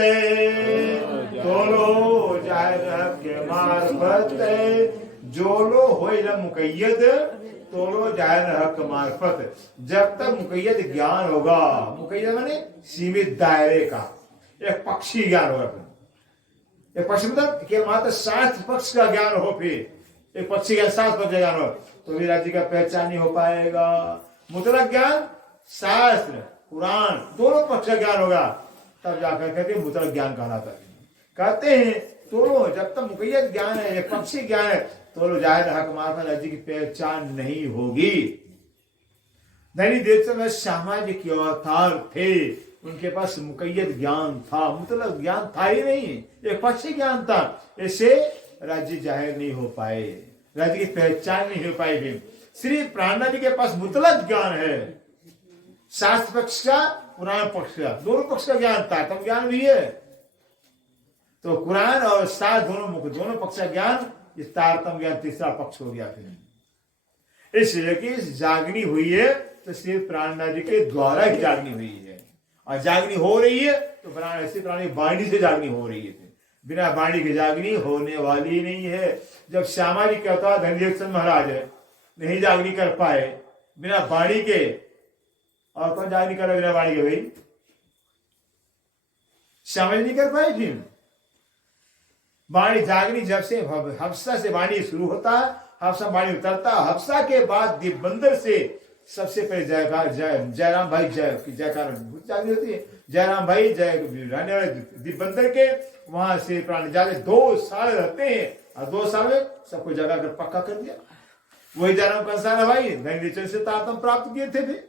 तोलो जाहिर हक के मार्फत, जोलो होइल मुकैयद, तोलो जाहिर हक मार्फत। जब तक मुकैयद ज्ञान होगा, मुकैयद माने सीमित दायरे का, एक पक्षी ज्ञान होगा। एक पक्षी मतलब कि मात्र शास्त्र पक्ष का ज्ञान हो, फिर एक पक्षी का शास्त्र पक्ष का ज्ञान हो तो भी राज्य का पहचान नहीं हो पाएगा। मुतलक ज्ञान शास्त्र पुराण दोनों पक्ष का ज्ञान होगा, तब जाकर करके मुतलक ज्ञान कहलाता है। कहते हैं दोनों, जब तक मुकैयद ज्ञान है, एक पक्षी ज्ञान है, तो जाहिर हक मार्फत राज्य की पहचान नहीं होगी। दैनिक देश में सामाजिक अवतार थे, उनके पास मुकैयद ज्ञान था, मुतलक ज्ञान था ही नहीं, एक पक्षी ज्ञान था। ऐसे राज्य जाहिर नहीं हो पाए, राज्य की पहचान नहीं हो पाएगी। श्री प्राणनाथ जी के पास मुतलक ज्ञान है, शास्त्र पक्ष का पुराण पक्ष का, दोनों पक्ष का ज्ञान था, तब ज्ञान भी है। तो कुरान और शास्त्र दोनों पक्ष का ज्ञान, इस तारतम ज्ञान तीसरा पक्ष हो गया। फिर इसलिए कि जागनी हुई है तो सिर्फ प्राणनाथ जी के द्वारा ही जागनी हुई है, और जागनी हो रही है तो प्राणी वाणी से जागनी हो रही है। बिना वाणी की जागनी होने वाली नहीं है। जब श्यामा जी कहता धनदेव चंद महाराज नहीं जागनी कर पाए बिना वाणी के, और कौन जागनी कर बिना वाणी के? भाई श्यामा जी नहीं कर पाए। फिर वाणी जागनी जब से हफ्सा से वाणी शुरू होता है, हफ्सा वाणी उतरता, हफ्सा के बाद दिव्यबंदर से सबसे पहले जयकार जयराम भाई जय की जयकार जागनी होती है। जयराम भाई जय रहने वाले दिव्यबंदर के वहां से प्राण जागे 2 साल रहते हैं, और 2 साल में सबको जगा कर पक्का कर दिया। वही जयराम कंसार भाई धैर्य से तारतम प्राप्त किए थे, फिर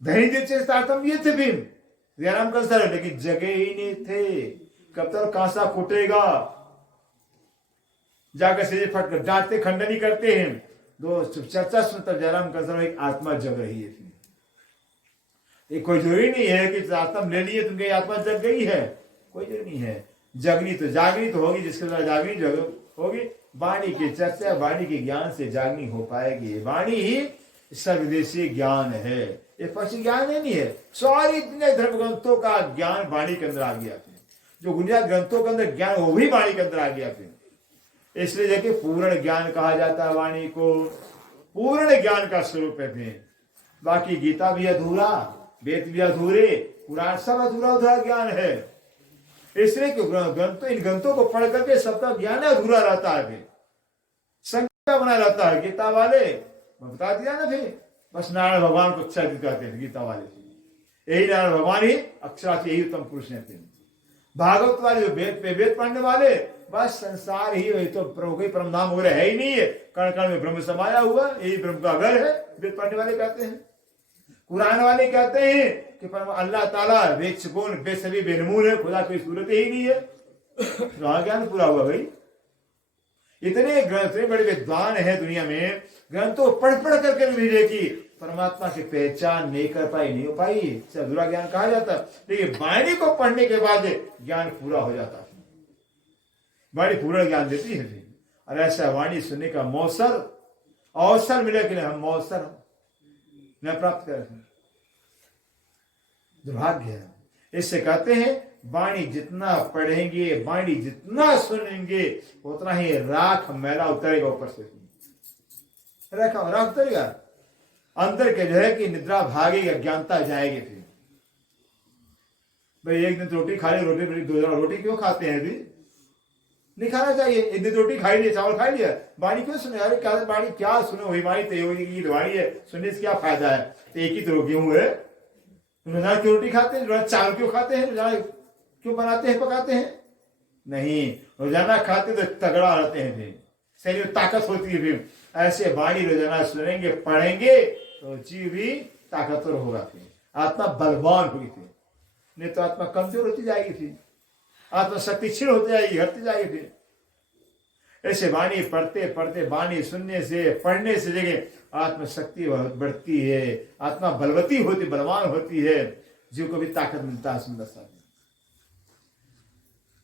धैर्य से तारतम किए थे फिर जयराम कंसार, लेकिन जगे ही नहीं थे। कब तक कांसा फूटेगा, जाकर से फटकर डांटते खंडनी करते हैं। दोस्त चर्चा सुनता जयराम कंसार एक आत्मा जग रही है। ये कोई जरूरी नहीं है कि आत्मा ले लिए तुमकी आत्मा जग गई है, कोई जरूरी नहीं है। जगनी तो होगी, जिसके द्वारा जागनी जग होगी। वाणी की चर्चा, वाणी के ज्ञान से जागनी हो पाएगी। वाणी ही सर्वदेशी ज्ञान है, ये पक्षी ज्ञान नहीं है। सारी धर्म ग्रंथों का ज्ञान वाणी के अंदर आ गया। जो गुनिया ग्रंथों के अंदर ज्ञान वो भी वाणी के अंदर आ गया। फिर इसलिए देखिए पूर्ण ज्ञान कहा जाता है वाणी को, पूर्ण ज्ञान का स्वरूप है। बाकी गीता भी अधूरा, वेद भी अधूरे, पुराण सब अधूरा ज्ञान है। इसलिए इन ग्रंथों को पढ़ करके सबका ज्ञान अधूरा रहता है, शंका बना रहता है। गीता वाले बता दिया ना, फिर बस नारायण भगवान को अक्षर कहते हैं गीता वाले, यही नारायण भगवान ही अक्षरार्थ यही उत्तम पुरुष है। भागवत वाले जो वेद पढ़ने वाले बस संसार ही वही तो प्रभु के परम धाम वगैरह है ही नहीं है, कण कण में ब्रह्म समाया हुआ, यही ब्रह्म का घर है, वेद पढ़ने वाले कहते हैं। कुरान वाले कहते हैं कि परम अल्लाह ताला वेद गुण वे सभी बेनमून है, खुदा कोई सूरत ही नहीं है, वहां ज्ञान पूरा हुआ भाई। इतने ग्रंथ, इतने बड़े विद्वान है दुनिया में, ग्रंथों पढ़ पढ़ करके भी देखी, परमात्मा की पहचान नहीं कर पाई, नहीं हो पाई। अधूरा ज्ञान कहा जाता, लेकिन वाणी को पढ़ने के बाद ज्ञान पूरा हो जाता है। वाणी पूरा ज्ञान देती है फिर, और ऐसा वाणी सुनने का अवसर मिले कि हम अवसर न प्राप्त करें, दुर्भाग्य है। इससे कहते हैं वाणी जितना पढ़ेंगे, वाणी जितना सुनेंगे, उतना ही राख मैला उतरेगा ऊपर से, राख उतरेगा अंदर के, जो है कि निद्रा भागेगी, अज्ञानता जाएगी। फिर भाई एक दिन रोटी खा ली, रोटी क्यों खाते हैं? अभी नहीं खाना चाहिए। एक दिन रोटी खाई लिया, चावल खाई लिया, वाणी क्यों सुने? अरे क्या वाणी क्या सुनो, वही वाणी तो वाणी है, सुनने से क्या फायदा है? एक ही तो गेहूं है, रोजाना क्यों रोटी खाते हैं? चावल क्यों खाते हैं? रोजाना क्यों बनाते हैं, पकाते हैं? नहीं, रोजाना खाते तो तगड़ा रहते हैं, फिर शरीर में ताकत होती है। फिर ऐसे वाणी रोजाना सुनेंगे, पढ़ेंगे तो जीव भी ताकतवर होगा, फिर आत्मा बलवान होगी। फिर नहीं तो आत्मा कमजोर होती जाएगी, फिर आत्मा शक्ति क्षीण होती जाएगी, घटती जाएगी। फिर ऐसे वाणी पढ़ते पढ़ते, वाणी सुनने से, पढ़ने से जगह आत्मशक्ति बढ़ती है, आत्मा बलवती होती, बलवान होती है, जीव को भी ताकत मिलता है। सुंदर सा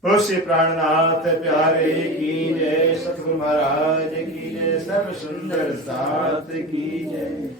श्री प्राणनाथ प्यारे की जय, सतगुरु महाराज की जय, सर्व सुंदर साथ की जय।